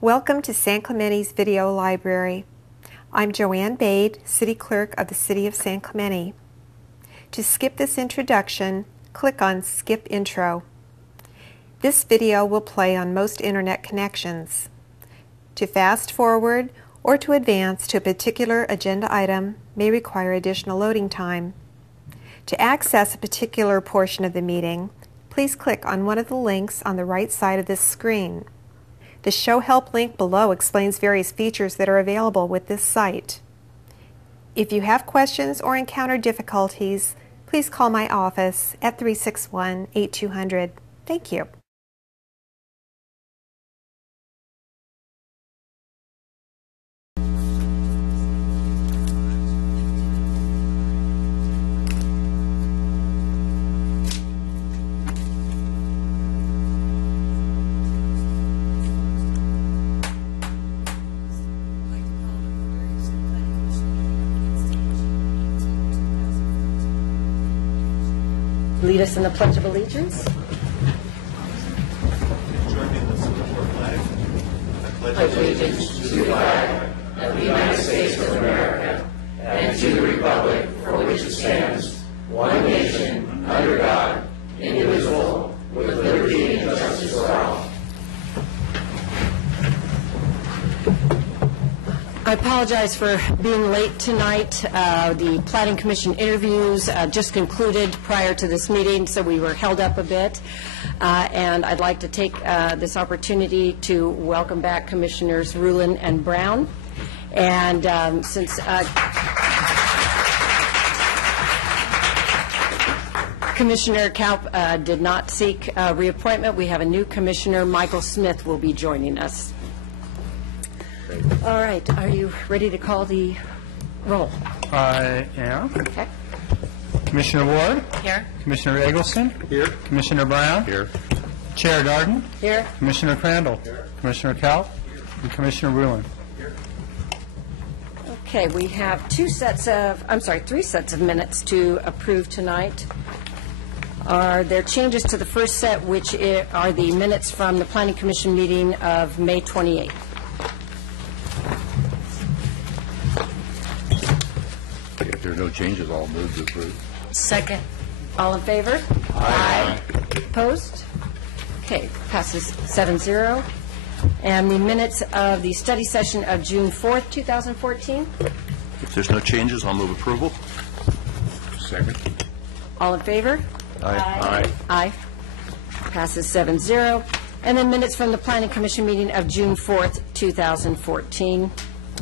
Welcome to San Clemente's Video Library. I'm Joanne Bade, City Clerk of the City of San Clemente. To skip this introduction, click on Skip Intro. This video will play on most internet connections. To fast forward or to advance to a particular agenda item may require additional loading time. To access a particular portion of the meeting, please click on one of the links on the right side of this screen. The Show Help link below explains various features that are available with this site. If you have questions or encounter difficulties, please call my office at 361-8200. Thank you. Lead us in the Pledge of Allegiance. Join me in the salute to our flag. I pledge allegiance to the flag of the United States of America and to the republic for which it stands, one nation, under God, indivisible, with liberty and justice for all. I apologize for being late tonight. The Planning Commission interviews just concluded prior to this meeting, so we were held up a bit. And I'd like to take this opportunity to welcome back Commissioners Rulin and Brown. And since Commissioner Kaup did not seek reappointment, we have a new commissioner. Michael Smith will be joining us. All right, are you ready to call the roll? I am. Okay. Commissioner Ward? Here. Commissioner Eggleston? Here. Commissioner Brown? Here. Chair Darden? Here. Commissioner Crandall? Here. Commissioner Kaup? And Commissioner Rulin? Here. Okay, we have three sets of minutes to approve tonight. Are there changes to the first set, which are the minutes from the Planning Commission meeting of May 28th? If there are no changes, I'll move to approve. Second. All in favor? Aye. Opposed? Okay, passes 7-0. And the minutes of the study session of June 4th, 2014? If there's no changes, I'll move approval. Second. All in favor? Aye. Aye. Passes 7-0. And then minutes from the Planning Commission meeting of June 4th, 2014.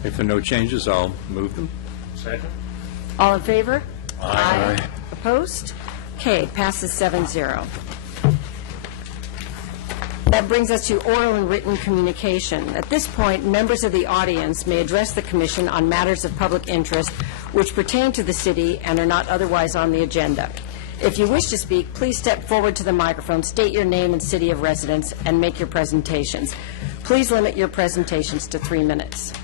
If there are no changes, I'll move them. Second. All in favor? Aye. Opposed? Okay, passes 7-0. That brings us to oral and written communication. At this point, members of the audience may address the Commission on matters of public interest which pertain to the city and are not otherwise on the agenda. If you wish to speak, please step forward to the microphone, state your name and city of residence, and make your presentations. Please limit your presentations to 3 minutes.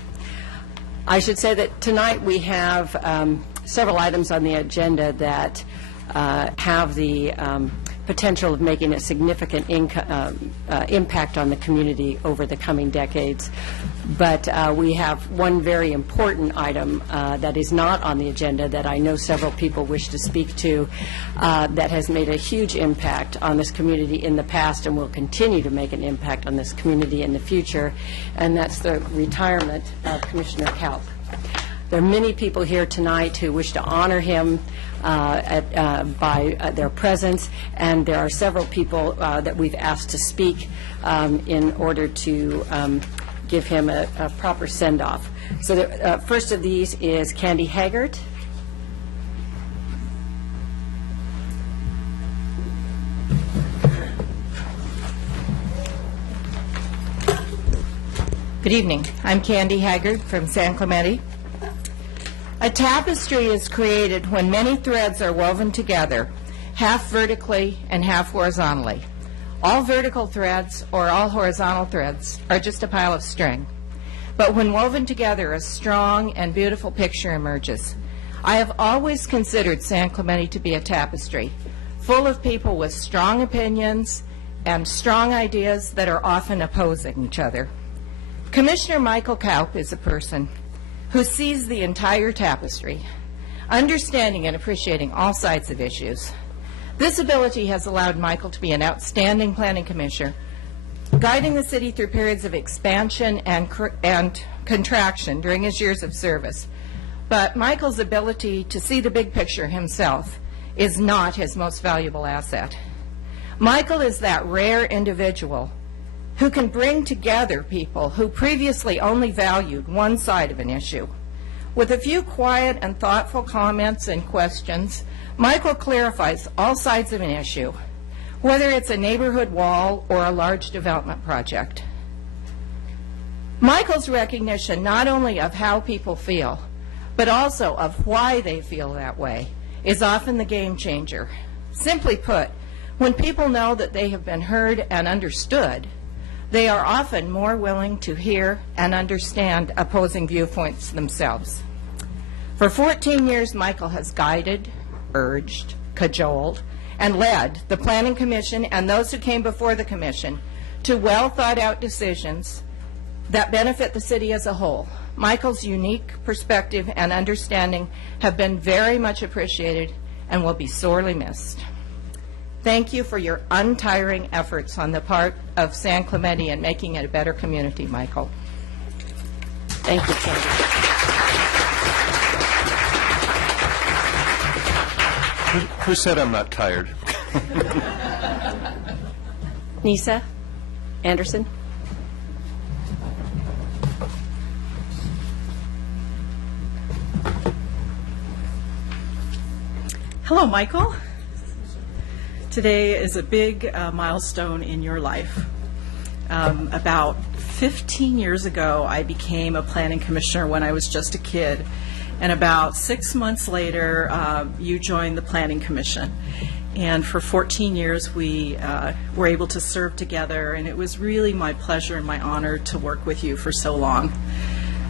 I should say that tonight we have several items on the agenda that have the potential of making a significant impact on the community over the coming decades. But we have one very important item that is not on the agenda that I know several people wish to speak to that has made a huge impact on this community in the past and will continue to make an impact on this community in the future, and that's the retirement of Commissioner Kaup. There are many people here tonight who wish to honor him by their presence, and there are several people that we've asked to speak in order to give him a proper send-off. So the first of these is Candy Haggart. Good evening. I'm Candy Haggard from San Clemente. A tapestry is created when many threads are woven together, half vertically and half horizontally. All vertical threads or all horizontal threads are just a pile of string. But when woven together, a strong and beautiful picture emerges. I have always considered San Clemente to be a tapestry, full of people with strong opinions and strong ideas that are often opposing each other. Commissioner Michael Kaup is a person who sees the entire tapestry, understanding and appreciating all sides of issues. This ability has allowed Michael to be an outstanding planning commissioner, guiding the city through periods of expansion and contraction during his years of service. But Michael's ability to see the big picture himself is not his most valuable asset. Michael is that rare individual who can bring together people who previously only valued one side of an issue. With a few quiet and thoughtful comments and questions, Michael clarifies all sides of an issue, whether it's a neighborhood wall or a large development project. Michael's recognition not only of how people feel, but also of why they feel that way, is often the game changer. Simply put, when people know that they have been heard and understood, they are often more willing to hear and understand opposing viewpoints themselves. For 14 years, Michael has guided, urged, cajoled, and led the Planning Commission and those who came before the Commission to well-thought-out decisions that benefit the city as a whole. Michael's unique perspective and understanding have been very much appreciated and will be sorely missed. Thank you for your untiring efforts on the part of San Clemente in making it a better community, Michael. Thank you, Candy. Who said I'm not tired? Nisa Anderson. Hello, Michael. Today is a big milestone in your life. About 15 years ago, I became a planning commissioner when I was just a kid. And about 6 months later, you joined the Planning Commission. And for 14 years, we were able to serve together. And it was really my pleasure and my honor to work with you for so long.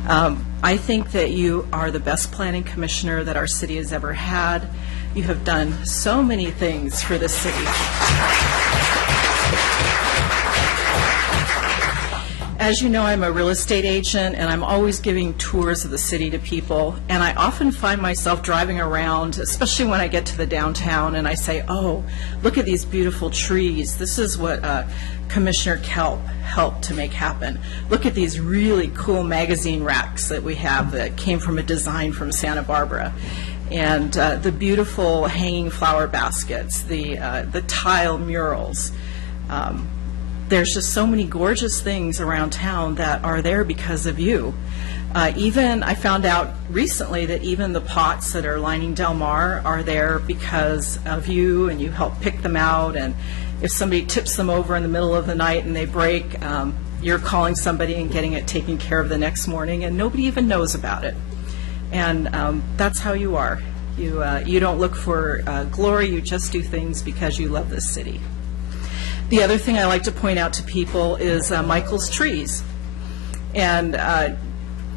I think that you are the best planning commissioner that our city has ever had. You have done so many things for this city. As you know, I'm a real estate agent, and I'm always giving tours of the city to people. And I often find myself driving around, especially when I get to the downtown, and I say, oh, look at these beautiful trees. This is what Commissioner Kelp helped to make happen. Look at these really cool magazine racks that we have that came from a design from Santa Barbara. And the beautiful hanging flower baskets, the tile murals. There's just so many gorgeous things around town that are there because of you. Even I found out recently that even the pots that are lining Del Mar are there because of you, and you help pick them out. And if somebody tips them over in the middle of the night and they break, you're calling somebody and getting it taken care of the next morning, and nobody even knows about it. And that's how you are. You don't look for glory, you just do things because you love this city. The other thing I like to point out to people is Michael's trees. And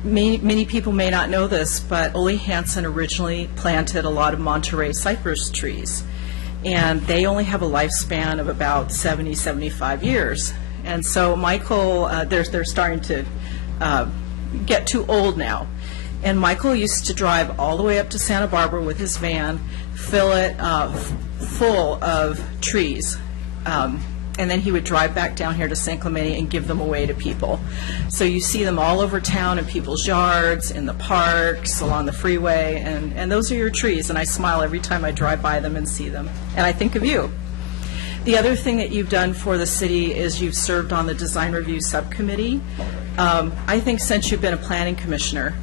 many people may not know this, but Ole Hansen originally planted a lot of Monterey cypress trees. And they only have a lifespan of about 70, 75 years. And so Michael, they're starting to get too old now. And Michael used to drive all the way up to Santa Barbara with his van, fill it full of trees. And then he would drive back down here to San Clemente and give them away to people. So you see them all over town in people's yards, in the parks, along the freeway, and those are your trees. And I smile every time I drive by them and see them. And I think of you. The other thing that you've done for the city is you've served on the Design Review Subcommittee. I think since you've been a planning commissioner,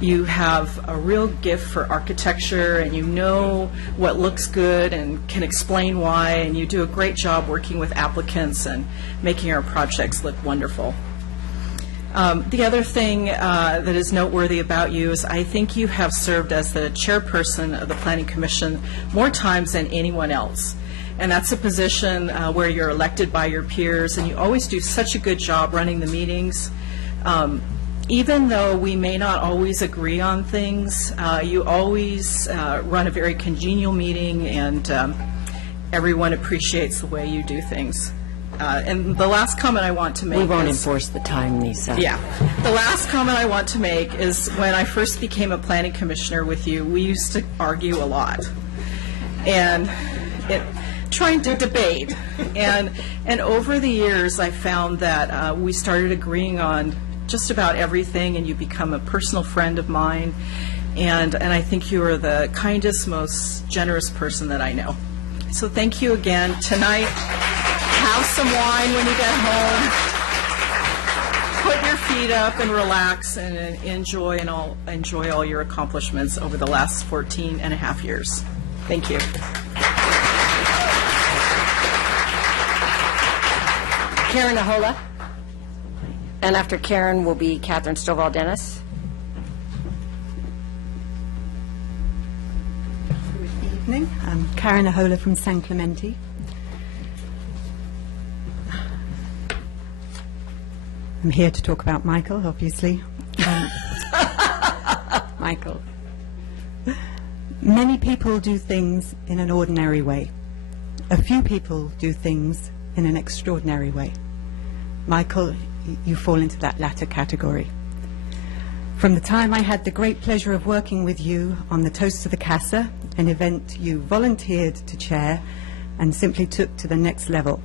you have a real gift for architecture, and you know what looks good and can explain why, and you do a great job working with applicants and making our projects look wonderful. The other thing that is noteworthy about you is I think you have served as the chairperson of the Planning Commission more times than anyone else. And that's a position where you're elected by your peers, and you always do such a good job running the meetings. Even though we may not always agree on things, you always run a very congenial meeting, and everyone appreciates the way you do things. And the last comment I want to make We won't is... enforce the time, Lisa. Yeah. The last comment I want to make is when I first became a planning commissioner with you, we used to argue a lot. And trying to debate. And over the years, I found that we started agreeing on just about everything, and you become a personal friend of mine. And I think you are the kindest, most generous person that I know. So thank you again. Tonight, have some wine when you get home. Put your feet up and relax and enjoy all your accomplishments over the last 14 and a half years. Thank you. Karen Ahola. And after Karen will be Catherine Stovall-Dennis. Good evening. I'm Karen Ahola from San Clemente. I'm here to talk about Michael, obviously. Michael. Many people do things in an ordinary way. A few people do things in an extraordinary way. Michael, you fall into that latter category. From the time I had the great pleasure of working with you on the Toast to the Casa, an event you volunteered to chair and simply took to the next level,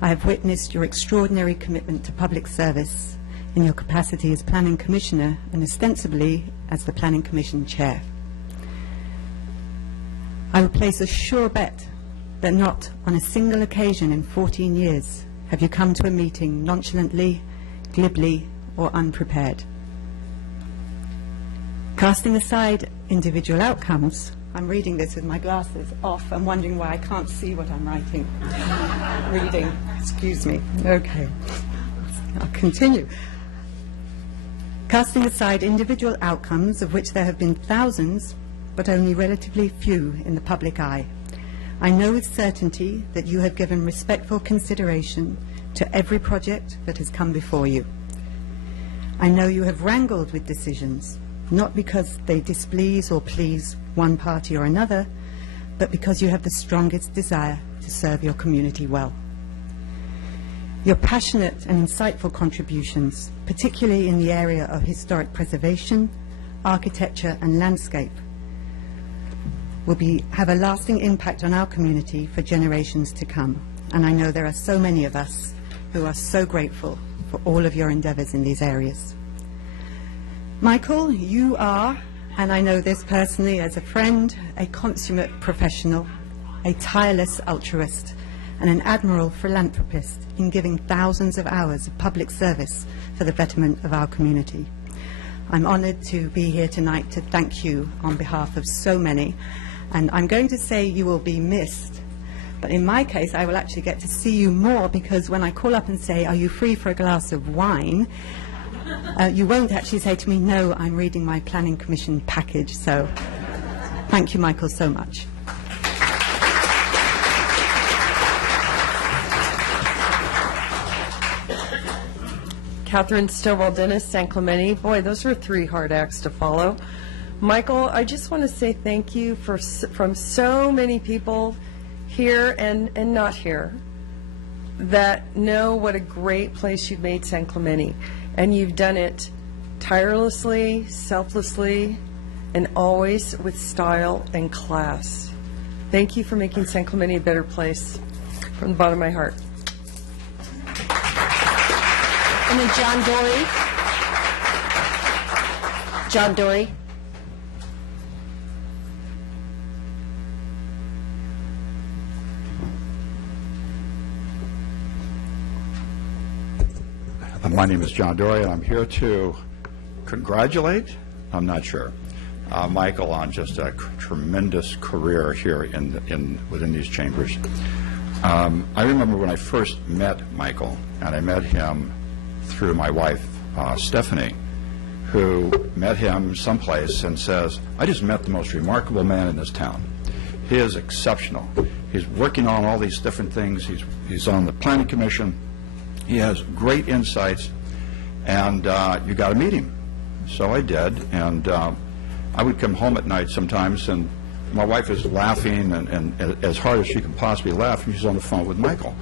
I have witnessed your extraordinary commitment to public service in your capacity as Planning Commissioner and ostensibly as the Planning Commission Chair. I would place a sure bet that not on a single occasion in 14 years have you come to a meeting nonchalantly, glibly, or unprepared. Casting aside individual outcomes, I'm reading this with my glasses off and wondering why I can't see what I'm writing. Reading, excuse me. Okay, I'll continue. Casting aside individual outcomes, of which there have been thousands, but only relatively few in the public eye, I know with certainty that you have given respectful consideration to every project that has come before you. I know you have wrangled with decisions, not because they displease or please one party or another, but because you have the strongest desire to serve your community well. Your passionate and insightful contributions, particularly in the area of historic preservation, architecture and landscape, will have a lasting impact on our community for generations to come. And I know there are so many of us who are so grateful for all of your endeavors in these areas. Michael, you are, and I know this personally as a friend, a consummate professional, a tireless altruist, and an admirable philanthropist in giving thousands of hours of public service for the betterment of our community. I'm honored to be here tonight to thank you on behalf of so many, and I'm going to say you will be missed, but in my case I will actually get to see you more, because when I call up and say, are you free for a glass of wine, you won't actually say to me, no, I'm reading my Planning Commission package. So thank you, Michael, so much. Catherine Stovall-Dennis, San Clemente. Boy, those were 3 hard acts to follow. Michael, I just want to say thank you from so many people here and not here that know what a great place you've made San Clemente. And you've done it tirelessly, selflessly, and always with style and class. Thank you for making San Clemente a better place from the bottom of my heart. And then John Dory. John Dory. My name is John Dory, and I'm here to congratulate, I'm not sure, Michael on just a tremendous career here within these chambers. I remember when I first met Michael, and I met him through my wife, Stephanie, who met him someplace and says, I just met the most remarkable man in this town. He is exceptional. He's working on all these different things. He's on the Planning Commission. He has great insights, and you got to meet him. So I did, and I would come home at night sometimes, and my wife is laughing and as hard as she can possibly laugh, and she's on the phone with Michael.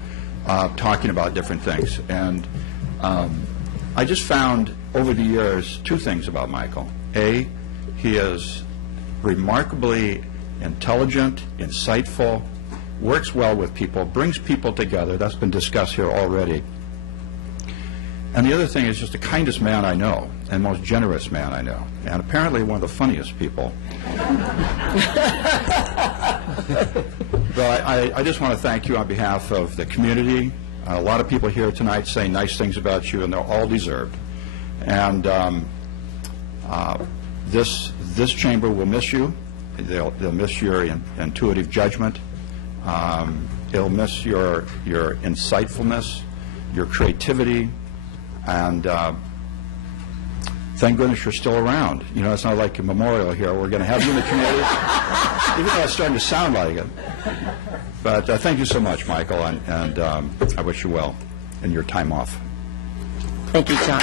talking about different things. And I just found over the years two things about Michael. A, he is remarkably intelligent, insightful, works well with people, brings people together. That's been discussed here already. And the other thing is just the kindest man I know and most generous man I know, and apparently one of the funniest people. But I just want to thank you on behalf of the community. A lot of people here tonight say nice things about you, and they're all deserved. And this chamber will miss you. They'll miss your intuitive judgment. It'll miss your insightfulness, your creativity, and thank goodness you're still around. You know, it's not like a memorial here. We're going to have you in the community, even though it's starting to sound like it. But thank you so much, Michael, and I wish you well in your time off. Thank you, John.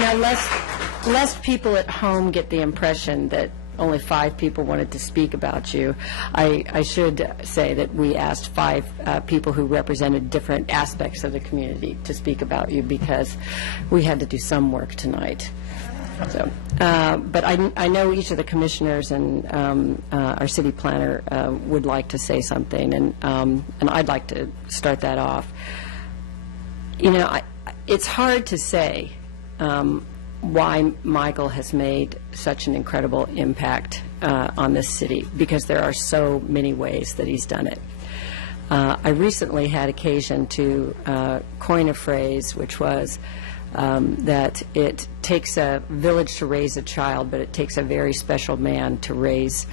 Now, lest people at home get the impression that only 5 people wanted to speak about you, I should say that we asked 5 people who represented different aspects of the community to speak about you because we had to do some work tonight. So, but I know each of the commissioners and our city planner would like to say something, and I'd like to start that off. You know, it's hard to say why Michael has made such an incredible impact on this city, because there are so many ways that he's done it. I recently had occasion to coin a phrase which was that it takes a village to raise a child, but it takes a very special man to raise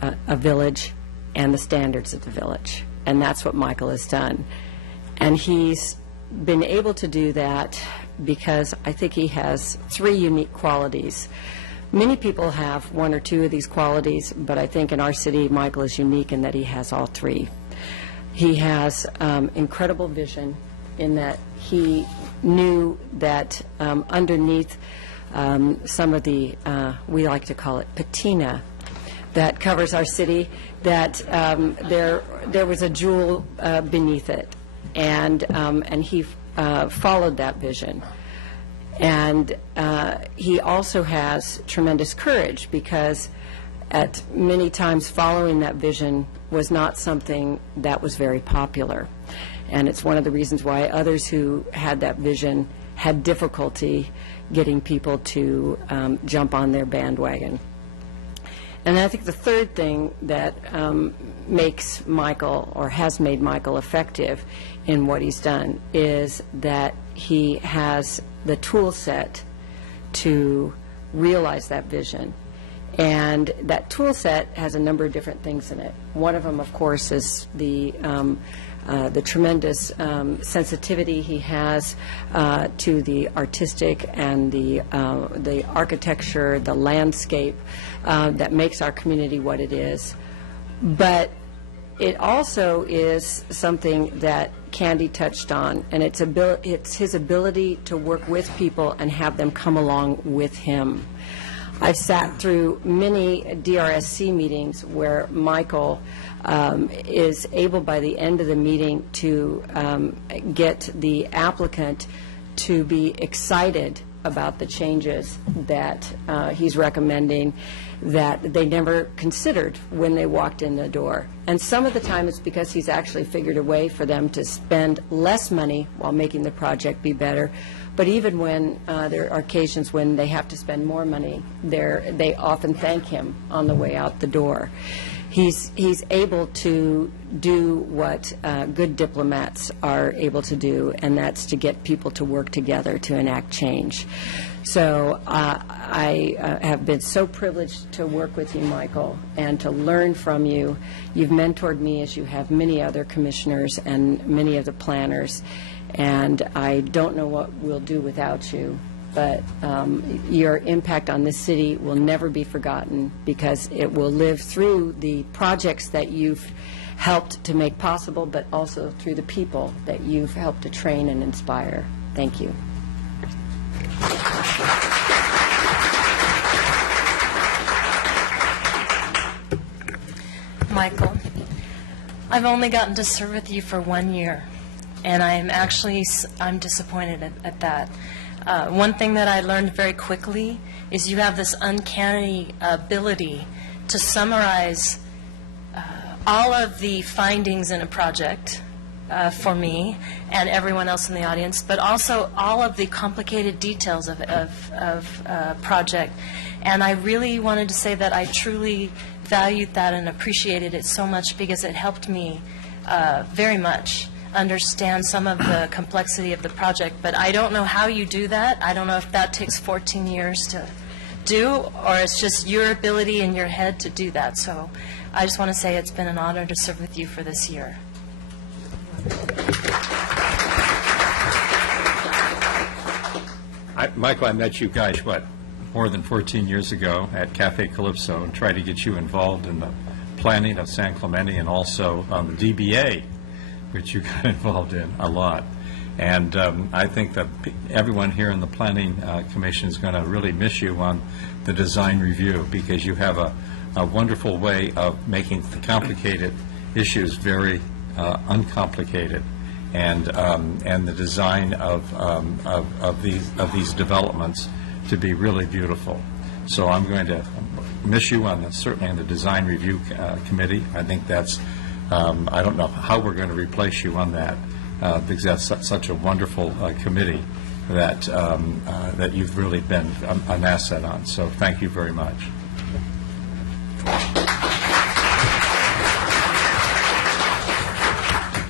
a village and the standards of the village. And that's what Michael has done. And he's been able to do that because I think he has 3 unique qualities. Many people have 1 or 2 of these qualities, but I think in our city, Michael is unique in that he has all 3. He has incredible vision in that he knew that underneath some of the, we like to call it patina, that covers our city, that there was a jewel beneath it, and he followed that vision. And he also has tremendous courage, because at many times following that vision was not something that was very popular. And it's one of the reasons why others who had that vision had difficulty getting people to jump on their bandwagon. And I think the third thing that makes Michael, or has made Michael, effective in what he's done is that he has the tool set to realize that vision. And that tool set has a number of different things in it. One of them, of course, is the tremendous sensitivity he has to the artistic and the architecture, the landscape that makes our community what it is. But it also is something that Candy touched on, and it's his ability to work with people and have them come along with him. I've sat through many DRSC meetings where Michael is able by the end of the meeting to get the applicant to be excited about the changes that he's recommending that they never considered when they walked in the door. And some of the time it's because he's actually figured a way for them to spend less money while making the project be better. But even when there are occasions when they have to spend more money, they often thank him on the way out the door. He's able to do what good diplomats are able to do, and that's to get people to work together to enact change. So I have been so privileged to work with you, Michael, and to learn from you. You've mentored me, as you have many other commissioners and many of the planners, and I don't know what we'll do without you. But your impact on this city will never be forgotten, because it will live through the projects that you've helped to make possible, but also through the people that you've helped to train and inspire. Thank you. Michael, I've only gotten to serve with you for 1 year, and I'm disappointed at that. One thing that I learned very quickly is you have this uncanny ability to summarize all of the findings in a project for me and everyone else in the audience, but also all of the complicated details of a project. And I really wanted to say that I truly valued that and appreciated it so much because it helped me very much understand some of the complexity of the project. But I don't know how you do that. I don't know if that takes 14 years to do, or it's just your ability in your head to do that. So I just want to say it's been an honor to serve with you for this year. Michael, I met you guys, more than 14 years ago at Cafe Calypso and tried to get you involved in the planning of San Clemente and also the DBA, which you got involved in a lot. And I think that everyone here in the Planning Commission is going to really miss you on the design review because you have a wonderful way of making the complicated issues very uncomplicated, and the design of these developments to be really beautiful. So I'm going to miss you certainly on the design review committee. I think that's I don't know how we're going to replace you on that because that's such a wonderful committee that that you've really been an asset on. So thank you very much.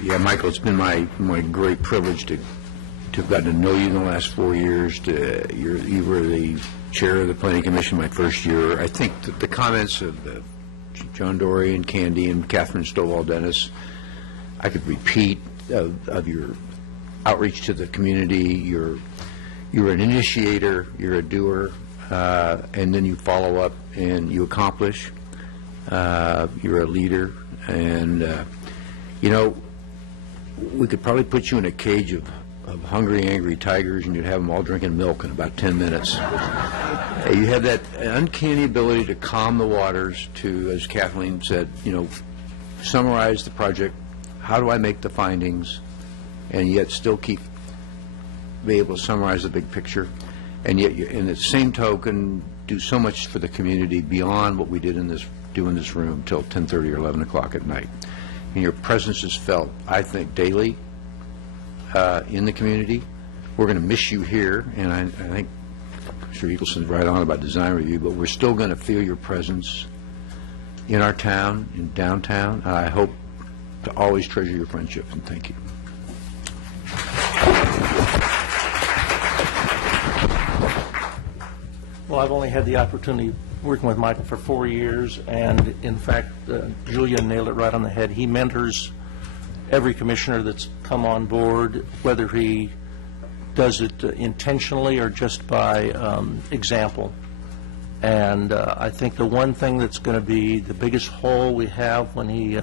Yeah, Michael, it's been my great privilege to have gotten to know you in the last 4 years. You were the chair of the Planning Commission my first year. I think that the comments of John Dory and Candy and Catherine Stovall-Dennis, I could repeat of your outreach to the community. You're an initiator, you're a doer, and then you follow up and you accomplish. You're a leader, and you know, we could probably put you in a cage of hungry, angry tigers, and you'd have them all drinking milk in about 10 minutes. You have that uncanny ability to calm the waters, to, as Kathleen said, you know, summarize the project. How do I make the findings, and yet still be able to summarize the big picture, and yet, in the same token, do so much for the community beyond what we did in this room till 10:30 or 11 o'clock at night. And your presence is felt, I think, daily in the community. We're going to miss you here, and I think Mr. Eagleson's right on about design review, but we're still going to feel your presence in our town, in downtown. I hope to always treasure your friendship, and thank you. Well, I've only had the opportunity working with Michael for 4 years, and in fact, Julia nailed it right on the head. He mentors every commissioner that's come on board, whether he does it intentionally or just by example. And I think the one thing that's going to be the biggest hole we have when he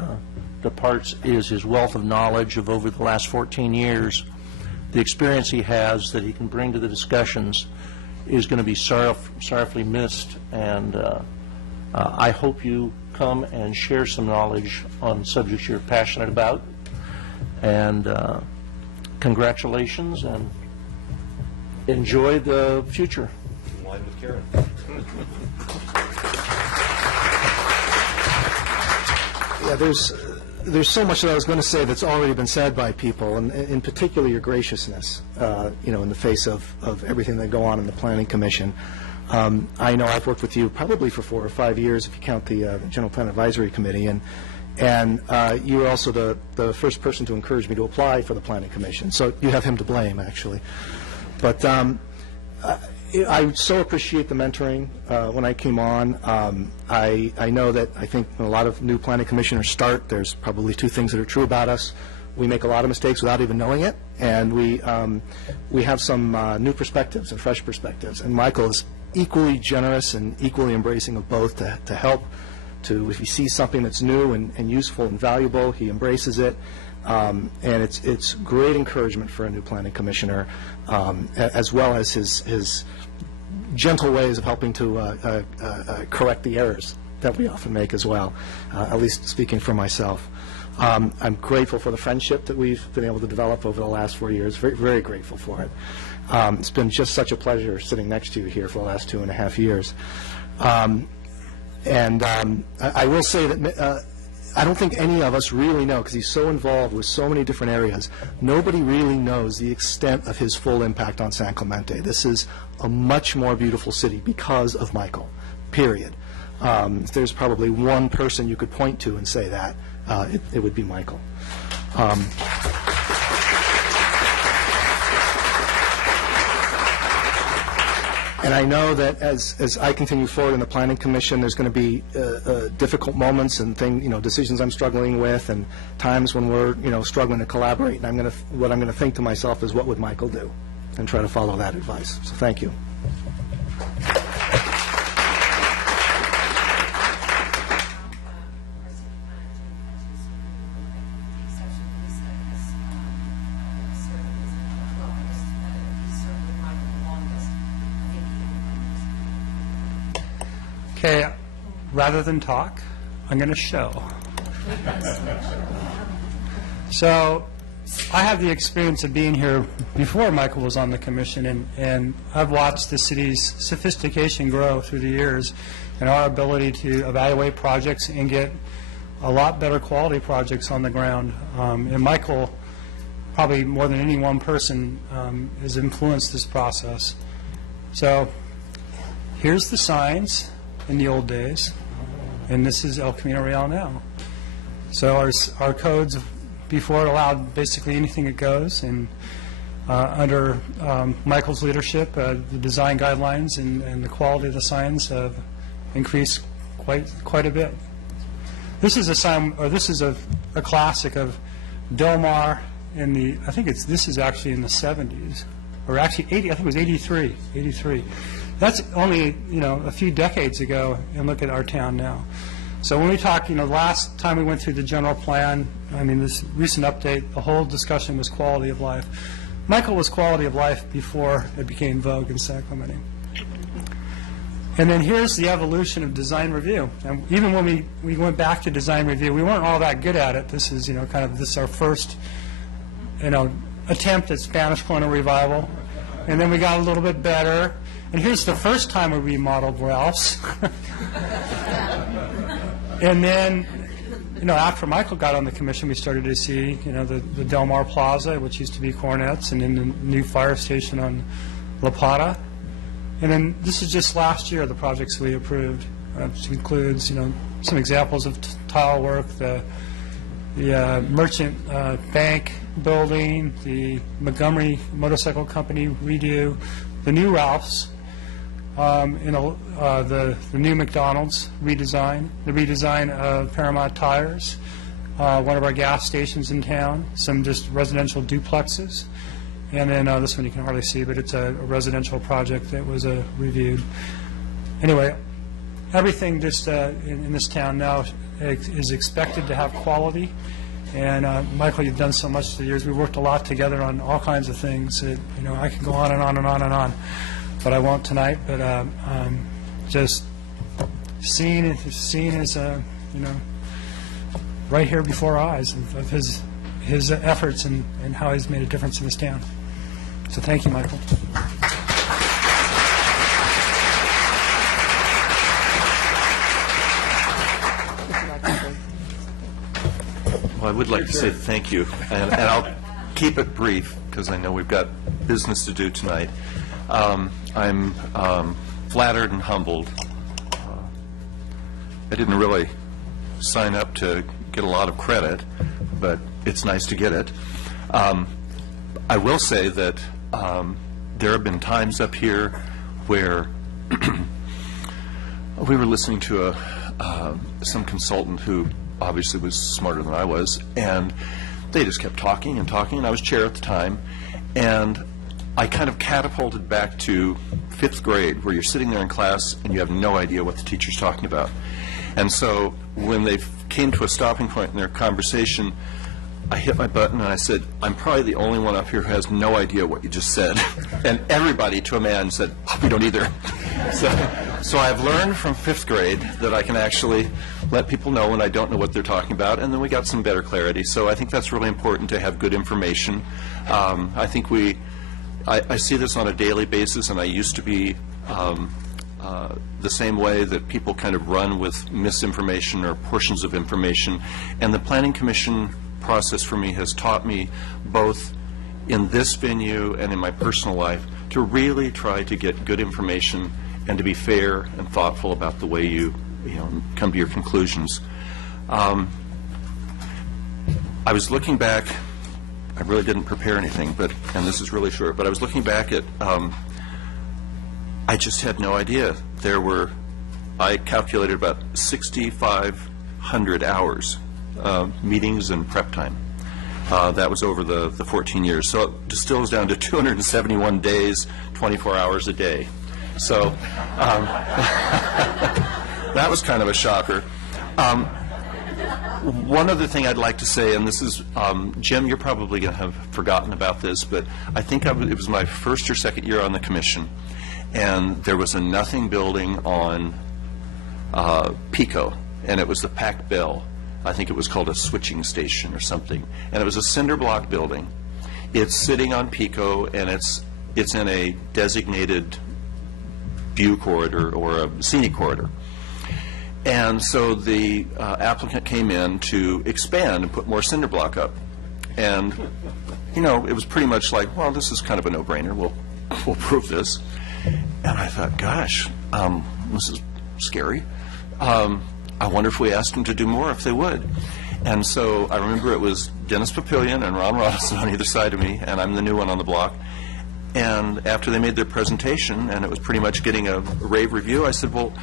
departs is his wealth of knowledge of over the last 14 years. The experience he has that he can bring to the discussions is going to be sorrowfully missed, and I hope you come and share some knowledge on subjects you're passionate about. And congratulations, and enjoy the future. In line with Karen. Yeah, there's so much that I was going to say that's already been said by people, and in particular your graciousness, you know, in the face of everything that go on in the Planning Commission. I know I've worked with you probably for 4 or 5 years, if you count the General Plan Advisory Committee, and you were also the first person to encourage me to apply for the Planning Commission. So you have him to blame, actually. But I so appreciate the mentoring when I came on. I know that I think when a lot of new planning commissioners start, there's probably 2 things that are true about us. We make a lot of mistakes without even knowing it, and we have some new perspectives and fresh perspectives. And Michael is equally generous and equally embracing of both to help. If he sees something that's new and useful and valuable, he embraces it. And it's great encouragement for a new planning commissioner, as well as his gentle ways of helping to correct the errors that we often make as well, at least speaking for myself. I'm grateful for the friendship that we've been able to develop over the last 4 years, very, very grateful for it. It's been just such a pleasure sitting next to you here for the last 2.5 years. I will say that I don't think any of us really know, because he's so involved with so many different areas, nobody really knows the extent of his full impact on San Clemente. This is a much more beautiful city because of Michael, period. If there's probably one person you could point to and say that, it would be Michael. And I know that as I continue forward in the Planning Commission, there's going to be difficult moments and decisions I'm struggling with, and times when we're struggling to collaborate. And what I'm going to think to myself is, what would Michael do, and try to follow that advice. So thank you. Okay, rather than talk, I'm going to show. So I have the experience of being here before Michael was on the commission, and I've watched the city's sophistication grow through the years and our ability to evaluate projects and get a lot better quality projects on the ground. And Michael, probably more than any one person, has influenced this process. So here's the signs in the old days, and this is El Camino Real now. So our codes before allowed basically anything that goes, and under Michael's leadership, the design guidelines and the quality of the signs have increased quite a bit. This is a sign, or this is a classic of Del Mar in the, this is actually in the 70s, or actually 80, I think it was 83. That's only, a few decades ago, and look at our town now. So when we talk, last time we went through the general plan, this recent update, the whole discussion was quality of life. Michael was quality of life before it became vogue in San Clemente. And then here's the evolution of design review. And even when we went back to design review, we weren't all that good at it. This is, this is our first, attempt at Spanish colonial revival. And then we got a little bit better. And here's the first time we remodeled Ralph's. And then, after Michael got on the commission, we started to see, the Del Mar Plaza, which used to be Cornet's, and then the new fire station on La Plata. And then this is just last year, the projects we approved, which includes, some examples of tile work, the Merchant Bank building, the Montgomery Motorcycle Company redo, the new Ralph's, the new McDonald's redesign, the redesign of Paramount Tires, one of our gas stations in town, some just residential duplexes, and then this one you can hardly see, but it's a residential project that was reviewed. Anyway, everything just in this town now is expected to have quality. And Michael, you've done so much through the years. We've worked a lot together on all kinds of things that, I can go on and on and on and on, but I won't tonight. But just seen as right here before our eyes of his efforts and how he's made a difference in this town. So thank you, Michael. Well, I would like to say thank you, and I'll keep it brief because I know we've got business to do tonight. I'm flattered and humbled. I didn't really sign up to get a lot of credit, but it's nice to get it. I will say that there have been times up here where we were listening to some consultant who obviously was smarter than I was, and they just kept talking and talking, and I was chair at the time, and I kind of catapulted back to 5th grade, where you're sitting there in class and you have no idea what the teacher's talking about. And so when they came to a stopping point in their conversation, I hit my button and I said, I'm probably the only one up here who has no idea what you just said. And everybody, to a man, said, oh, we don't either. So I've learned from 5th grade that I can actually let people know when I don't know what they're talking about, and then we got some better clarity. So I think that's really important to have good information. I think I see this on a daily basis, and I used to be the same way that people kind of run with misinformation or portions of information. And the Planning Commission process for me has taught me, both in this venue and in my personal life, to really try to get good information and to be fair and thoughtful about the way you come to your conclusions. I was looking back. I really didn't prepare anything, and this is really short, but I was looking back at, I just had no idea. I calculated about 6,500 hours, meetings and prep time. That was over the 14 years. So it distills down to 271 days, 24 hours a day. So that was kind of a shocker. One other thing I'd like to say, and this is, Jim, you're probably going to have forgotten about this, but I think it was my first or second year on the commission, and there was a nothing building on Pico, and it was the Pac Bell. I think it was called a switching station or something, and it was a cinder block building. It's sitting on Pico, and it's in a designated view corridor or a scenic corridor. And so the applicant came in to expand and put more cinder block up. And, it was pretty much like, well, this is kind of a no-brainer. We'll prove this. And I thought, gosh, this is scary. I wonder if we asked them to do more, if they would. And so I remember it was Dennis Papillion and Ron Roddison on either side of me, and I'm the new one on the block. And after they made their presentation, and it was pretty much getting a rave review, I said, well,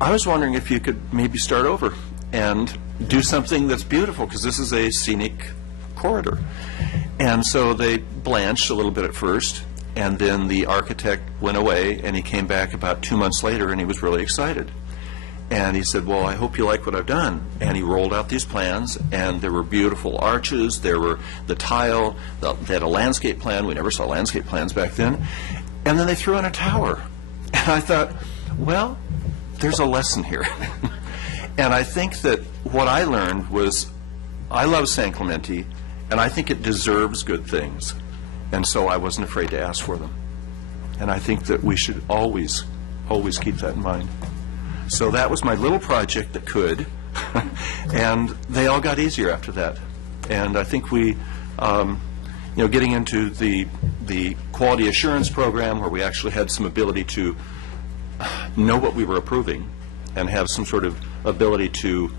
I was wondering if you could maybe start over and do something that's beautiful, because this is a scenic corridor. And so they blanched a little bit at first, and then the architect went away, and he came back about 2 months later, and he was really excited. And he said, well, I hope you like what I've done. And he rolled out these plans, and there were beautiful arches, there were the tile, they had a landscape plan. We never saw landscape plans back then. And then they threw in a tower. And I thought, well, there's a lesson here. And I think that what I learned was, I love San Clemente, and I think it deserves good things. And so I wasn't afraid to ask for them. And I think that we should always, always keep that in mind. So that was my little project that could, and they all got easier after that. And I think we, getting into the quality assurance program, where we actually had some ability to know what we were approving and have some sort of ability to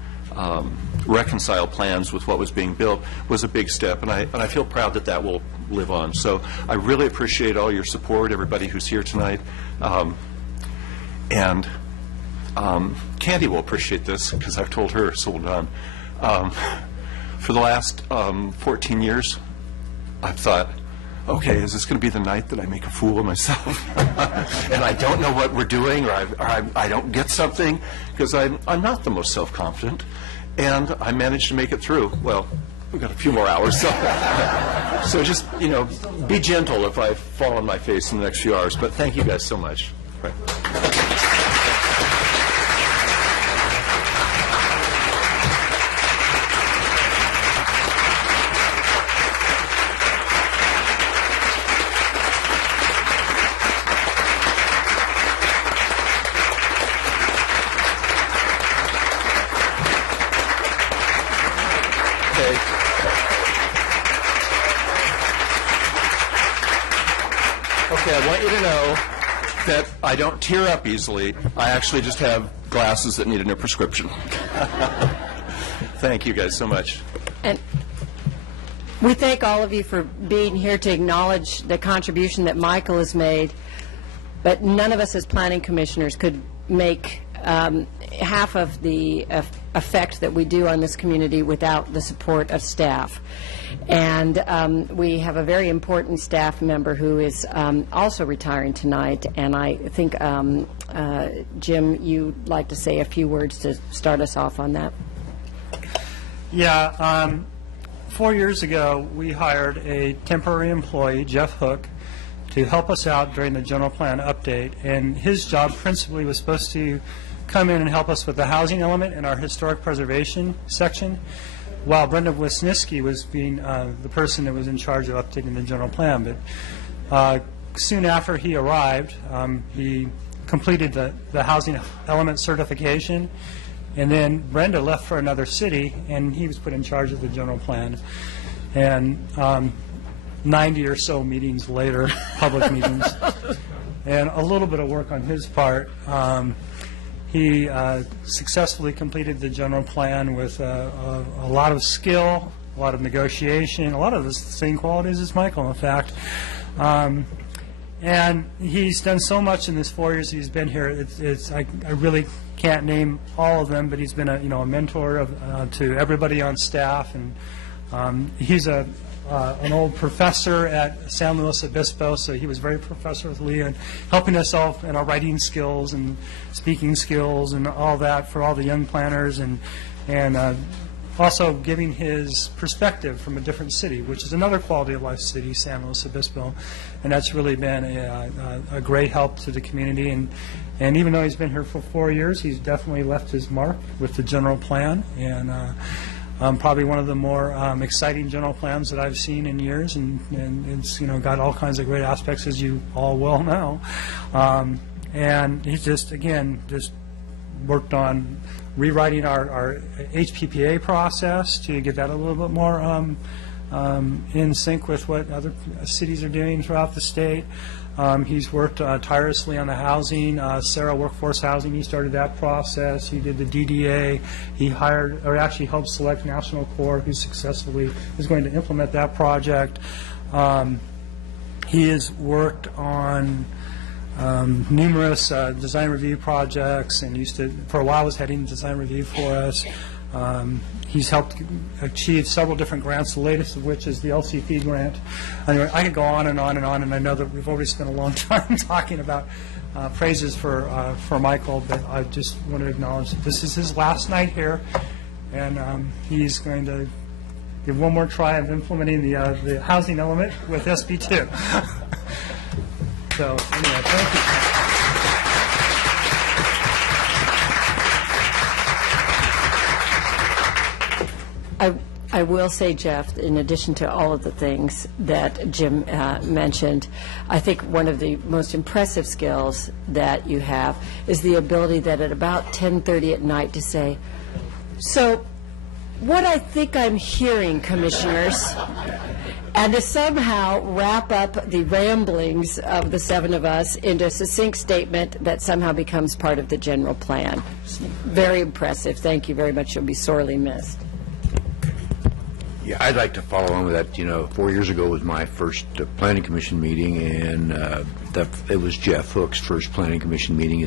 reconcile plans with what was being built, was a big step, and I feel proud that that will live on. So I really appreciate all your support, everybody who's here tonight, and Candy will appreciate this, because I've told her, so will Don. For the last 14 years, I've thought, okay, is this going to be the night that I make a fool of myself? And I don't know what we're doing, or I don't get something, because I'm not the most self-confident. And I managed to make it through. Well, we've got a few more hours, so just, be gentle if I fall on my face in the next few hours. But thank you guys so much. Right. Okay, I want you to know that I don't tear up easily. I actually just have glasses that need a new prescription. Thank you guys so much. And we thank all of you for being here to acknowledge the contribution that Michael has made, but none of us as planning commissioners could make half of the effect that we do on this community without the support of staff. And we have a very important staff member who is also retiring tonight, and I think, Jim, you'd like to say a few words to start us off on that. Yeah, 4 years ago, we hired a temporary employee, Jeff Hook, to help us out during the general plan update, and his job principally was supposed to come in and help us with the housing element in our historic preservation section, while Brenda Wisniewski was being the person that was in charge of updating the general plan. But soon after he arrived, he completed the housing element certification, and then Brenda left for another city, and he was put in charge of the general plan. And 90 or so meetings later, public meetings, and a little bit of work on his part, he successfully completed the general plan with a lot of skill, a lot of negotiation, a lot of the same qualities as Michael, in fact. And he's done so much in this 4 years he's been here. I really can't name all of them, but he's been a mentor to everybody on staff, and he's an old professor at San Luis Obispo, so he was very professorly and helping us all in our writing skills and speaking skills and all that for all the young planners, and also giving his perspective from a different city, which is another quality of life city, San Luis Obispo, and that's really been a great help to the community. And even though he's been here for 4 years, he's definitely left his mark with the general plan, and probably one of the more exciting general plans that I've seen in years, and it's got all kinds of great aspects, as you all well know. And he's just worked on rewriting our HPPA process to get that a little bit more in sync with what other cities are doing throughout the state. He's worked tirelessly on the housing, Sarah Workforce Housing. He started that process. He did the DDA. He hired, or actually helped select National Corps, who successfully is going to implement that project. He has worked on numerous design review projects, and for a while was heading design review for us. He's helped achieve several different grants, the latest of which is the LCP grant. Anyway, I could go on and on and on, and I know that we've already spent a long time talking about praises for Michael, but I just want to acknowledge that this is his last night here, and he's going to give one more try of implementing the housing element with SB2. So, anyway, thank you. I will say, Jeff, in addition to all of the things that Jim mentioned, I think one of the most impressive skills that you have is the ability that at about 10:30 at night to say, so what I think I'm hearing, commissioners, and to somehow wrap up the ramblings of the seven of us into a succinct statement that somehow becomes part of the general plan. Very impressive. Thank you very much. You'll be sorely missed. Yeah, I'd like to follow on with that. 4 years ago was my first planning commission meeting, and it was Jeff Hook's first planning commission meeting.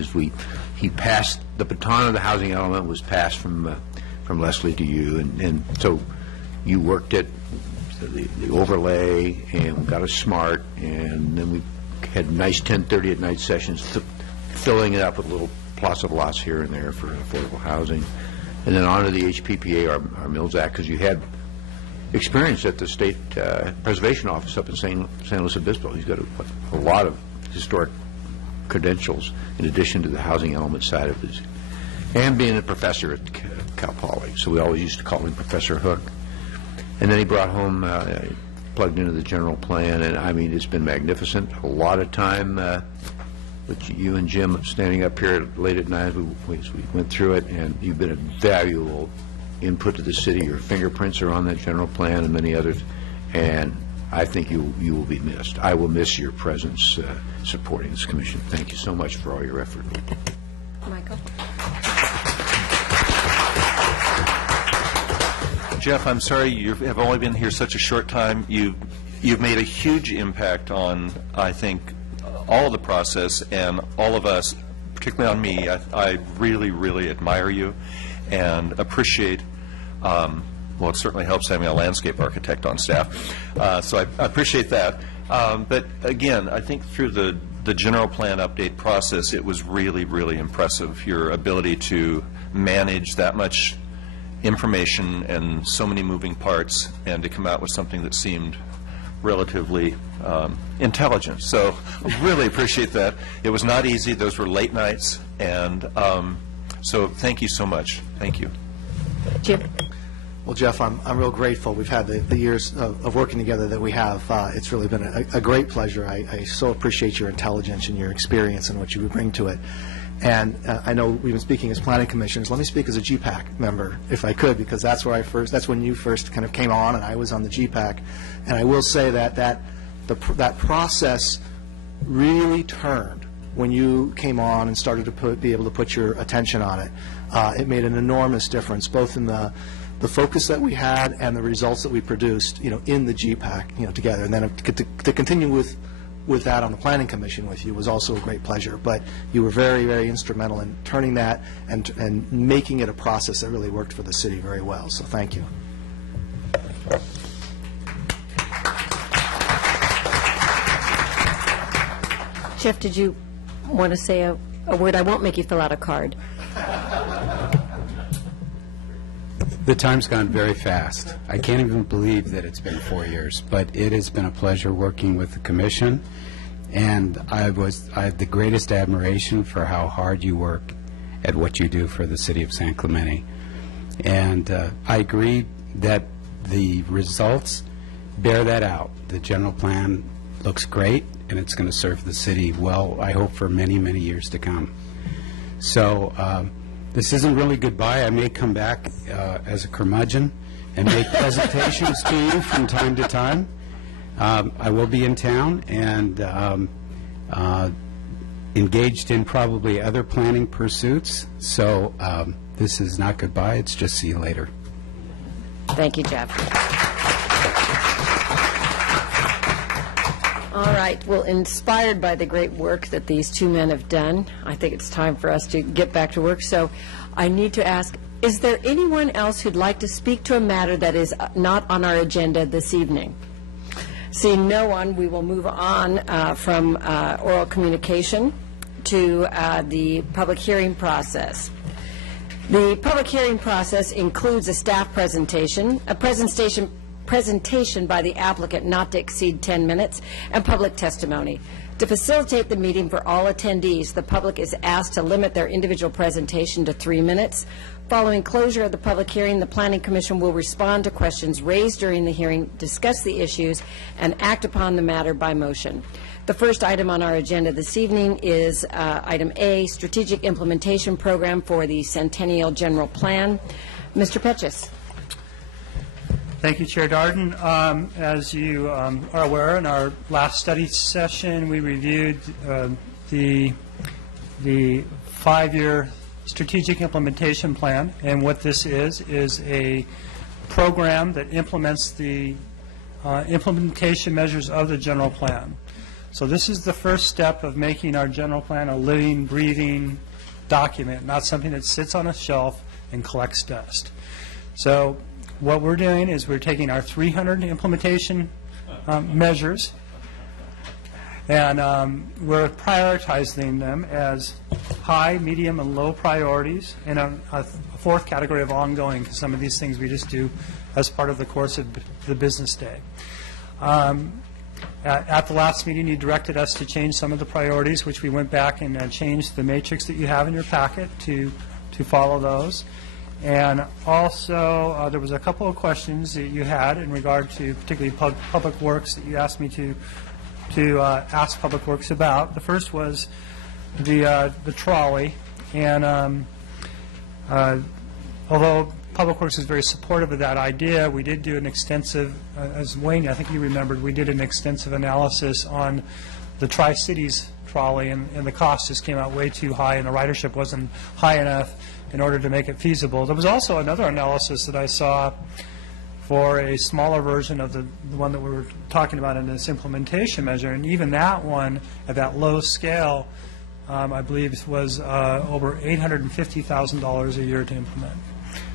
He passed the baton of the housing element, was passed from Leslie to you, and so you worked at the overlay and got us smart, and then we had nice 10:30 at night sessions, filling it up with little plots of lots here and there for affordable housing, and then on to the HPPA, our Mills Act, because you had experience at the State Preservation Office up in San Luis Obispo. He's got a lot of historic credentials in addition to the housing element side of his, and being a professor at Cal Poly. So we always used to call him Professor Hook. And then he brought home, plugged into the general plan, and I mean, it's been magnificent. A lot of time with you and Jim standing up here late at night. We went through it, and you've been a valuable input to the city. Your fingerprints are on that general plan and many others, and I think you will be missed. I will miss your presence supporting this commission. Thank you so much for all your effort. Michael? Jeff, I'm sorry you have only been here such a short time. You've made a huge impact on, I think, all of the process and all of us, particularly on me. I really, really admire you and appreciate, well, it certainly helps having a landscape architect on staff, so I appreciate that. But again, I think through the general plan update process, it was really, really impressive, your ability to manage that much information and so many moving parts, and to come out with something that seemed relatively intelligent. So I really appreciate that. It was not easy. Those were late nights, and So thank you so much. Thank you. Jim? Well, Jeff, I'm real grateful. We've had the years of working together that we have. It's really been a great pleasure. I so appreciate your intelligence and your experience and what you would bring to it. And I know we've been speaking as planning commissioners. Let me speak as a GPAC member, if I could, because that's when you first kind of came on, and I was on the GPAC. And I will say that process really turned when you came on and started to be able to put your attention on it. It made an enormous difference, both in the focus that we had and the results that we produced, in the GPAC, together. And then to continue with that on the Planning Commission with you was also a great pleasure. But you were very, very instrumental in turning that and making it a process that really worked for the city very well. So thank you. Jeff, did you want to say a word? I won't make you fill out a card. The time's gone very fast. I can't even believe that it's been 4 years, but it has been a pleasure working with the commission, and I have the greatest admiration for how hard you work at what you do for the city of San Clemente. And I agree that the results bear that out. The general plan looks great, and it's going to serve the city well, I hope, for many, many years to come. So this isn't really goodbye. I may come back as a curmudgeon and make presentations to you from time to time. I will be in town and engaged in probably other planning pursuits. So this is not goodbye. It's just see you later. Thank you, Jeff. All right. Well, inspired by the great work that these two men have done, I think it's time for us to get back to work. So I need to ask, is there anyone else who'd like to speak to a matter that is not on our agenda this evening? Seeing no one, we will move on from oral communication to the public hearing process. The public hearing process includes a staff presentation, a presentation by the applicant not to exceed 10 minutes, and public testimony. To facilitate the meeting for all attendees, the public is asked to limit their individual presentation to 3 minutes. Following closure of the public hearing, the Planning Commission will respond to questions raised during the hearing, discuss the issues, and act upon the matter by motion. The first item on our agenda this evening is item A, Strategic Implementation Program for the Centennial General Plan. Mr. Petches. Thank you, Chair Darden. As you are aware, in our last study session, we reviewed the 5-year strategic implementation plan, and what this is a program that implements the implementation measures of the general plan. So this is the first step of making our general plan a living, breathing document, not something that sits on a shelf and collects dust. So what we're doing is we're taking our 300 implementation measures, and we're prioritizing them as high, medium, and low priorities, and a fourth category of ongoing, because some of these things we just do as part of the course of the business day. At the last meeting, you directed us to change some of the priorities, which we went back and changed the matrix that you have in your packet to follow those. And also, there was a couple of questions that you had in regard to particularly public works that you asked me to ask Public Works about. The first was the trolley, and although Public Works is very supportive of that idea, we did do an extensive, as Wayne, I think you remembered, we did an extensive analysis on the Tri-Cities trolley, and the cost just came out way too high, and the ridership wasn't high enough in order to make it feasible. There was also another analysis that I saw for a smaller version of the one that we were talking about in this implementation measure, and even that one at that low scale, I believe, was over $850,000 a year to implement.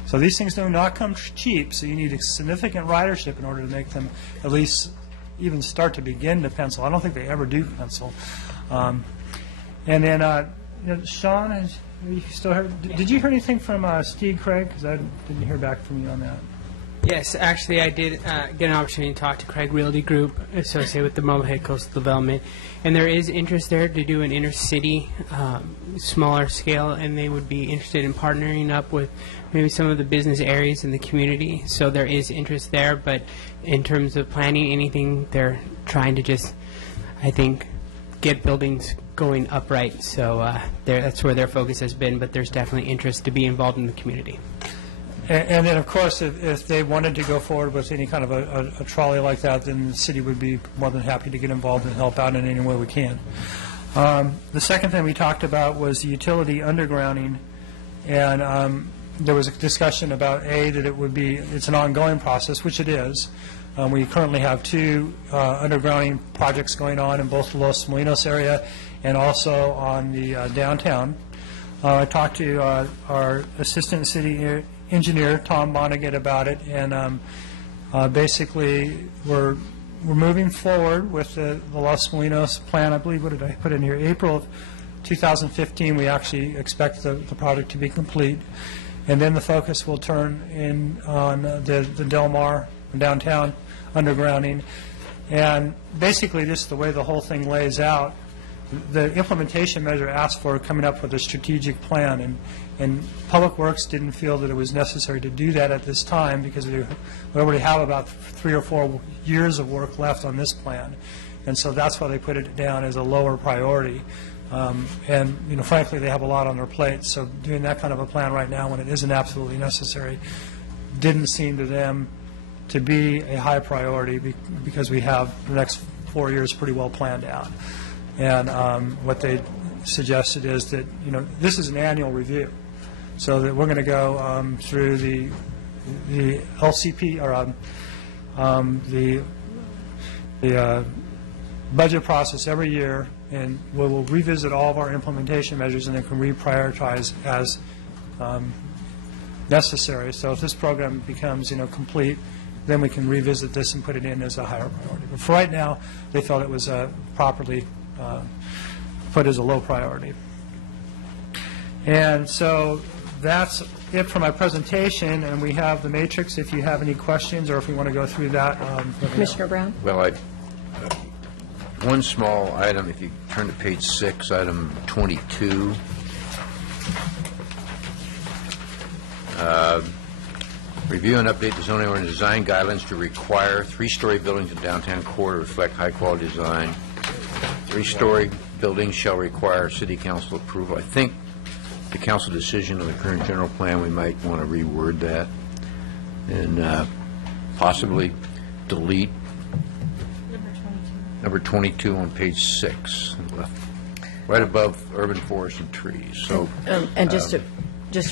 So these things do not come cheap, so you need a significant ridership in order to make them at least even start to begin to pencil. I don't think they ever do pencil. And then, Sean, you still heard, did you hear anything from Steve Craig? Because I didn't hear back from you on that. Yes, actually, I did get an opportunity to talk to Craig Realty Group associated with the Marblehead Coastal Development, and there is interest there to do an intercity, smaller scale, and they would be interested in partnering up with maybe some of the business areas in the community. So there is interest there, but in terms of planning anything, they're trying to just, I think, get buildings going upright. So that's where their focus has been, but there's definitely interest to be involved in the community. And then, of course, if they wanted to go forward with any kind of a trolley like that, then the city would be more than happy to get involved and help out in any way we can. The second thing we talked about was the utility undergrounding, and there was a discussion about, that it's an ongoing process, which it is. We currently have 2 undergrounding projects going on in both the Los Molinos area and also on the downtown. I talked to our assistant city engineer, Tom Monaghan, about it, and basically we're moving forward with the Los Molinos plan. I believe, what did I put in here? April of 2015, we actually expect the project to be complete, and then the focus will turn in on the Del Mar downtown undergrounding. And basically, just the way the whole thing lays out, the implementation measure asked for coming up with a strategic plan, and Public Works didn't feel that it was necessary to do that at this time because we already have about 3 or 4 years of work left on this plan, and so that's why they put it down as a lower priority. And frankly, they have a lot on their plate, so doing that kind of a plan right now when it isn't absolutely necessary didn't seem to them to be a high priority because we have the next 4 years pretty well planned out. And what they suggested is that, this is an annual review, so that we're going to go through the LCP, or the budget process every year, and we will revisit all of our implementation measures and then can reprioritize as necessary. So if this program becomes, complete, then we can revisit this and put it in as a higher priority. But for right now, they felt it was properly put as a low priority. And so that's it for my presentation, and we have the matrix if you have any questions or if we want to go through that. Commissioner Brown? Well, one small item, if you turn to page 6, item 22. Review and update the zoning ordinance design guidelines to require 3-story buildings in downtown core to reflect high-quality design. 3-story buildings shall require city council approval. I think the council decision on the current general plan, we might want to reword that and possibly delete number 22 on page 6, right above urban forests and trees. So, and just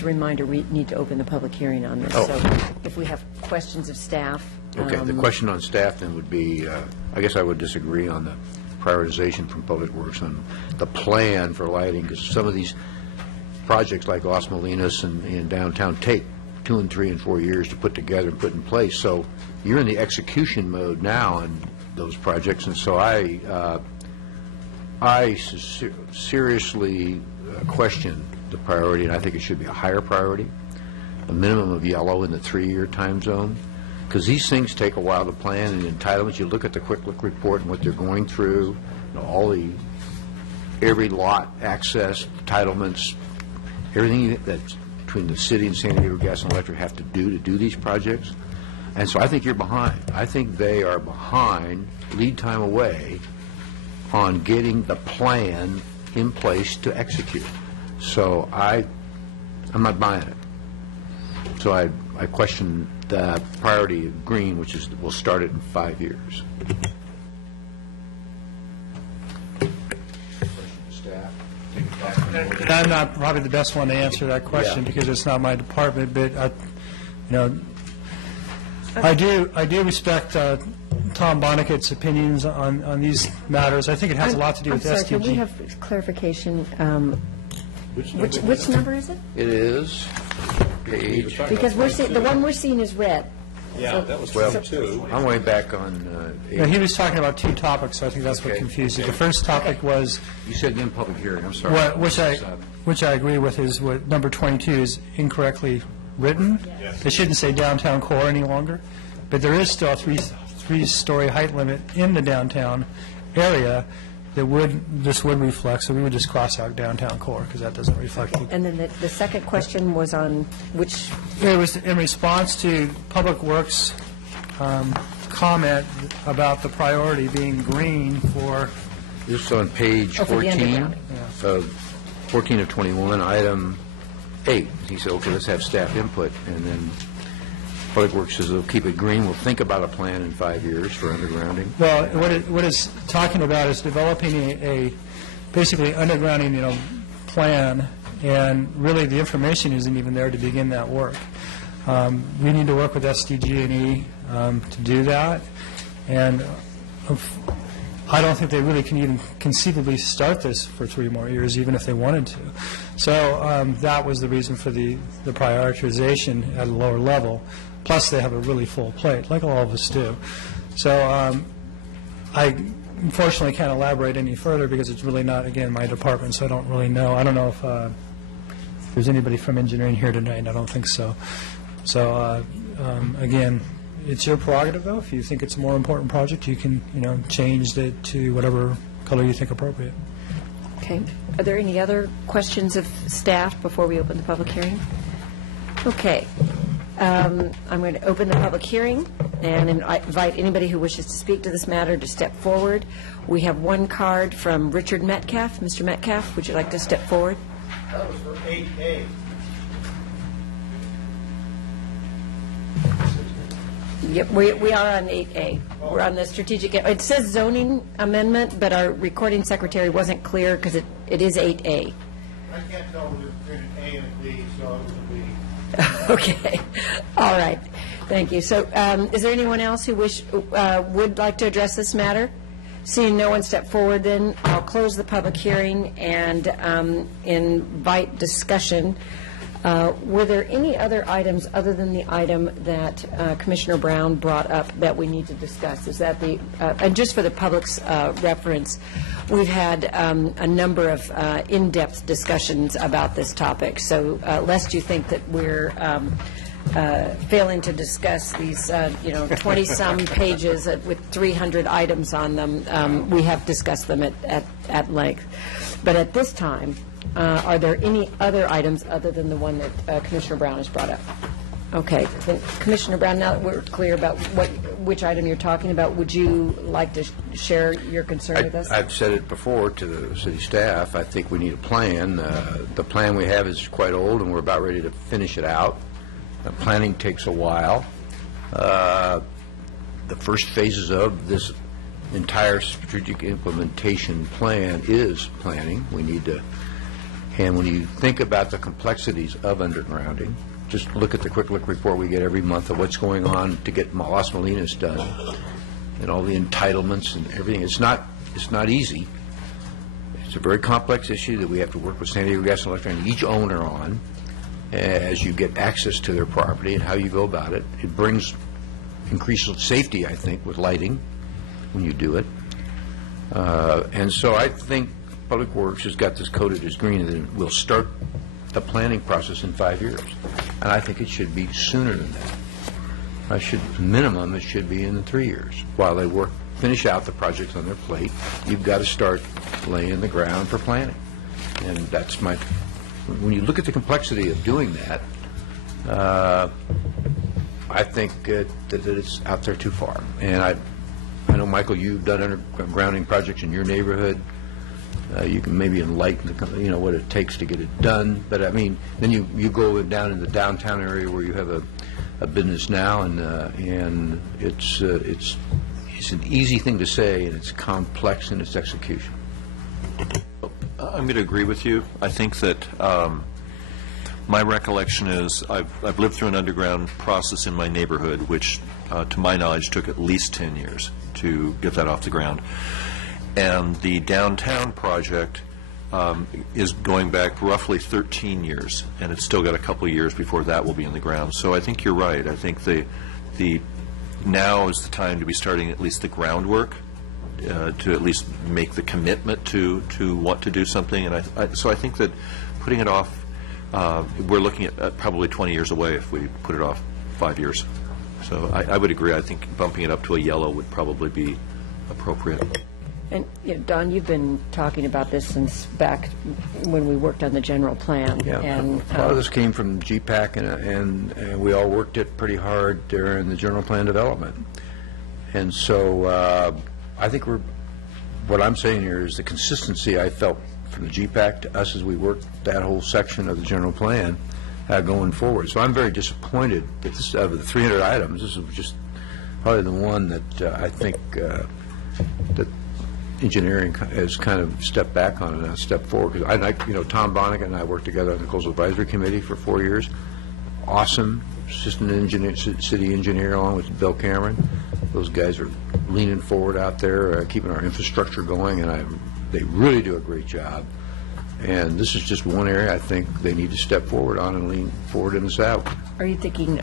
a reminder, we need to open the public hearing on this. So if we have questions of staff. Okay, the question on staff then would be, I guess I would disagree on the prioritization from Public Works on the plan for lighting, because some of these projects like Los Molinos and downtown take 2 and 3 and 4 years to put together and put in place. So you're in the execution mode now on those projects, and so I seriously question the priority, and I think it should be a higher priority, a minimum of yellow in the 3-year time zone, because these things take a while to plan. And entitlements, you look at the quick look report and what they're going through, every lot access, entitlements, everything that's between the city and San Diego Gas and Electric have to do these projects. And so I think you're behind. I think they are behind, lead time away, on getting the plan in place to execute. So I'm not buying it. So I question the priority of green, which is we'll start it in 5 years. And I'm not probably the best one to answer that question because it's not my department, but I do respect Tom Bonnekett's opinions on these matters. I think it has a lot to do with STG. Can we have clarification? Which number is it? It is page. Because the one we're seeing is red. Yeah, that was 2. I'm way back on. He was talking about 2 topics, so I think that's what confused you. The first topic was. You said in public hearing. I'm sorry. Which I agree with is what number 22 is incorrectly written. They shouldn't say downtown core any longer, but there is still a three-story height limit in the downtown area that this would reflect, so we would just cross out downtown core, because that doesn't reflect. And then the second question was on which? It was in response to Public Works comment about the priority being green for... This is on page 14, 14 of 21, item 8. He said, okay, let's have staff input, and then Public Works says they'll keep it green. We'll think about a plan in 5 years for undergrounding. Well, what it's talking about is developing a basically undergrounding, plan, and really the information isn't even there to begin that work. We need to work with SDG&E to do that, and I don't think they really can even conceivably start this for 3 more years, even if they wanted to. So that was the reason for the prioritization at a lower level. Plus, they have a really full plate, like all of us do. So I unfortunately can't elaborate any further because it's really not, again, my department, so I don't really know. I don't know if there's anybody from engineering here tonight. I don't think so. So, again, it's your prerogative, though. If you think it's a more important project, you can, change it to whatever color you think appropriate. Okay. Are there any other questions of staff before we open the public hearing? Okay. I'm going to open the public hearing and invite anybody who wishes to speak to this matter to step forward. We have one card from Richard Metcalf. Mr. Metcalf, would you like to step forward? That was for 8A. Yep, we are on 8A. We're on the strategic, it says zoning amendment, but our recording secretary wasn't clear because it is 8A. I can't tell between an A and a B, so it was a B. Okay. All right. Thank you. So is there anyone else who would like to address this matter? Seeing no one step forward, then I'll close the public hearing and invite discussion. Were there any other items other than the item that Commissioner Brown brought up that we need to discuss? Is that the, and just for the public's reference, we've had a number of in-depth discussions about this topic. So lest you think that we're failing to discuss these, 20-some pages with 300 items on them, we have discussed them at length. But at this time, are there any other items other than the one that Commissioner Brown has brought up? Okay. Then Commissioner Brown, now that we're clear about which item you're talking about, would you like to share your concern with us? I've said it before to the city staff. I think we need a plan. The plan we have is quite old, and we're about ready to finish it out. Planning takes a while. The first phases of this entire strategic implementation plan is planning. We need to, and when you think about the complexities of undergrounding, just look at the quick look report we get every month of what's going on to get Las Molinas done and all the entitlements and everything. It's not easy. It's a very complex issue that we have to work with San Diego Gas and Electric and each owner on as you get access to their property and how you go about it. It brings increased safety, I think, with lighting when you do it. And so I think Public Works has got this coded as green, and then we'll start the planning process in 5 years. And I think it should be sooner than that. Minimum, it should be in the 3 years. While they finish out the projects on their plate, you've got to start laying the ground for planning. And that's when you look at the complexity of doing that, I think that it's out there too far. And I know, Michael, you've done undergrounding projects in your neighborhood. You can maybe enlighten what it takes to get it done. But I mean, then you go down in the downtown area where you have a business now, and it's an easy thing to say, and it's complex in its execution. I'm going to agree with you. I think that my recollection is I've lived through an underground process in my neighborhood, which, to my knowledge, took at least 10 years to get that off the ground. And the downtown project is going back roughly 13 years, and it's still got a couple of years before that will be in the ground. So I think you're right. I think the now is the time to be starting at least the groundwork, to at least make the commitment to want to do something. And so I think that putting it off we're looking at probably 20 years away if we put it off 5 years. So I would agree. I think bumping it up to a yellow would probably be appropriate. And, Don, you've been talking about this since back when we worked on the general plan. Yeah, and a lot of this came from GPAC, and we all worked it pretty hard during the general plan development. And so I think what I'm saying here is the consistency I felt from the GPAC to us as we worked that whole section of the general plan going forward. So I'm very disappointed that this, of the 300 items, this is just probably the one that I think that engineering has kind of stepped back on and a step forward. Because Tom Bonnick and I worked together on the Coastal Advisory Committee for 4 years. Awesome assistant engineer, city engineer, along with Bill Cameron. Those guys are leaning forward out there, keeping our infrastructure going, and they really do a great job. And this is just one area I think they need to step forward on and lean forward in this out. Are you thinking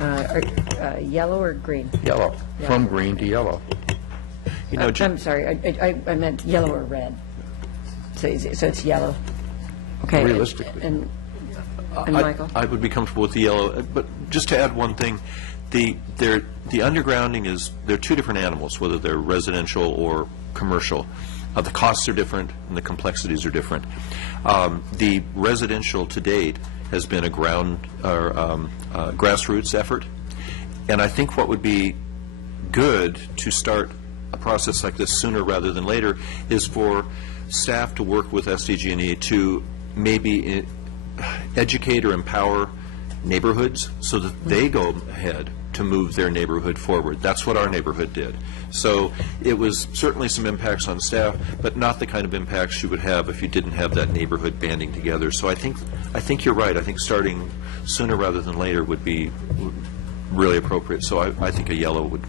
yellow or green? Yellow, from green to yellow. I'm sorry, I meant yellow or red. So it's yellow. Okay. Realistically. And Michael? I would be comfortable with the yellow, but just to add one thing, the undergrounding is, they're two different animals, whether they're residential or commercial. The costs are different and the complexities are different. The residential to date has been a grassroots effort, and I think what would be good to start a process like this sooner rather than later is for staff to work with SDG&E to maybe educate or empower neighborhoods so that they go ahead to move their neighborhood forward. That's what our neighborhood did. So it was certainly some impacts on staff, but not the kind of impacts you would have if you didn't have that neighborhood banding together. So I think you're right. I think starting sooner rather than later would be really appropriate. So I think a yellow would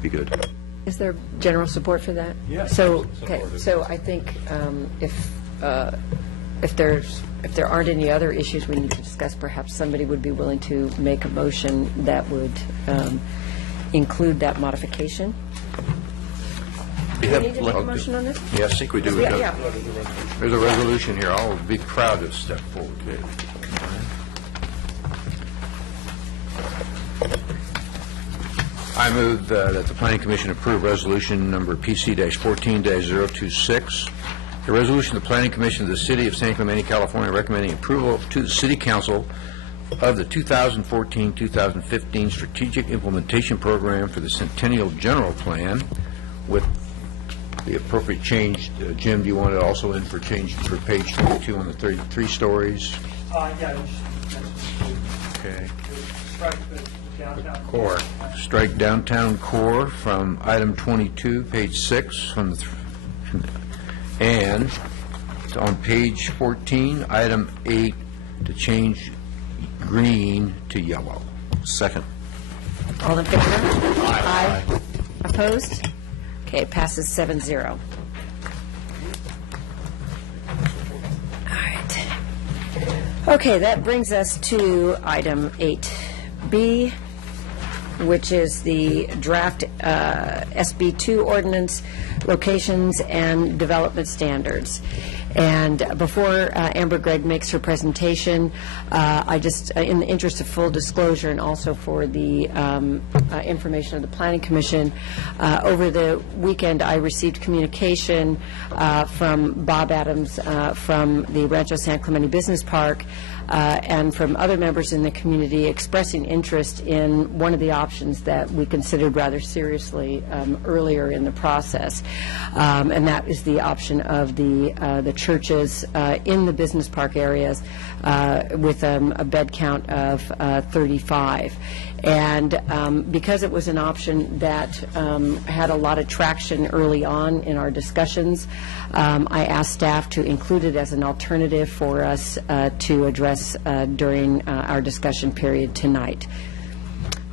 be good. Is there general support for that? Yes. So, okay, so I think if there aren't any other issues we need to discuss, perhaps somebody would be willing to make a motion that would include that modification. Do we need to make a motion on this? Yes, I think we do. Yeah. There's a resolution here. I'll be proud to step forward. I move that the Planning Commission approve resolution number PC-14-026. A resolution of the Planning Commission of the City of San Clemente, California, recommending approval to the City Council of the 2014-2015 Strategic Implementation Program for the Centennial General Plan with the appropriate change. Jim, do you want it also in for change for page 22 on the 33 stories? Yeah. Okay. Strike the downtown core. Strike downtown core from item 22, page 6, and on page 14, item 8, to change green to yellow. Second. All in favor? Aye. Opposed? Okay, it passes 7-0. All right. Okay, that brings us to item 8B, which is the draft SB2 ordinance, locations and development standards. And before Amber Gregg makes her presentation, I just, in the interest of full disclosure and also for the information of the Planning Commission, over the weekend I received communication from Bob Adams from the Rancho San Clemente Business Park and from other members in the community expressing interest in one of the options that we considered rather seriously earlier in the process, and that is the option of the churches in the business park areas with a bed count of 35. And because it was an option that had a lot of traction early on in our discussions, I asked staff to include it as an alternative for us to address during our discussion period tonight.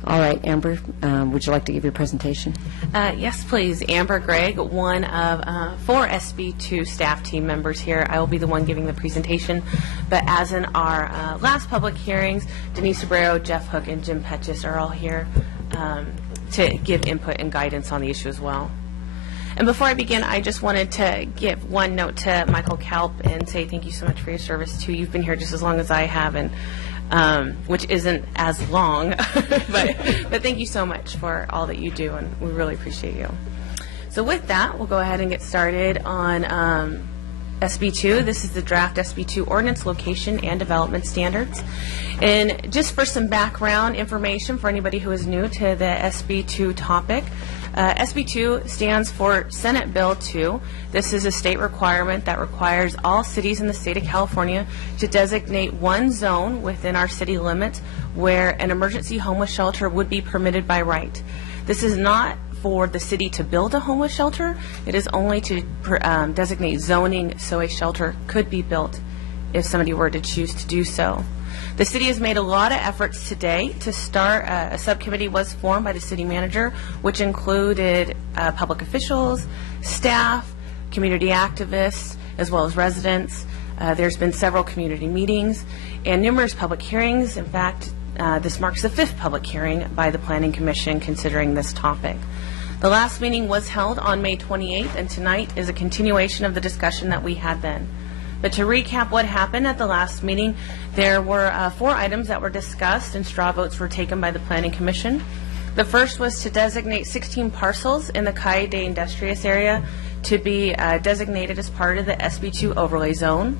All right, Amber, would you like to give your presentation? Yes, please. Amber Gregg, one of 4 SB2 staff team members here. I will be the one giving the presentation, but as in our last public hearings, Denise Abreu, Jeff Hook, and Jim Petchis are all here to give input and guidance on the issue as well. And before I begin, I just wanted to give one note to Michael Kalp and say thank you so much for your service, too. You've been here just as long as I have, and which isn't as long, but thank you so much for all that you do, and we really appreciate you. So with that, we'll go ahead and get started on SB2. This is the draft SB2 ordinance, location and development standards. And just for some background information for anybody who is new to the SB2 topic, SB2 stands for Senate Bill 2. This is a state requirement that requires all cities in the state of California to designate one zone within our city limits where an emergency homeless shelter would be permitted by right. This is not for the city to build a homeless shelter. It is only to designate zoning so a shelter could be built if somebody were to choose to do so. The city has made a lot of efforts today to start. A subcommittee was formed by the city manager, which included public officials, staff, community activists, as well as residents. There's been several community meetings and numerous public hearings. In fact, this marks the 5th public hearing by the Planning Commission considering this topic. The last meeting was held on May 28th, and tonight is a continuation of the discussion that we had then. But to recap what happened at the last meeting, there were 4 items that were discussed and straw votes were taken by the Planning Commission. The first was to designate 16 parcels in the Calle de Industrias area to be designated as part of the SB2 overlay zone.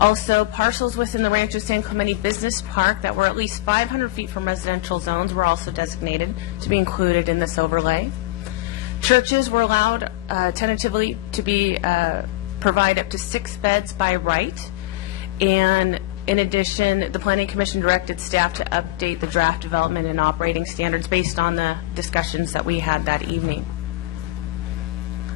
Also, parcels within the Rancho San Clemente Business Park that were at least 500 feet from residential zones were also designated to be included in this overlay. Churches were allowed tentatively to be provide up to 6 beds by right, and in addition, the Planning Commission directed staff to update the draft development and operating standards based on the discussions that we had that evening.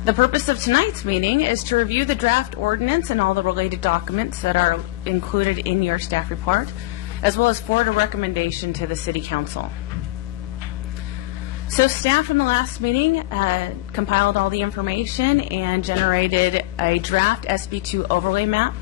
The purpose of tonight's meeting is to review the draft ordinance and all the related documents that are included in your staff report, as well as forward a recommendation to the City Council. So staff from the last meeting compiled all the information and generated a draft SB2 overlay map.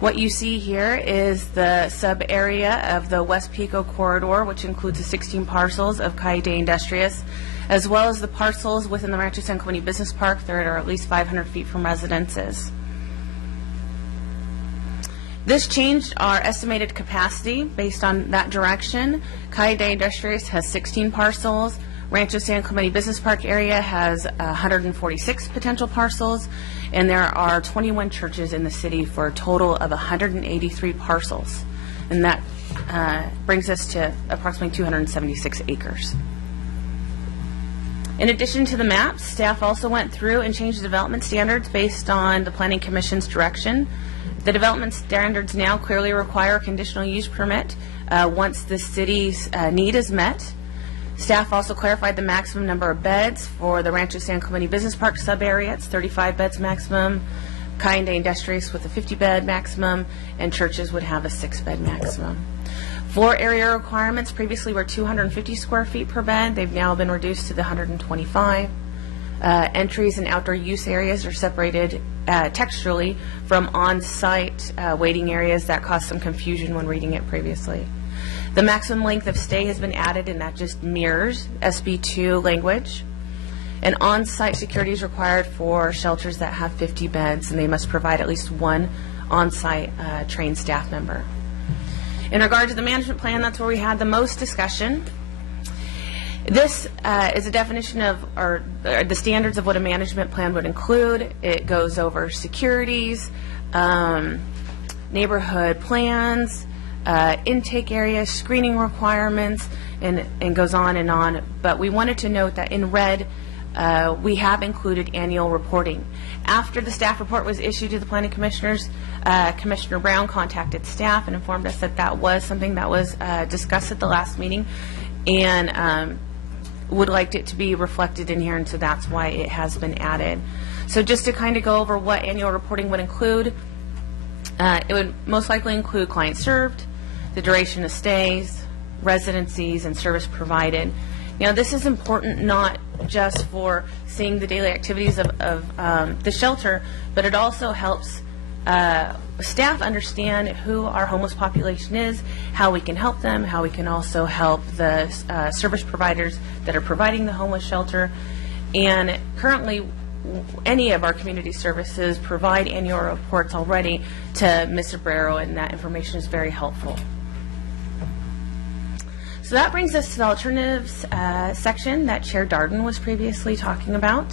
What you see here is the sub-area of the West Pico corridor, which includes the 16 parcels of Calle de Industrias, as well as the parcels within the Rancho San Clemente Business Park that are at least 500 feet from residences. This changed our estimated capacity based on that direction. Calle de Industrias has 16 parcels. Rancho San Clemente Business Park area has 146 potential parcels, and there are 21 churches in the city for a total of 183 parcels. And that brings us to approximately 276 acres. In addition to the maps, staff also went through and changed the development standards based on the Planning Commission's direction. The development standards now clearly require a conditional use permit once the city's need is met. Staff also clarified the maximum number of beds for the Rancho San Clemente Business Park sub-area. It's 35 beds maximum. Calle de Industrias with a 50-bed maximum, and churches would have a 6-bed maximum. Floor area requirements previously were 250 square feet per bed. They've now been reduced to the 125. Entries and outdoor use areas are separated textually from on-site waiting areas. That caused some confusion when reading it previously. The maximum length of stay has been added, and that just mirrors SB2 language. And on-site security is required for shelters that have 50 beds, and they must provide at least one on-site trained staff member. In regard to the management plan, that's where we had the most discussion. This is a definition of, or the standards of what a management plan would include. It goes over securities, neighborhood plans, intake areas, screening requirements, and goes on and on. But we wanted to note that in red, we have included annual reporting. After the staff report was issued to the planning commissioners, Commissioner Brown contacted staff and informed us that that was something that was discussed at the last meeting, and would like it to be reflected in here, and so that's why it has been added. So just to kind of go over what annual reporting would include, it would most likely include clients served, the duration of stays, residencies, and service provided. Now, this is important not just for seeing the daily activities of the shelter, but it also helps staff understand who our homeless population is, how we can help them, how we can also help the service providers that are providing the homeless shelter. And currently, any of our community services provide annual reports already to Ms. Abrero, and that information is very helpful. So that brings us to the alternatives section that Chair Darden was previously talking about.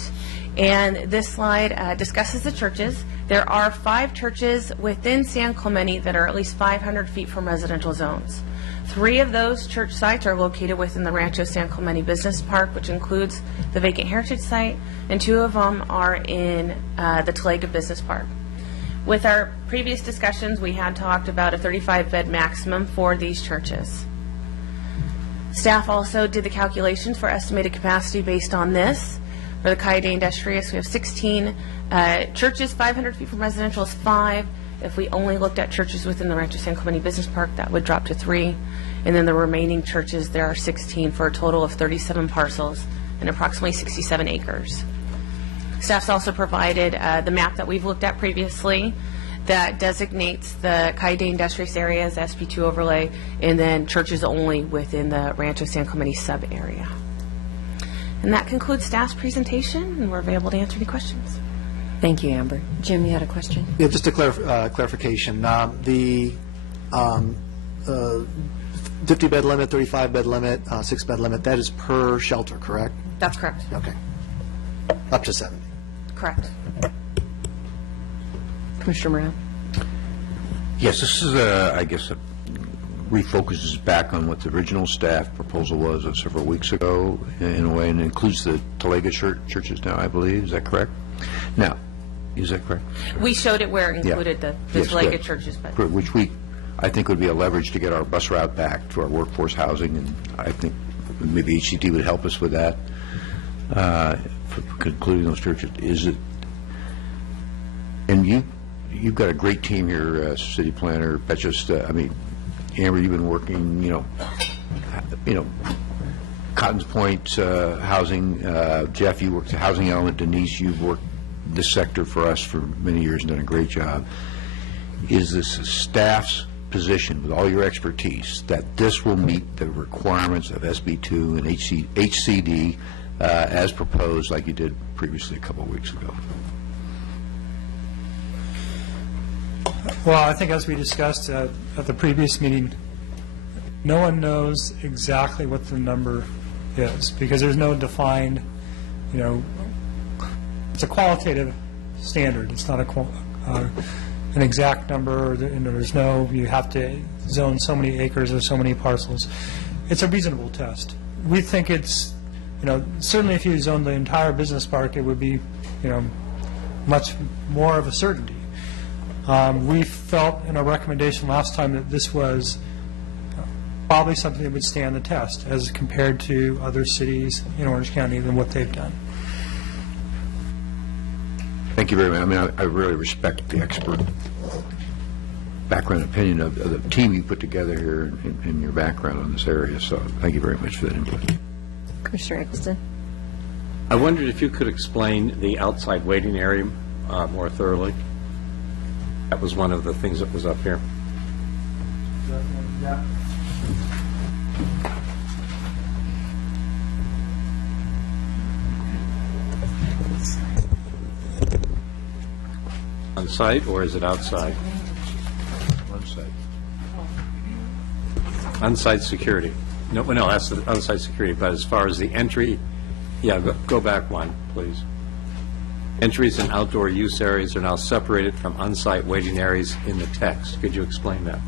And this slide discusses the churches. There are 5 churches within San Clemente that are at least 500 feet from residential zones. 3 of those church sites are located within the Rancho San Clemente Business Park, which includes the vacant heritage site, and 2 of them are in the Talega Business Park. With our previous discussions, we had talked about a 35-bed maximum for these churches. Staff also did the calculations for estimated capacity based on this. For the Calle de Industrias, we have 16 churches. 500 feet from residential is 5. If we only looked at churches within the Rancho San Clemente Business Park, that would drop to 3. And then the remaining churches, there are 16 for a total of 37 parcels and approximately 67 acres. Staff's also provided the map that we've looked at previously that designates the Calle de Industrias area as SB2 overlay, and then churches only within the Rancho San Clemente sub-area. And that concludes staff's presentation, and we're available to answer any questions. Thank you, Amber. Jim, you had a question? Yeah, just a clarification. The 50-bed limit, 35-bed limit, 6-bed limit, that is per shelter, correct? That's correct. Okay. Up to 70. Correct. Commissioner Moran? Yes, this is, I guess, refocuses back on what the original staff proposal was several weeks ago, in a way, and includes the Talega churches now, I believe. Is that correct? Now, is that correct? We showed it where it included the Talega good. churches, but Which I think would be a leverage to get our bus route back to our workforce housing, and I think maybe HCD would help us with that, for concluding those churches. Is it, and you've got a great team here, city planner, but just, I mean, Amber, you've been working, you know, Cottons Point housing. Jeff, you worked the housing element. Denise, you've worked this sector for us for many years and done a great job. Is this a staff's position, with all your expertise, that this will meet the requirements of SB2 and HCD as proposed, like you did previously a couple of weeks ago? Well, I think as we discussed at the previous meeting, no one knows exactly what the number is, because there's no defined, you know, it's a qualitative standard. It's not an exact number. There's no, you have to zone so many acres or so many parcels. It's a reasonable test. We think it's, you know, certainly if you zone the entire business park, it would be, you know, much more of a certainty. We felt in our recommendation last time that this was probably something that would stand the test as compared to other cities in Orange County and what they've done. Thank you very much. I mean, I really respect the expert background opinion of the team you put together here and your background on this area, so thank you very much for that input. Commissioner Eggleston? I wondered if you could explain the outside waiting area more thoroughly. That was one of the things that was up here. Yeah. On site, or is it outside? On site. On-site security. No, that's the on-site security, but as far as the entry, yeah, go back one, please. Entries and outdoor use areas are now separated from on-site waiting areas in the text. Could you explain that?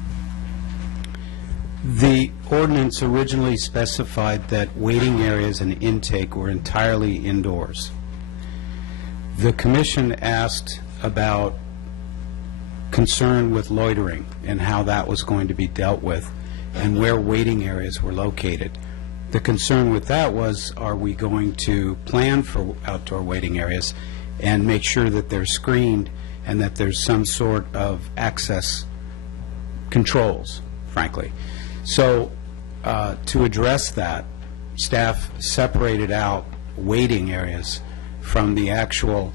The ordinance originally specified that waiting areas and intake were entirely indoors. The commission asked about concern with loitering and how that was going to be dealt with and where waiting areas were located. The concern with that was, are we going to plan for outdoor waiting areas and make sure that they're screened and that there's some sort of access controls, frankly. So to address that, staff separated out waiting areas from the actual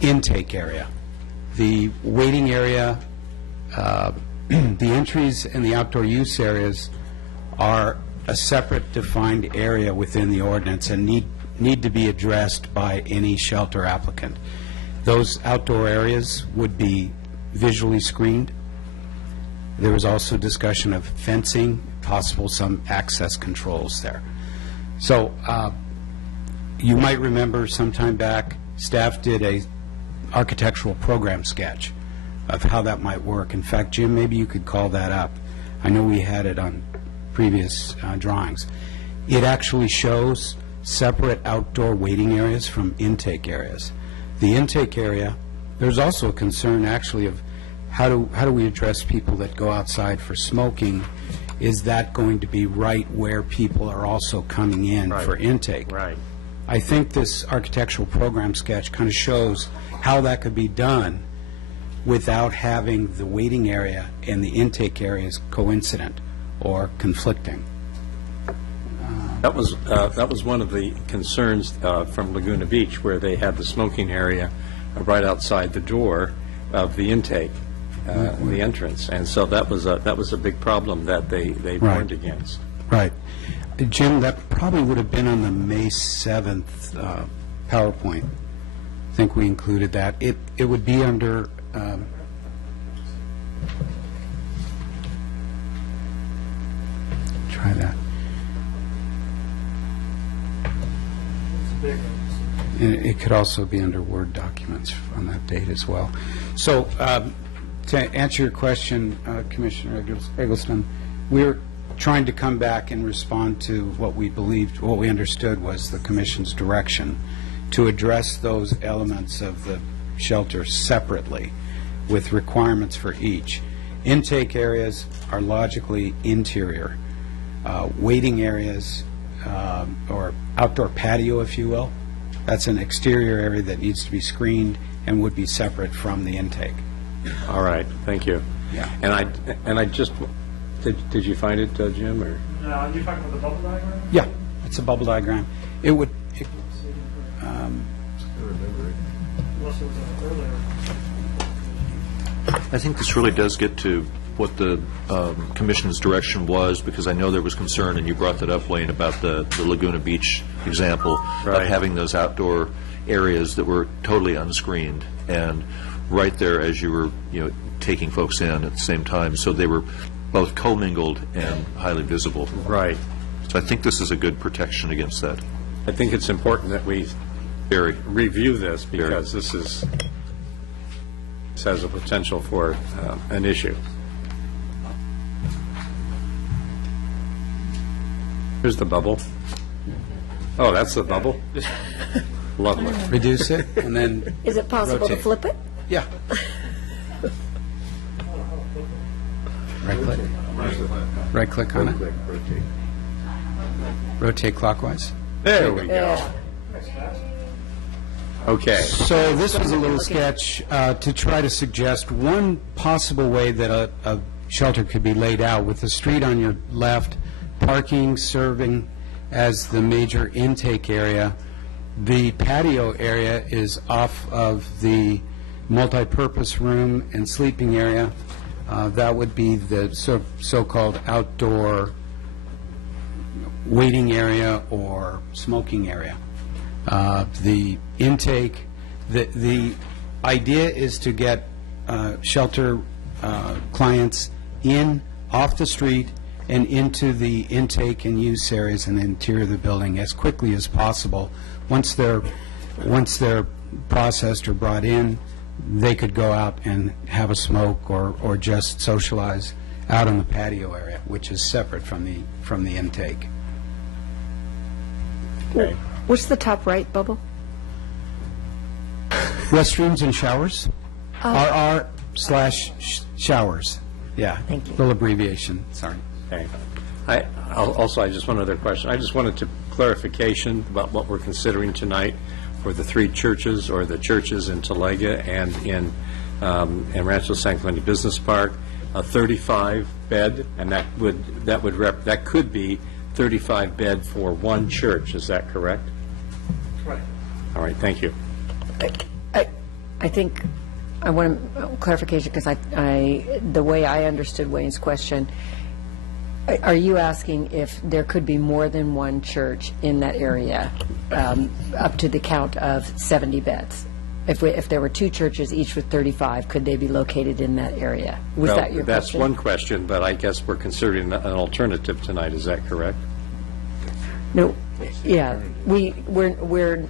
intake area. The waiting area, the entries and the outdoor use areas are a separate defined area within the ordinance and need to be addressed by any shelter applicant. Those outdoor areas would be visually screened. There was also discussion of fencing, possible some access controls there. So you might remember sometime back, staff did a architectural program sketch of how that might work. In fact, Jim, maybe you could call that up. I know we had it on previous drawings. It actually shows separate outdoor waiting areas from intake areas. The intake area, there's also a concern actually of how do we address people that go outside for smoking? Is that going to be right where people are also coming in for intake? Right. I think this architectural program sketch kind of shows how that could be done without having the waiting area and the intake areas coincident or conflicting. That was one of the concerns from Laguna Beach, where they had the smoking area right outside the door of the intake, the entrance, and so that was a big problem that they warned against. Right. Jim, that probably would have been on the May 7th PowerPoint. I think we included that. It would be under try that. It could also be under Word documents on that date as well. So to answer your question, Commissioner Eggleston, we're trying to come back and respond to what we believed, what we understood was the Commission's direction to address those elements of the shelter separately with requirements for each. Intake areas are logically interior. Waiting areas or outdoor patio, if you will, that's an exterior area that needs to be screened and would be separate from the intake. All right, thank you. Yeah. And I just, did you find it, Jim, or? No, you're talking about the bubble diagram? Yeah, it's a bubble diagram. It would, I think this really does get to what the Commission's direction was, because I know there was concern, and you brought that up, Wayne, about the Laguna Beach example of having those outdoor areas that were totally unscreened and right there as you were, taking folks in at the same time. So they were both commingled and highly visible. Right. So I think this is a good protection against that. I think it's important that we review this, because this has a potential for an issue. Here's the bubble. Oh, that's the bubble? Lovely. reduce it and then Is it possible rotate. to flip it? Yeah. Right click. Right click on it. Rotate clockwise. There we go. Okay. So this was a little sketch to try to suggest one possible way that a shelter could be laid out, with the street on your left, parking serving as the major intake area. The patio area is off of the multi-purpose room and sleeping area. That would be the so-called outdoor waiting area or smoking area. The intake, the idea is to get shelter clients in, off the street, and into the intake and use areas in the interior of the building as quickly as possible. Once they're processed or brought in, they could go out and have a smoke or just socialize out on the patio area, which is separate from the intake. Okay. What's the top right bubble? Restrooms and showers. RR/showers. Yeah. Thank you. Little abbreviation. Sorry. Okay. I just one other question. I just wanted clarification about what we're considering tonight for the three churches, or the churches in Talega and in Rancho San Clemente Business Park. A 35 bed, and that could be 35 bed for one church. Is that correct? Right. All right. Thank you. I think I want clarification, because the way I understood Wayne's question, Are you asking if there could be more than one church in that area, up to the count of 70 beds? If there were two churches, each with 35, could they be located in that area? Was Well, that your that's question? one question, but I guess we're considering an alternative tonight. Is that correct? No, yeah, we're,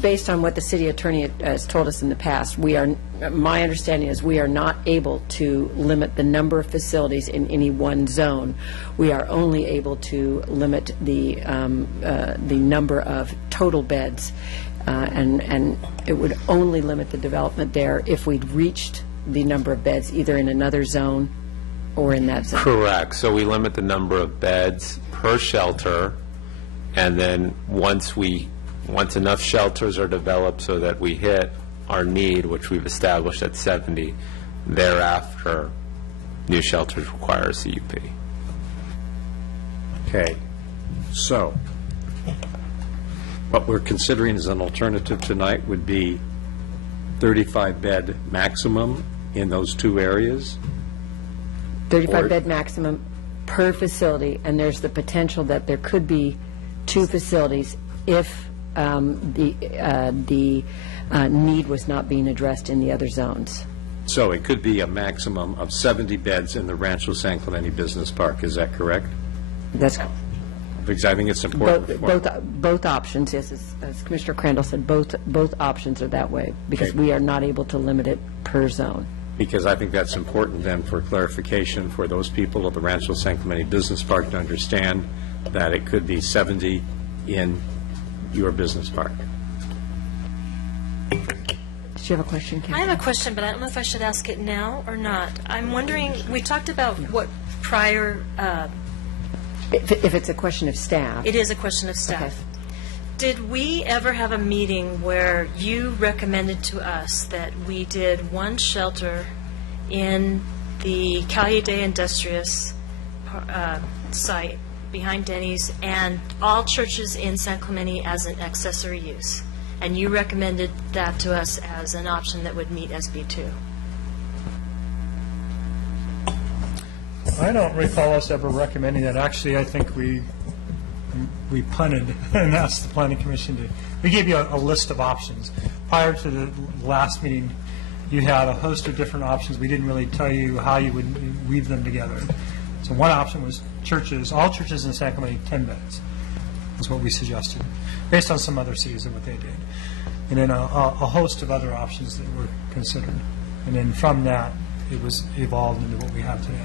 based on what the city attorney has told us in the past, my understanding is we are not able to limit the number of facilities in any one zone. We are only able to limit the number of total beds, and it would only limit the development there if we'd reached the number of beds either in another zone or in that zone. Correct. So we limit the number of beds per shelter, and then once enough shelters are developed so that we hit our need, which we've established at 70, thereafter, new shelters require a CUP. Okay. So what we're considering as an alternative tonight would be 35-bed maximum in those two areas? 35-bed maximum per facility, and there's the potential that there could be two facilities if the need was not being addressed in the other zones. So it could be a maximum of 70 beds in the Rancho San Clemente Business Park. Is that correct? That's Because I think it's important. both options, yes, as Commissioner Crandall said, both options are that way, because Okay. we are not able to limit it per zone. Because I think that's important then for clarification for those people of the Rancho San Clemente Business Park to understand that it could be 70 in your business park. Did you have a question, Kathy? I have a question, but I don't know if I should ask it now or not. I'm wondering, we talked about what prior... If it's a question of staff. It is a question of staff. Did we ever have a meeting where you recommended to us that we did one shelter in the Calle de Industrias site behind Denny's and all churches in San Clemente as an accessory use? And you recommended that to us as an option that would meet SB2. I don't recall us ever recommending that. Actually, I think we punted and asked the Planning Commission to, we gave you a list of options. Prior to the last meeting, you had a host of different options. We didn't really tell you how you would weave them together. So one option was churches, all churches in San Clemente, 10 beds, was what we suggested, based on some other cities and what they did. And then a host of other options that were considered. And then from that, it was evolved into what we have today.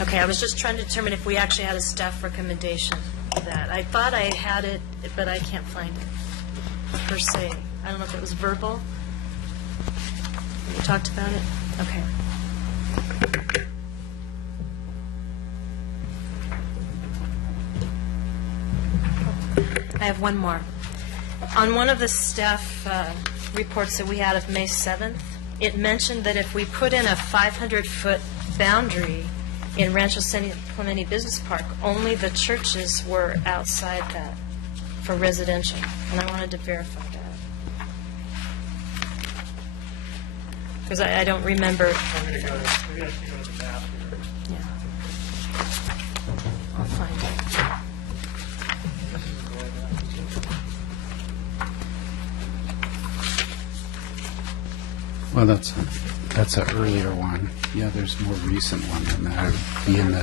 Okay, I was just trying to determine if we actually had a staff recommendation for that. I thought I had it, but I can't find it per se. I don't know if it was verbal. We talked about it? Okay. I have one more. On one of the staff reports that we had of May 7th, it mentioned that if we put in a 500-foot boundary in Rancho San Clemente Business Park, only the churches were outside that for residential, and I wanted to verify that. Because I don't remember. Maybe I should go to the map here. Yeah. I'll find it. Well, that's an earlier one. Yeah, there's a more recent one than that. It would be in the...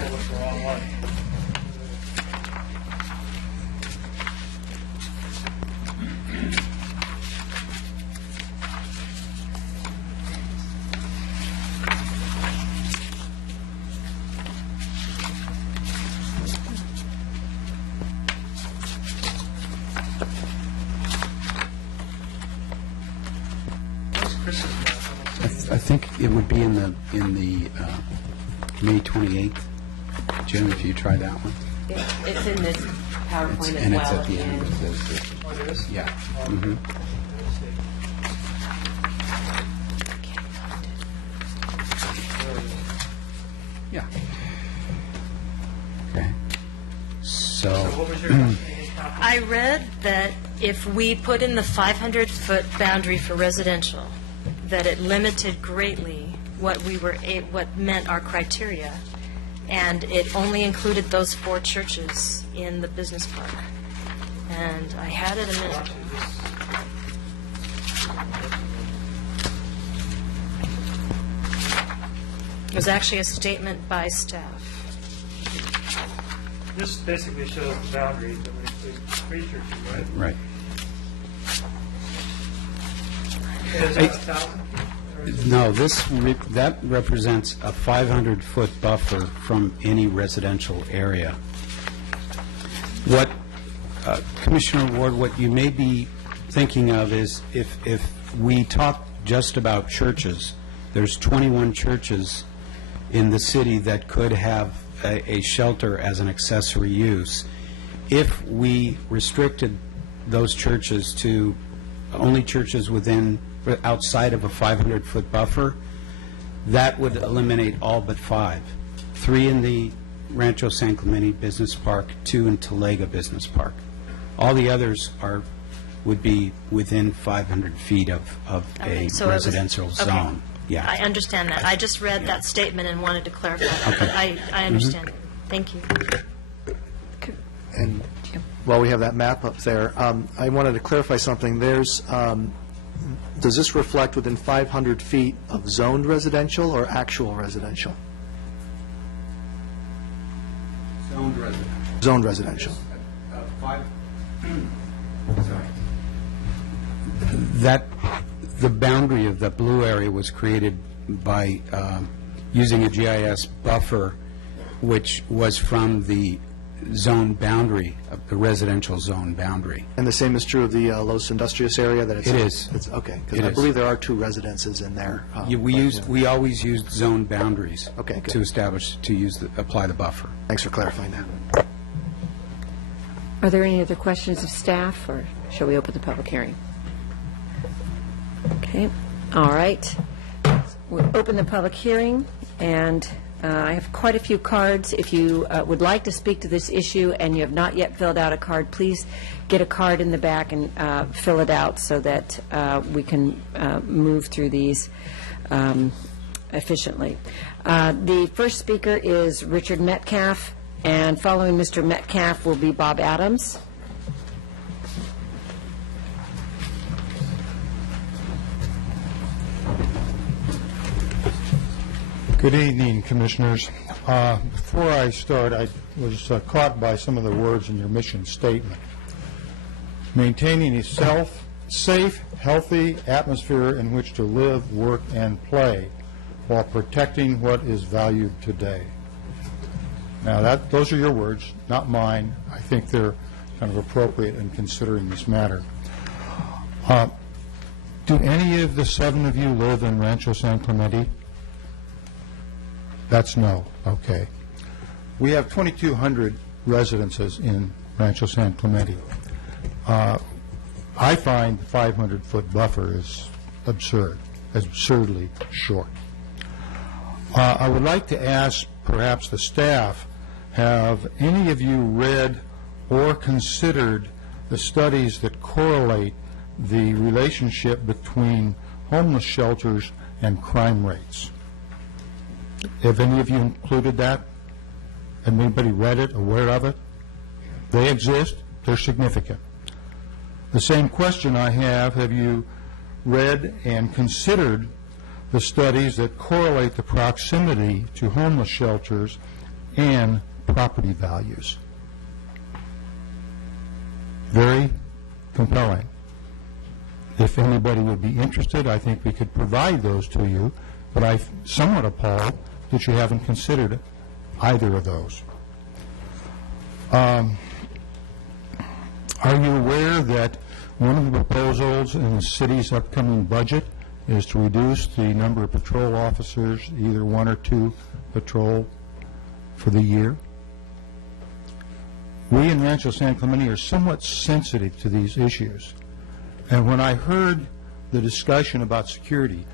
I think it would be in the May 28th. Jim, if you try that one. It's in this PowerPoint as well. And it's at the end of this. Oh, it is? Yeah. Mm-hmm. Yeah. Okay. So. What was your I read that if we put in the 500-foot boundary for residential, that it limited greatly what we were what met our criteria, and it only included those 4 churches in the business park. And I had it a minute ago. It was actually a statement by staff. This basically shows the boundaries of the 3 churches, right? Right. Is that 1,000? No, that represents a 500-foot buffer from any residential area. What, Commissioner Ward, what you may be thinking of is if we talk just about churches, there's 21 churches in the city that could have a shelter as an accessory use. If we restricted those churches to only churches outside of a 500-foot buffer, that would eliminate all but 5. 3 in the Rancho San Clemente Business Park, 2 in Talega Business Park. All the others would be within 500 feet of Okay, a so it was- residential okay. zone. Yeah. I understand that. I just read that statement and wanted to clarify that. Okay. But I understand it. Thank you. And while we have that map up there, I wanted to clarify something. Does this reflect within 500 feet of zoned residential or actual residential? Zoned residential. Zoned residential. The boundary of the blue area was created by using a GIS buffer, which was from the zone boundary, of the residential zone boundary. And the same is true of the Los Industrious area? That It is. Okay, It because I is. believe there are 2 residences in there. We always used zone boundaries Okay, good. to apply the buffer. Thanks for clarifying that. Are there any other questions of staff, or shall we open the public hearing? Okay, all right. We'll open the public hearing, and I have quite a few cards. If you would like to speak to this issue and you have not yet filled out a card, please get a card in the back and fill it out so that we can move through these efficiently. The first speaker is Richard Metcalf, and following Mr. Metcalf will be Bob Adams. Good evening, Commissioners. Before I start, I was caught by some of the words in your mission statement. Maintaining a safe, healthy atmosphere in which to live, work, and play while protecting what is valued today. Now, those are your words, not mine. I think they're kind of appropriate in considering this matter. Do any of the 7 of you live in Rancho San Clemente? That's no. Okay. We have 2,200 residences in Rancho San Clemente. I find the 500-foot buffer is absurd, absurdly short. I would like to ask perhaps the staff, have any of you read or considered the studies that correlate the relationship between homeless shelters and crime rates? Have any of you included that? Have anybody read it, aware of it? They exist. They're significant. The same question I have you read and considered the studies that correlate the proximity to homeless shelters and property values? Very compelling. If anybody would be interested, I think we could provide those to you, but I'm somewhat appalled that you haven't considered either of those. Are you aware that one of the proposals in the city's upcoming budget is to reduce the number of patrol officers, either 1 or 2 patrol for the year? We in Rancho San Clemente are somewhat sensitive to these issues. And when I heard the discussion about security,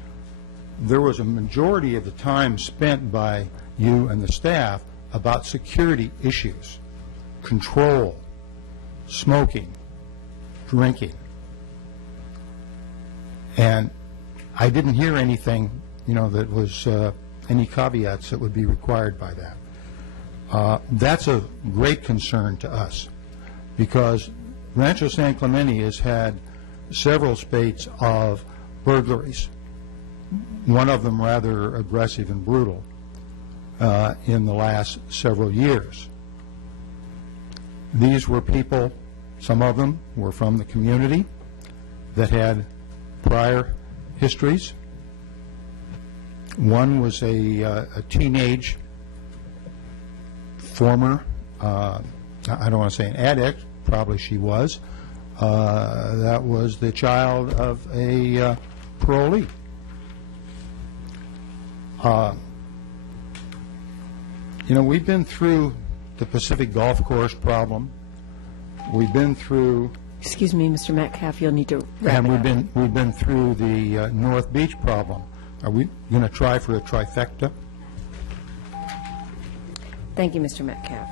there was a majority of the time spent by you and the staff about security issues, control, smoking, drinking. And I didn't hear anything, that was any caveats that would be required by that. That's a great concern to us, because Rancho San Clemente has had several spates of burglaries, one of them rather aggressive and brutal, in the last several years. These were people, some of them were from the community that had prior histories. One was a teenage former, I don't want to say an addict, probably she was, that was the child of a parolee. You know, we've been through the Pacific Golf Course problem. We've been through... Excuse me, Mr. Metcalf, you'll need to wrap and it up. we've been through the North Beach problem. Are we going to try for a trifecta? Thank you, Mr. Metcalf.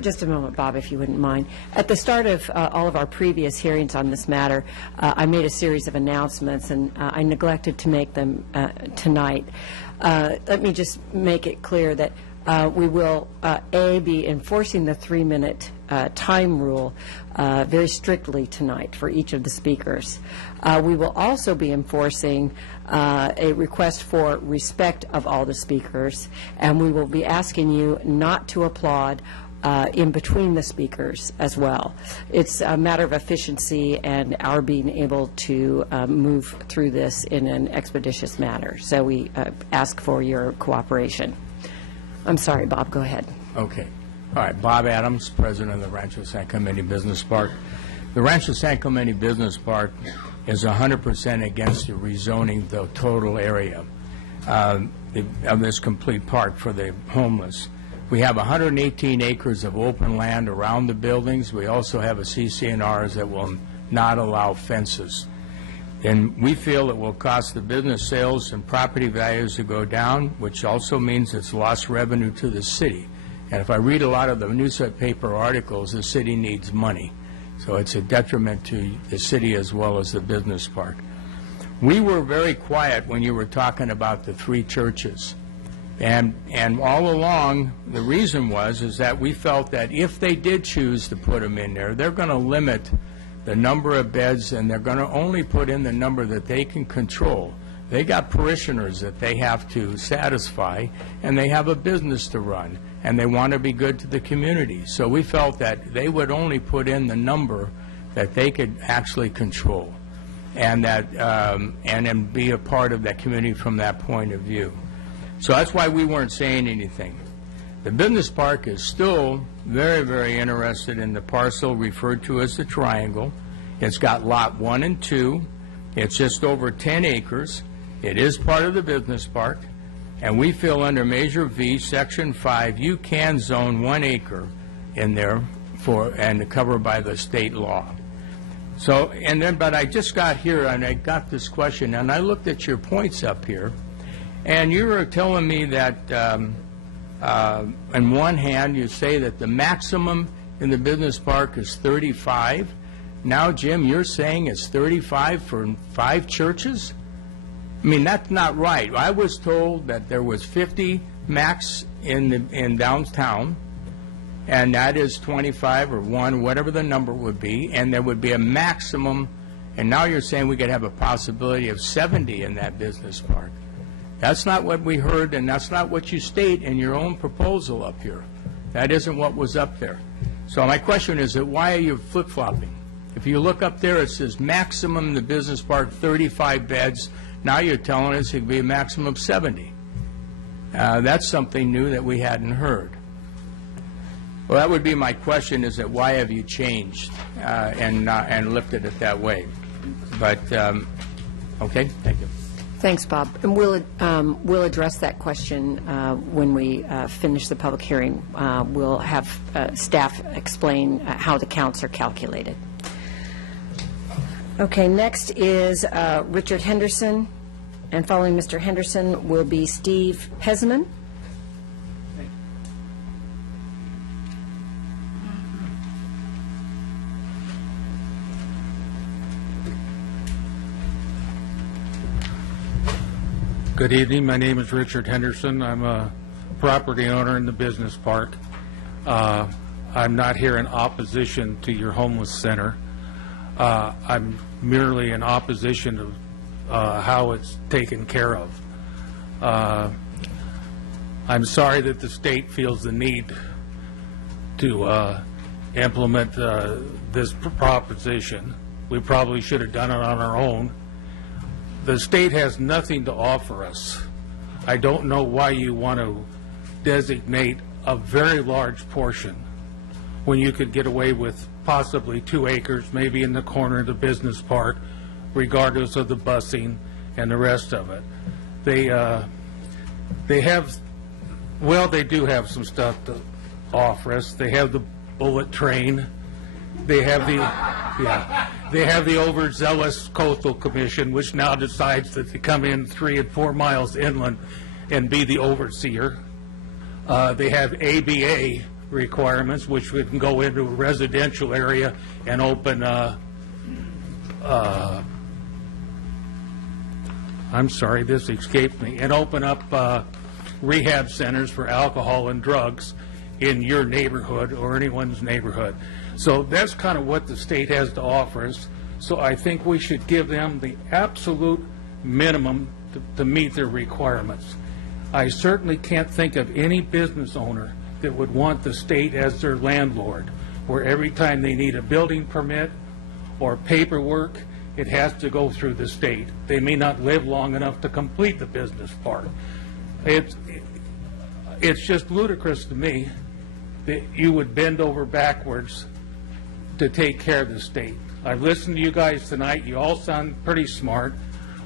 Just a moment, Bob, if you wouldn't mind. At the start of all of our previous hearings on this matter, I made a series of announcements, and I neglected to make them tonight. Let me just make it clear that we will, A, be enforcing the 3-minute time rule very strictly tonight for each of the speakers. We will also be enforcing a request for respect of all the speakers, and we will be asking you not to applaud in between the speakers as well. It's a matter of efficiency and our being able to move through this in an expeditious manner. So we ask for your cooperation. I'm sorry, Bob, go ahead. Okay. All right, Bob Adams, President of the Rancho San Clemente Business Park. The Rancho San Clemente Business Park is 100% against the rezoning the total area of this complete park for the homeless. We have 118 acres of open land around the buildings. We also have a CC&Rs that will not allow fences. And we feel it will cost the business sales and property values to go down, which also means it's lost revenue to the city. And if I read a lot of the newspaper articles, the city needs money. So it's a detriment to the city as well as the business park. We were very quiet when you were talking about the 3 churches. And all along, the reason is that we felt that if they did choose to put them in there, they're going to limit the number of beds, and they're going to only put in the number that they can control. They got parishioners that they have to satisfy, and they have a business to run, and they want to be good to the community. So we felt that they would only put in the number that they could actually control, and that and be a part of that community from that point of view. So that's why we weren't saying anything. The business park is still very, very interested in the parcel referred to as the triangle. It's got lot 1 and 2. It's just over 10 acres. It is part of the business park. And we feel under Measure V, Section 5, you can zone 1 acre in there and covered by the state law. So, but I just got here and I got this question, and I looked at your points up here, and you were telling me that on one hand, you say that the maximum in the business park is 35. Now, Jim, you're saying it's 35 for 5 churches? I mean, that's not right. I was told that there was 50 max in downtown, and that is 25 or 1, whatever the number would be, and there would be a maximum, and now you're saying we could have a possibility of 70 in that business park. That's not what we heard, and that's not what you state in your own proposal up here. That isn't what was up there. So my question is that why are you flip-flopping? If you look up there, it says maximum in the business park, 35 beds. Now you're telling us it could be a maximum of 70. That's something new that we hadn't heard. Well, that would be my question, is that why have you changed and lifted it that way? But, okay, thank you. Thanks, Bob. And we'll address that question when we finish the public hearing. We'll have staff explain how the counts are calculated. Okay, next is Richard Henderson, and following Mr. Henderson will be Steve Pesman. Good evening. My name is Richard Henderson. I'm a property owner in the business park. I'm not here in opposition to your homeless center. I'm merely in opposition to how it's taken care of. I'm sorry that the state feels the need to implement this proposition. We probably should have done it on our own. The state has nothing to offer us. I don't know why you want to designate a very large portion when you could get away with possibly 2 acres, maybe in the corner of the business park, regardless of the busing and the rest of it. They do have some stuff to offer us. They have the bullet train. They have the overzealous coastal commission, which now decides that they come in 3 and 4 miles inland and be the overseer. They have ABA requirements, which would go into a residential area and open I'm sorry, this escaped me, and open up rehab centers for alcohol and drugs in your neighborhood or anyone's neighborhood. So that's kind of what the state has to offer us. So I think we should give them the absolute minimum to meet their requirements. I certainly can't think of any business owner that would want the state as their landlord, where every time they need a building permit or paperwork, it has to go through the state. They may not live long enough to complete the business part. It's just ludicrous to me that you would bend over backwards to take care of the state. I've listened to you guys tonight. You all sound pretty smart.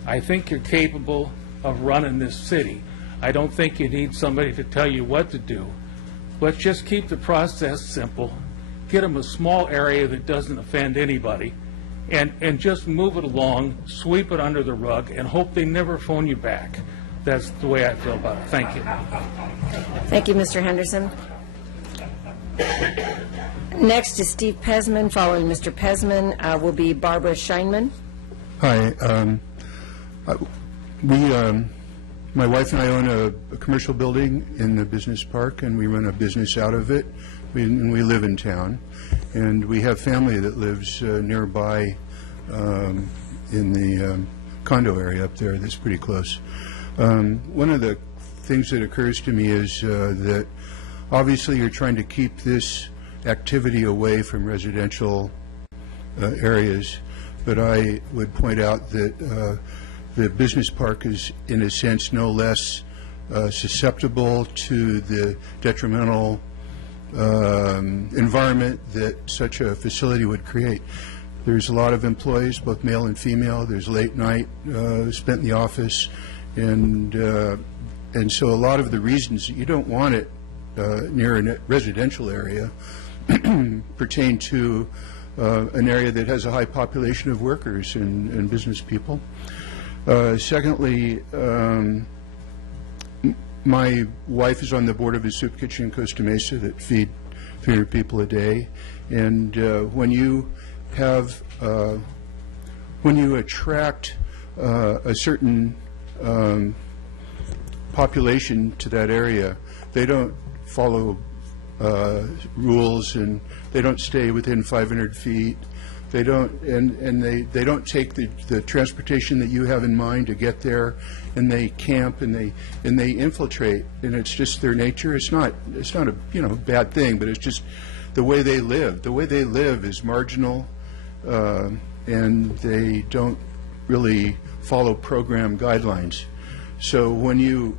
I think you're capable of running this city. I don't think you need somebody to tell you what to do. Let's just keep the process simple. Get them a small area that doesn't offend anybody, and just move it along, sweep it under the rug, and hope they never phone you back. That's the way I feel about it. Thank you. Thank you, Mr. Henderson. Next is Steve Pesman. Following Mr. Pesman will be Barbara Scheinman. Hi. My wife and I own a commercial building in the business park, and we run a business out of it. We live in town, and we have family that lives nearby in the condo area up there that's pretty close. One of the things that occurs to me is that obviously you're trying to keep this activity away from residential areas, but I would point out that the business park is, in a sense, no less susceptible to the detrimental environment that such a facility would create. There's a lot of employees, both male and female. There's late night spent in the office, and so a lot of the reasons that you don't want it near a residential area pertain to an area that has a high population of workers and business people. Secondly, my wife is on the board of a soup kitchen in Costa Mesa that feed 300 people a day, and when you attract a certain population to that area, they don't follow rules, and they don't stay within 500 feet. They don't, and they don't take the transportation that you have in mind to get there, and they camp and they infiltrate, and it's just their nature. It's not a bad thing, but it's just the way they live. The way they live is marginal, and they don't really follow program guidelines. So when you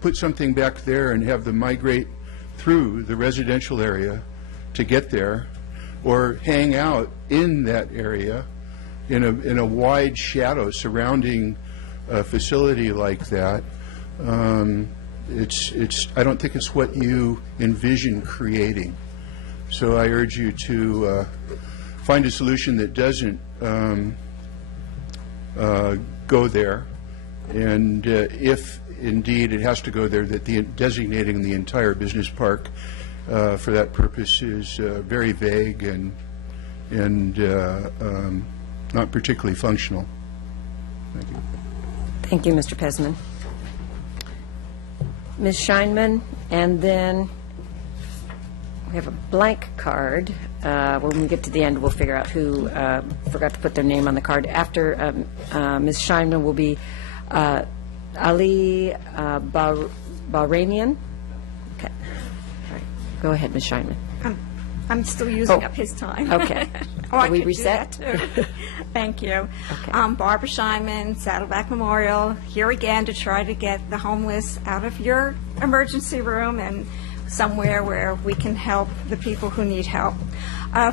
put something back there and have them migrate through the residential area to get there, or hang out in that area in a wide shadow surrounding a facility like that, I don't think it's what you envision creating. So I urge you to find a solution that doesn't go there, and if indeed it has to go there, that designating the entire business park for that purpose is very vague and not particularly functional. Thank you. Thank you, Mr. Pesman. Ms. Scheinman, and then we have a blank card. When we get to the end, we'll figure out who forgot to put their name on the card. After Ms. Scheinman will be Ali Bahramian. Okay. All right. Go ahead, Ms. Scheinman. I'm still using up his time. Okay. Oh, I Are we could do reset? that, too. Thank you. Barbara Scheinman, Saddleback Memorial, here again to try to get the homeless out of your emergency room and somewhere where we can help the people who need help.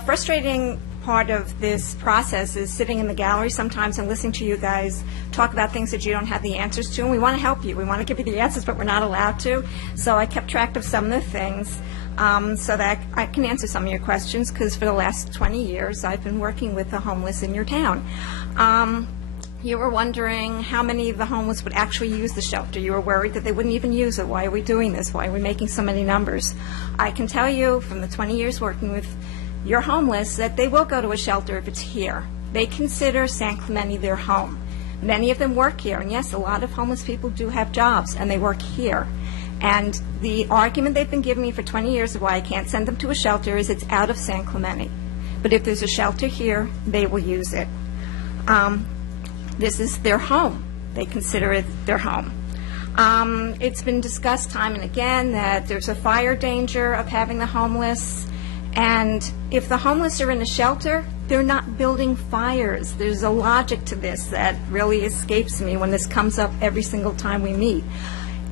Frustrating part of this process is sitting in the gallery sometimes and listening to you guys talk about things that you don't have the answers to, and we want to help you. We want to give you the answers, but we're not allowed to. So I kept track of some of the things so that I can answer some of your questions, because for the last 20 years I've been working with the homeless in your town. You were wondering how many of the homeless would actually use the shelter. You were worried that they wouldn't even use it. Why are we doing this? Why are we making so many numbers? I can tell you from the 20 years working with your homeless that they will go to a shelter if it's here. They consider San Clemente their home. Many of them work here, and yes, a lot of homeless people do have jobs, and they work here. And the argument they've been giving me for 20 years of why I can't send them to a shelter is it's out of San Clemente. But if there's a shelter here, they will use it. This is their home. They consider it their home. It's been discussed time and again that there's a fire danger of having the homeless, and if the homeless are in a shelter, they're not building fires. There's a logic to this that really escapes me when this comes up every single time we meet.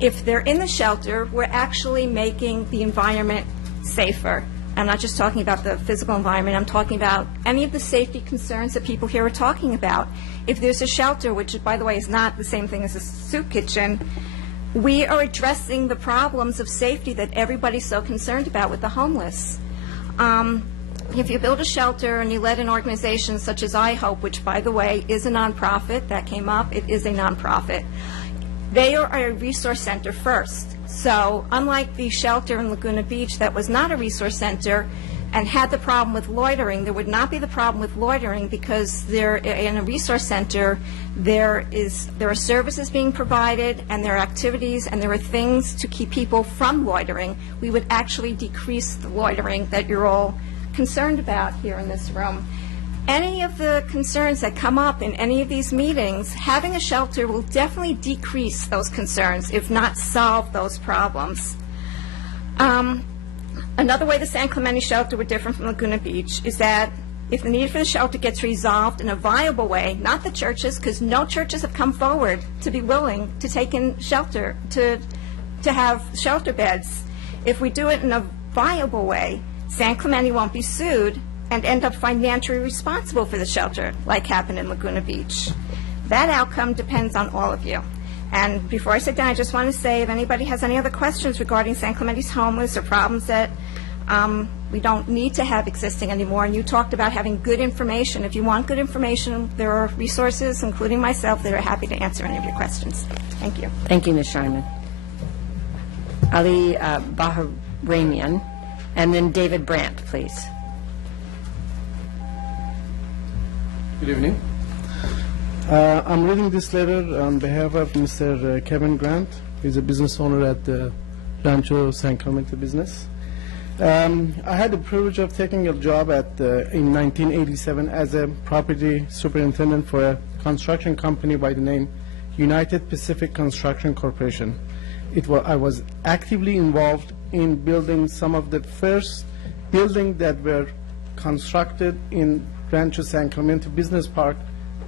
If they're in the shelter, we're actually making the environment safer. I'm not just talking about the physical environment, I'm talking about any of the safety concerns that people here are talking about. If there's a shelter, which, by the way, is not the same thing as a soup kitchen, we are addressing the problems of safety that everybody's so concerned about with the homeless. If you build a shelter and you let an organization such as I Hope, which, by the way, is a nonprofit, that came up, it is a nonprofit, they are a resource center first. So unlike the shelter in Laguna Beach that was not a resource center and had the problem with loitering, there would not be the problem with loitering because they're in a resource center. There are services being provided, and there are activities, and there are things to keep people from loitering. We would actually decrease the loitering that you're all concerned about here in this room. Any of the concerns that come up in any of these meetings, having a shelter will definitely decrease those concerns, if not solve those problems. Another way the San Clemente shelter would differ from Laguna Beach is that if the need for the shelter gets resolved in a viable way, not the churches, because no churches have come forward to be willing to take in shelter, to have shelter beds. If we do it in a viable way, San Clemente won't be sued and end up financially responsible for the shelter, like happened in Laguna Beach. That outcome depends on all of you. And before I sit down, I just want to say if anybody has any other questions regarding San Clemente's homeless or problems that we don't need to have existing anymore, and you talked about having good information. If you want good information, there are resources, including myself, that are happy to answer any of your questions. Thank you. Thank you, Ms. Scheinman. Ali Bahramian, and then David Brandt, please. Good evening. I'm reading this letter on behalf of Mr. Kevin Grant. He's a business owner at the Rancho San Clemente business. I had the privilege of taking a job in 1987 as a property superintendent for a construction company by the name United Pacific Construction Corporation. I was actively involved in building some of the first buildings that were constructed in Rancho San Clemente Business Park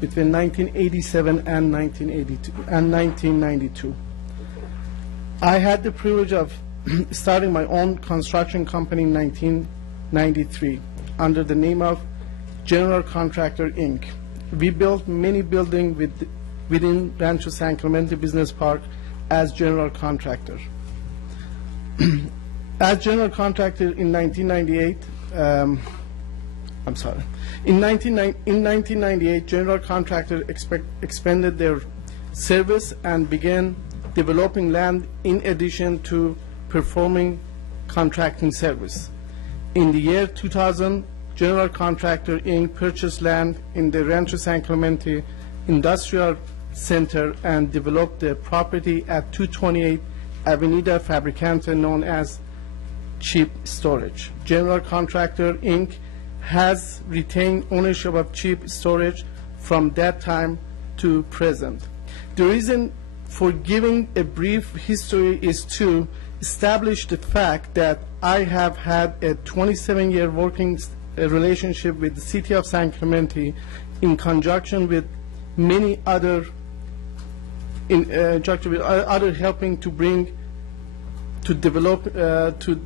between 1987 and 1992. I had the privilege of starting my own construction company in 1993 under the name of General Contractor, Inc. We built many buildings within Rancho San Clemente Business Park as general contractor. As general contractor in 1998, In 1998, General Contractor expanded their service and began developing land in addition to performing contracting service. In the year 2000, General Contractor, Inc. purchased land in the Rancho San Clemente Industrial Center and developed the property at 228 Avenida Fabricante, known as Cheap Storage. General Contractor, Inc. has retained ownership of Cheap Storage from that time to present. The reason for giving a brief history is to establish the fact that I have had a 27-year working relationship with the City of San Clemente in conjunction with many other helping to bring to develop to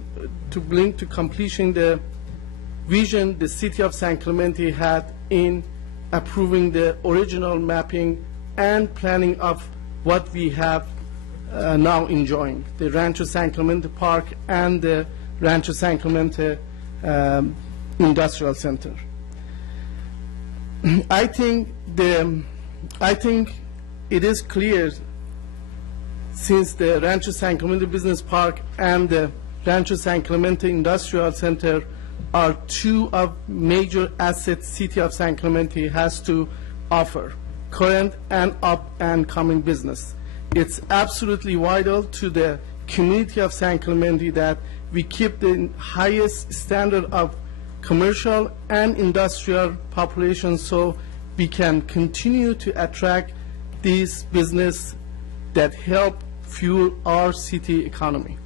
bring to completion the vision the City of San Clemente had in approving the original mapping and planning of what we have now enjoying, the Rancho San Clemente Park and the Rancho San Clemente Industrial Center. I think it is clear, since the Rancho San Clemente Business Park and the Rancho San Clemente Industrial Center are two of major assets City of San Clemente has to offer, current and up and coming business. It's absolutely vital to the community of San Clemente that we keep the highest standard of commercial and industrial population so we can continue to attract these business that help fuel our city economy.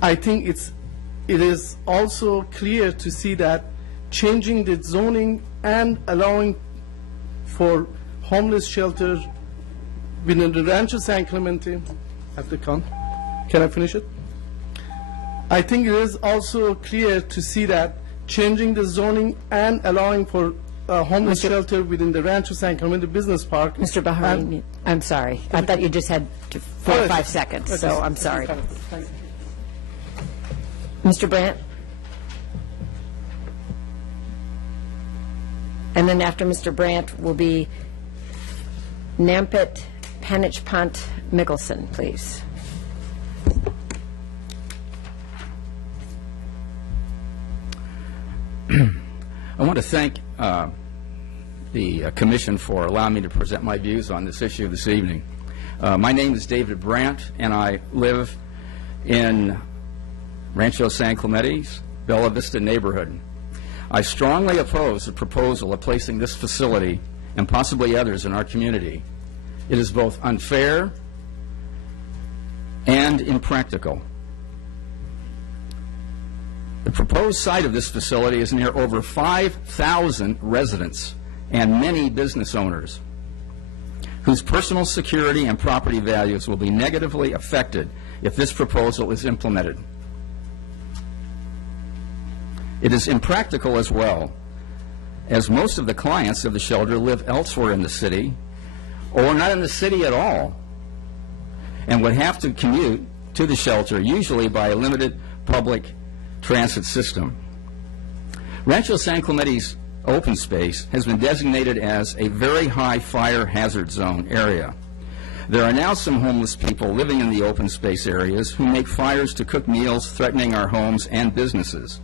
I think it is also clear to see that changing the zoning and allowing for homeless shelters within the Rancho San Clemente, can I finish it? I think it is also clear to see that changing the zoning and allowing for homeless shelter within the Rancho San Clemente Business Park. Mr. Bahrain, I'm sorry. I thought you just had 4 or 5 seconds, so I'm sorry. Mr. Brandt? And then after Mr. Brandt will be Nampet Panich-Punt Mickelson, please. I want to thank the Commission for allowing me to present my views on this issue this evening. My name is David Brandt, and I live in Rancho San Clemente's Bella Vista neighborhood. I strongly oppose the proposal of placing this facility and possibly others in our community. It is both unfair and impractical. The proposed site of this facility is near over 5,000 residents and many business owners whose personal security and property values will be negatively affected if this proposal is implemented. It is impractical as well, as most of the clients of the shelter live elsewhere in the city or not in the city at all and would have to commute to the shelter, usually by a limited public transit system. Rancho San Clemente's open space has been designated as a very high fire hazard zone area. There are now some homeless people living in the open space areas who make fires to cook meals, threatening our homes and businesses.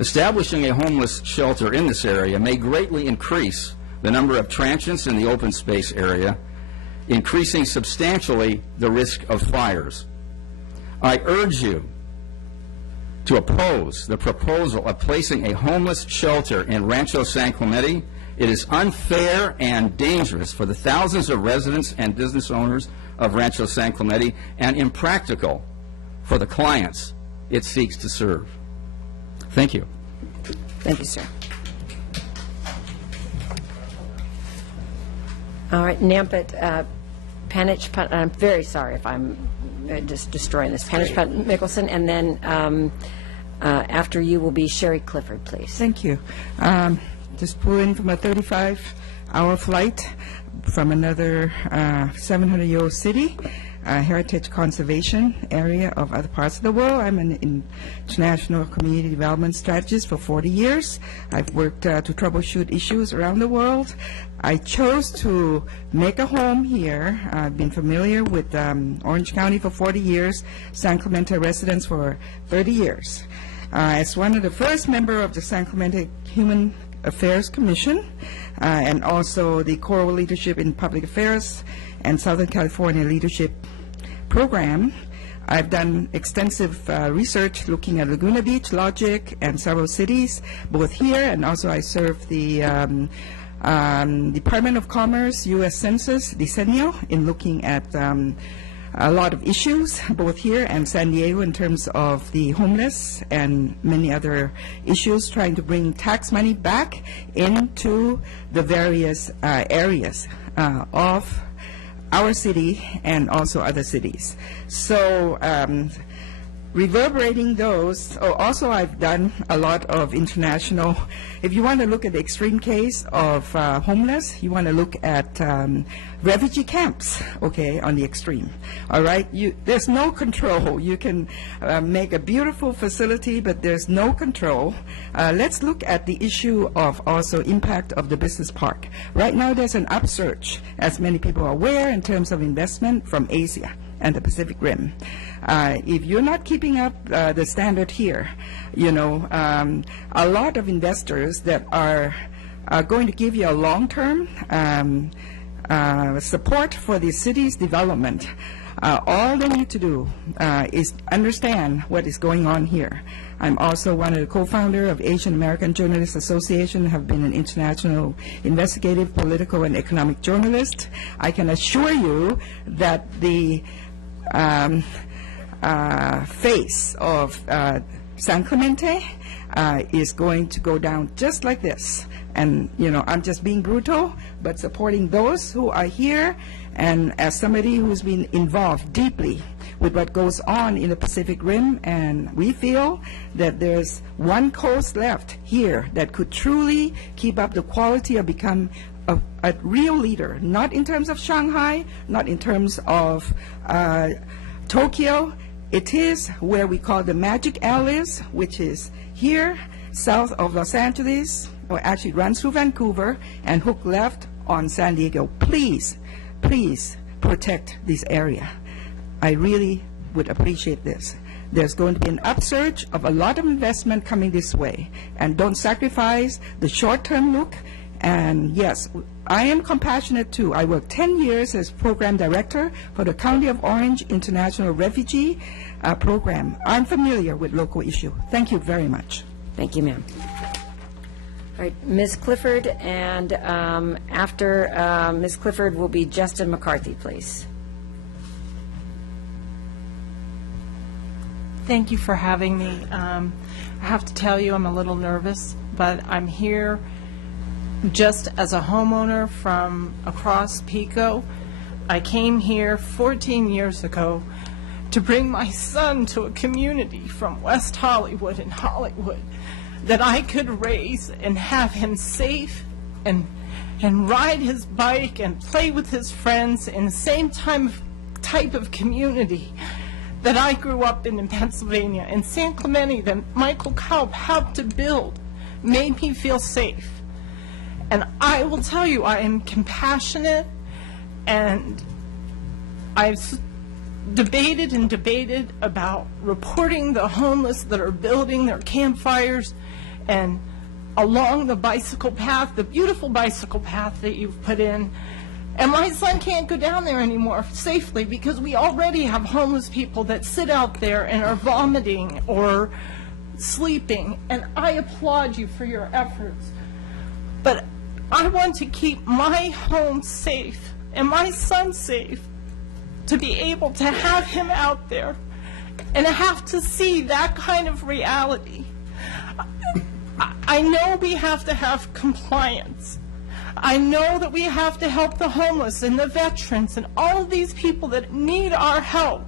Establishing a homeless shelter in this area may greatly increase the number of transients in the open space area, increasing substantially the risk of fires. I urge you to oppose the proposal of placing a homeless shelter in Rancho San Clemente. It is unfair and dangerous for the thousands of residents and business owners of Rancho San Clemente and impractical for the clients it seeks to serve. Thank you. Thank you, sir. All right, Nampet Panich-Punt, I'm very sorry if I'm just destroying this. Panich-Punt Mickelson, and then after you will be Sherry Clifford, please. Thank you. Just flew in from a 35-hour flight from another 700-year-old city, heritage conservation area of other parts of the world. I'm an international community development strategist for 40 years. I've worked to troubleshoot issues around the world. I chose to make a home here. I've been familiar with Orange County for 40 years, San Clemente residents for 30 years. As one of the first members of the San Clemente Human Affairs Commission, and also the core leadership in public affairs and Southern California leadership program, I've done extensive research looking at Laguna Beach, Logic, and several cities, both here, and also I serve the Department of Commerce, U.S. Census, Centennial, in looking at a lot of issues, both here and San Diego, in terms of the homeless and many other issues, trying to bring tax money back into the various areas of our city and also other cities. So reverberating those, also I've done a lot of international, if you want to look at the extreme case of homeless, you want to look at refugee camps, okay, on the extreme, all right? There's no control. You can make a beautiful facility, but there's no control. Let's look at the issue of also impact of the business park. Right now there's an upsurge, as many people are aware, in terms of investment from Asia and the Pacific Rim. If you're not keeping up the standard here, you know, a lot of investors that are going to give you a long-term support for the city's development, all they need to do is understand what is going on here. I'm also one of the co-founder of Asian American Journalists Association, have been an international investigative, political, and economic journalist. I can assure you that the face of San Clemente is going to go down just like this. And, you know, I'm just being brutal, but supporting those who are here, and as somebody who's been involved deeply with what goes on in the Pacific Rim, and we feel that there's one coast left here that could truly keep up the quality of become a real leader, not in terms of Shanghai, not in terms of Tokyo. It is where we call the Magic Alleys, which is here, south of Los Angeles, or actually runs through Vancouver, and hook left on San Diego. Please, please protect this area. I really would appreciate this. There's going to be an upsurge of a lot of investment coming this way, and don't sacrifice the short-term look. And yes, I am compassionate too. I worked 10 years as program director for the County of Orange International Refugee Program. I'm familiar with local issue. Thank you very much. Thank you, ma'am. All right, Ms. Clifford, and after Ms. Clifford will be Justin McCarthy, please. Thank you for having me. I have to tell you, I'm a little nervous, but I'm here just as a homeowner from across Pico. I came here 14 years ago to bring my son to a community from West Hollywood and Hollywood that I could raise and have him safe and ride his bike and play with his friends in the same type of community that I grew up in Pennsylvania. And San Clemente, that Michael Kalb helped to build, made me feel safe. And I will tell you, I am compassionate, and I've debated and debated about reporting the homeless that are building their campfires and along the bicycle path, the beautiful bicycle path that you've put in. And my son can't go down there anymore safely because we already have homeless people that sit out there and are vomiting or sleeping. And I applaud you for your efforts. But I want to keep my home safe and my son safe, to be able to have him out there and have to see that kind of reality. I know we have to have compliance. I know that we have to help the homeless and the veterans and all of these people that need our help.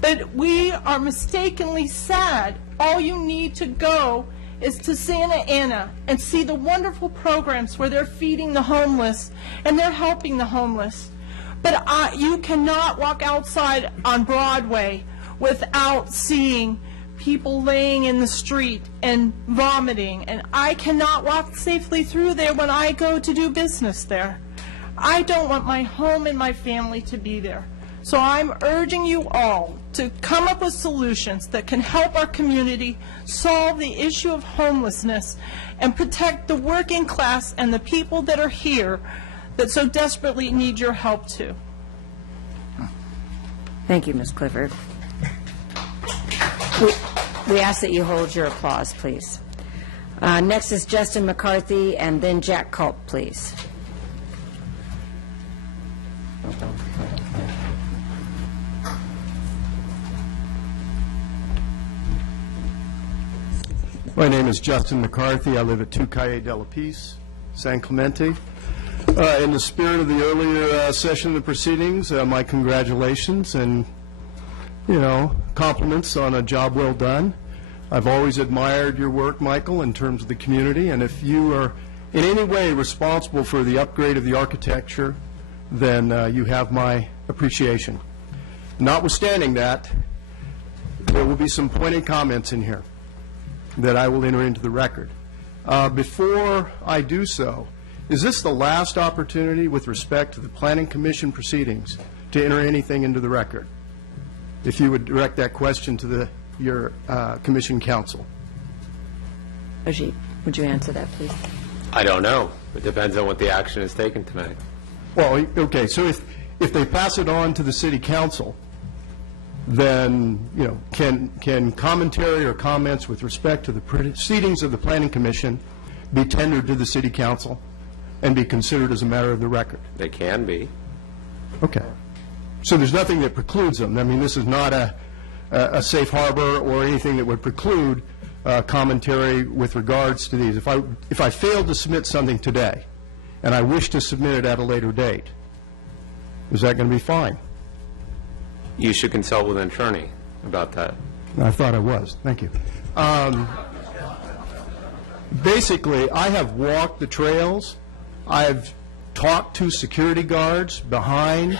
But we are mistakenly sad. All you need to go is to Santa Ana and see the wonderful programs where they're feeding the homeless and they're helping the homeless. But you cannot walk outside on Broadway without seeing people laying in the street and vomiting. And I cannot walk safely through there when I go to do business there. I don't want my home and my family to be there. So I'm urging you all to come up with solutions that can help our community solve the issue of homelessness and protect the working class and the people that are here that so desperately need your help too. Thank you, Ms. Clifford. We ask that you hold your applause, please. Next is Justin McCarthy, and then Jack Culp, please. My name is Justin McCarthy. I live at 2 Calle de la Peace, San Clemente. In the spirit of the earlier session of the proceedings, my congratulations and, compliments on a job well done. I've always admired your work, Michael, in terms of the community, and if you are in any way responsible for the upgrade of the architecture, then you have my appreciation. Notwithstanding that, there will be some pointed comments in here that I will enter into the record. Before I do so, is this the last opportunity with respect to the Planning Commission proceedings to enter anything into the record? If you would direct that question to your Commission counsel. Ajit, would you answer that, please? I don't know. It depends on what the action is taken tonight. Well, okay, so if they pass it on to the City Council, then, can commentary or comments with respect to the proceedings of the Planning Commission be tendered to the City Council and be considered as a matter of the record? They can be. Okay. So there's nothing that precludes them. I mean, this is not a safe harbor or anything that would preclude commentary with regards to these. If I failed to submit something today and I wish to submit it at a later date, is that going to be fine? You should consult with an attorney about that. I thought I was. Thank you. Basically, I have walked the trails. I've talked to security guards behind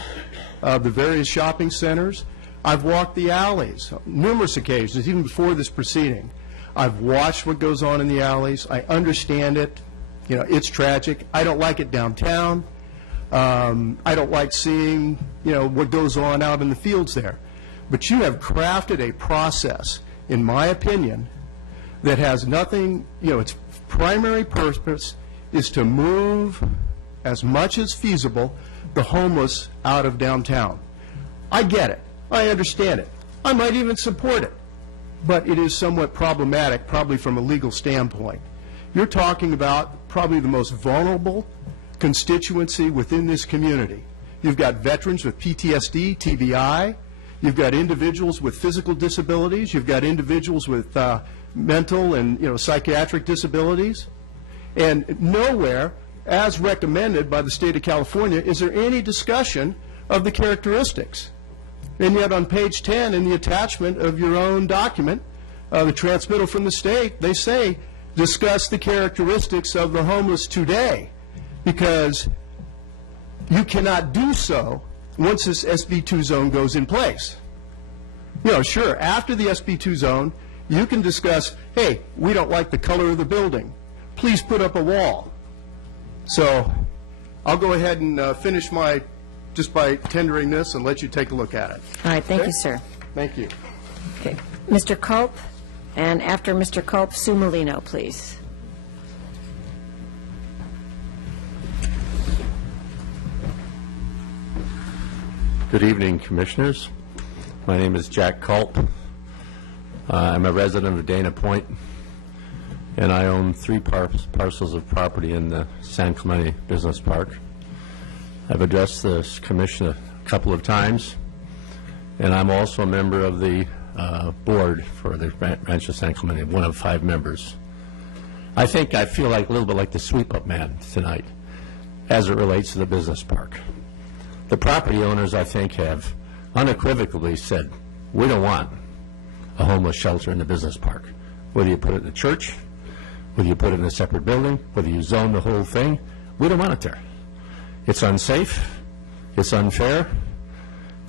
the various shopping centers. I've walked the alleys on numerous occasions, even before this proceeding. I've watched what goes on in the alleys. I understand it. It's tragic. I don't like it downtown. I don't like seeing, what goes on out in the fields there. But you have crafted a process, in my opinion, that has nothing, its primary purpose is to move as much as feasible the homeless out of downtown. I get it. I understand it. I might even support it. But it is somewhat problematic, probably from a legal standpoint. You're talking about probably the most vulnerable constituency within this community. You've got veterans with PTSD, TBI. You've got individuals with physical disabilities. You've got individuals with mental and psychiatric disabilities. And nowhere, as recommended by the state of California, is there any discussion of the characteristics. And yet on page 10 in the attachment of your own document, the transmittal from the state, they say, discuss the characteristics of the homeless today, because you cannot do so once this SB2 zone goes in place. Sure, after the SB2 zone, you can discuss, hey, we don't like the color of the building. Please put up a wall. So I'll go ahead and finish just by tendering this and let you take a look at it. All right, thank you, sir. Thank you. Okay. Mr. Culp, and after Mr. Culp, Sue Molino, please. Good evening, Commissioners. My name is Jack Culp. I'm a resident of Dana Point, and I own 3 parcels of property in the San Clemente Business Park. I've addressed this commission a couple of times, and I'm also a member of the board for the Rancho San Clemente, one of 5 members. I feel like a little bit like the sweep-up man tonight as it relates to the business park. The property owners, I think, have unequivocally said, we don't want a homeless shelter in the business park. Whether you put it in a church, whether you put it in a separate building, whether you zone the whole thing, we don't want it there. It's unsafe, it's unfair,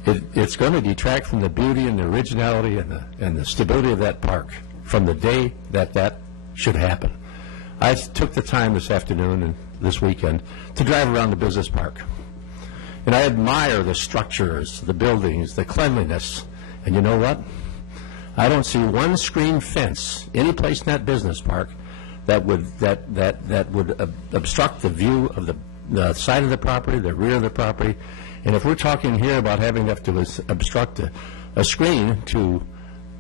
it's going to detract from the beauty and the originality and the stability of that park from the day that should happen. I took the time this afternoon and this weekend to drive around the business park. And I admire the structures, the buildings, the cleanliness. And you know what? I don't see one screen fence any place in that business park that would obstruct the view of the side of the property, the rear of the property. And if we're talking here about having to obstruct a screen to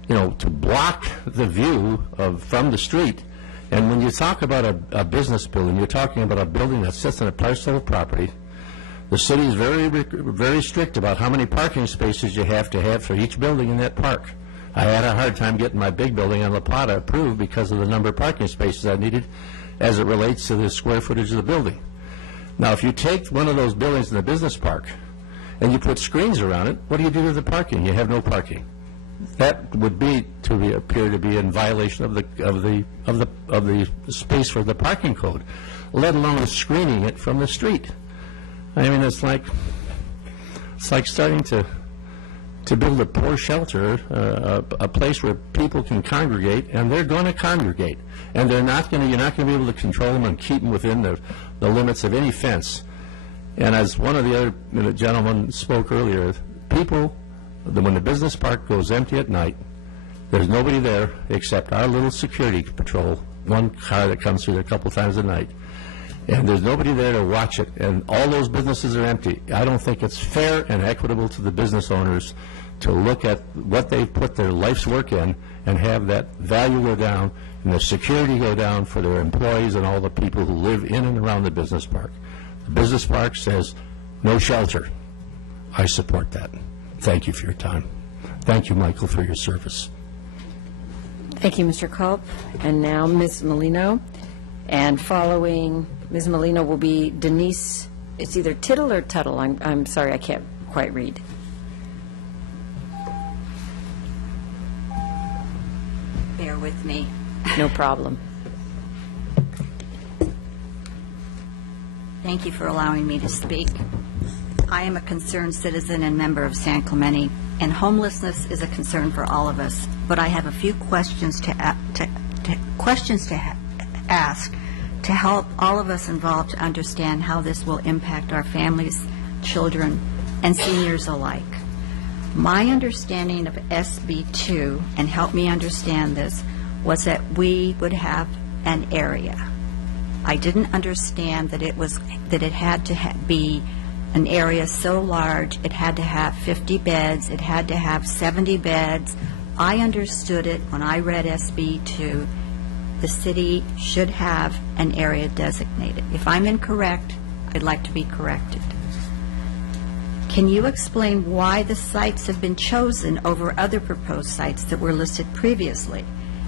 to block the view from the street. And when you talk about a business building, you're talking about a building that sits on a parcel of property. The city is very strict about how many parking spaces you have to have for each building in that park. I had a hard time getting my big building on La Plata approved because of the number of parking spaces I needed as it relates to the square footage of the building. Now, if you take one of those buildings in the business park and you put screens around it, what do you do to the parking? You have no parking. That would appear to be in violation of the space for the parking code, let alone screening it from the street. I mean, it's like starting to build a poor shelter, a place where people can congregate, and they're going to congregate, and you're not going to be able to control them and keep them within the limits of any fence. And as one of the other gentlemen spoke earlier, people, when the business park goes empty at night, there's nobody there except our little security patrol, one car that comes through there a couple times a night. And there's nobody there to watch it, and all those businesses are empty. I don't think it's fair and equitable to the business owners to look at what they've put their life's work in and have that value go down and the security go down for their employees and all the people who live in and around the business park. The business park says no shelter. I support that. Thank you for your time. Thank you, Michael, for your service. Thank you, Mr. Culp. And now Ms. Molino. And following Ms. Molino will be Denise, it's either Tittle or Tuttle. I'm sorry, I can't quite read. Bear with me. No problem. Thank you for allowing me to speak. I am a concerned citizen and member of San Clemente, and homelessness is a concern for all of us. But I have a few questions to ask to help all of us involved to understand how this will impact our families, children, and seniors alike. My understanding of SB2, and help me understand this, was that we would have an area. I didn't understand that it had to be an area so large it had to have 50 beds, it had to have 70 beds. I understood it when I read SB2. The city should have an area designated. If I'm incorrect, I'd like to be corrected. Can you explain why the sites have been chosen over other proposed sites that were listed previously?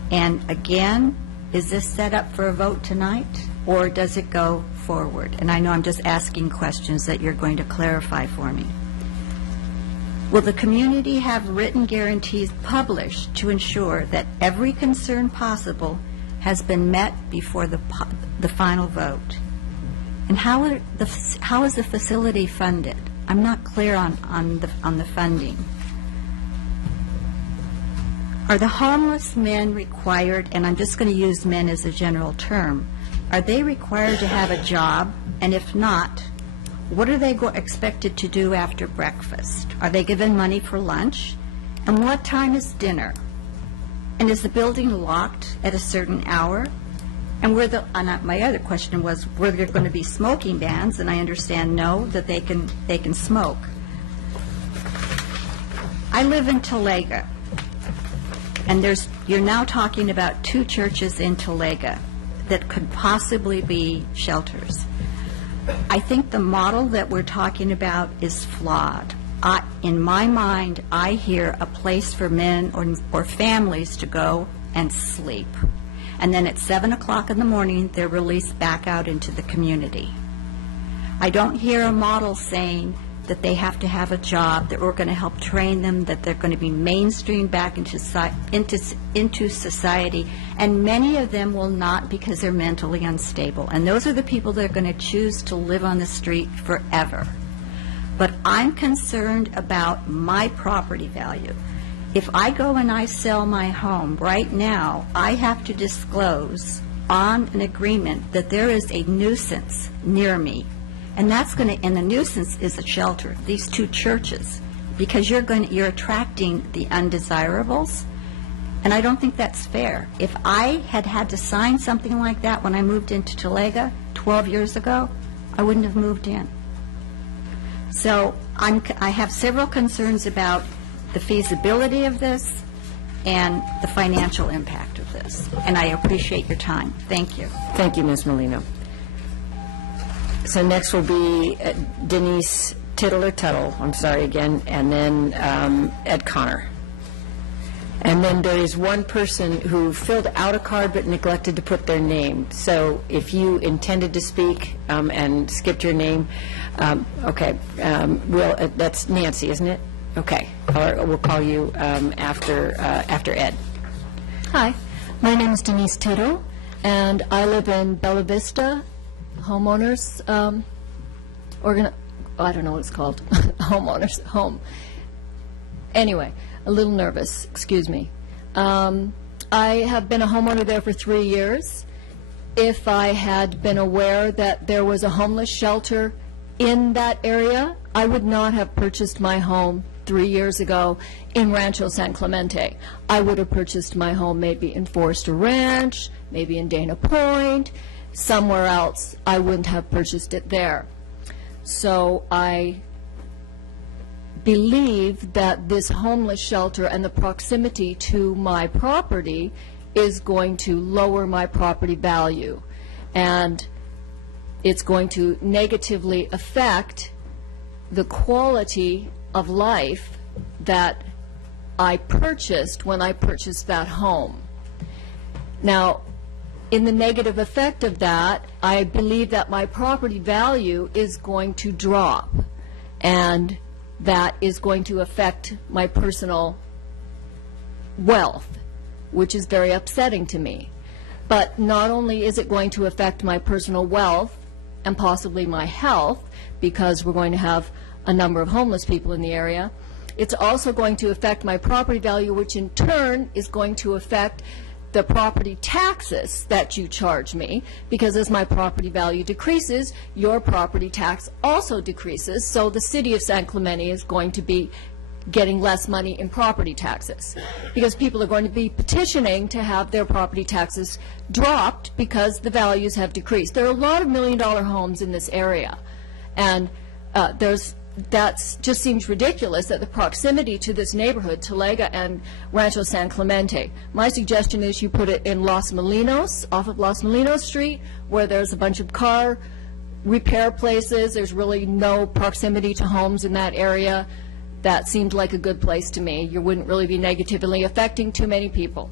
And again, is this set up for a vote tonight, or does it go forward? And I know I'm just asking questions that you're going to clarify for me. Will the community have written guarantees published to ensure that every concern possible has been met before the final vote? And how is the facility funded? I'm not clear on the funding. Are the homeless men required, and I'm just going to use men as a general term, are they required to have a job? And if not, what are they expected to do after breakfast? Are they given money for lunch? And what time is dinner? And is the building locked at a certain hour? And my other question was, were there going to be smoking bans? And I understand no, that they can smoke. I live in Talega, and you're now talking about 2 churches in Talega that could possibly be shelters. I think the model that we're talking about is flawed. In my mind, I hear a place for men or families to go and sleep. And then at 7 o'clock in the morning, they're released back out into the community. I don't hear a model saying that they have to have a job, that we're going to help train them, that they're going to be mainstreamed back into society, and many of them will not because they're mentally unstable. And those are the people that are going to choose to live on the street forever. But I'm concerned about my property value. If I go and I sell my home right now, I have to disclose on an agreement that there is a nuisance near me. And and the nuisance is a shelter, these 2 churches, because you're attracting the undesirables, and I don't think that's fair. If I had to sign something like that when I moved into Talega 12 years ago, I wouldn't have moved in. So I have several concerns about the feasibility of this, and the financial impact of this. And I appreciate your time. Thank you. Thank you, Ms. Molino. So next will be Denise Tuttle, I'm sorry again, and then Ed Connor. And then there is one person who filled out a card but neglected to put their name. So if you intended to speak and skipped your name, okay, that's Nancy, isn't it? Okay, we'll call you after Ed. Hi, my name is Denise Tittle, and I live in Bella Vista, homeowners, I don't know what it's called, homeowners, home. Anyway, a little nervous, excuse me. I have been a homeowner there for 3 years. If I had been aware that there was a homeless shelter in that area, I would not have purchased my home 3 years ago in Rancho San Clemente. I would have purchased my home maybe in Forester Ranch, maybe in Dana Point, somewhere else. I wouldn't have purchased it there. So I believe that this homeless shelter and the proximity to my property is going to lower my property value, and it's going to negatively affect the quality of life that I purchased when I purchased that home. Now, in the negative effect of that, I believe that my property value is going to drop, and that is going to affect my personal wealth, which is very upsetting to me. But not only is it going to affect my personal wealth and possibly my health, because we're going to have a number of homeless people in the area, it's also going to affect my property value, which in turn is going to affect the property taxes that you charge me, because as my property value decreases, your property tax also decreases, so the city of San Clemente is going to be getting less money in property taxes, because people are going to be petitioning to have their property taxes dropped because the values have decreased. There are a lot of million-dollar homes in this area, and that just seems ridiculous that the proximity to this neighborhood, Talega and Rancho San Clemente. My suggestion is you put it in Los Molinos, off of Los Molinos Street, where there's a bunch of car repair places. There's really no proximity to homes in that area. That seemed like a good place to me. You wouldn't really be negatively affecting too many people.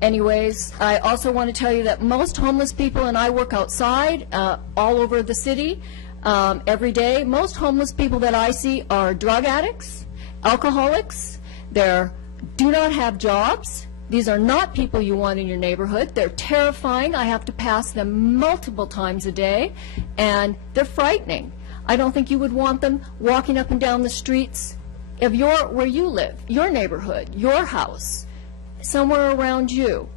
Anyways, I also want to tell you that most homeless people, and I work outside all over the city, every day. Most homeless people that I see are drug addicts, alcoholics. They do not have jobs. These are not people you want in your neighborhood. They're terrifying. I have to pass them multiple times a day, and they're frightening. I don't think you would want them walking up and down the streets of where you live, your neighborhood, your house, somewhere around you.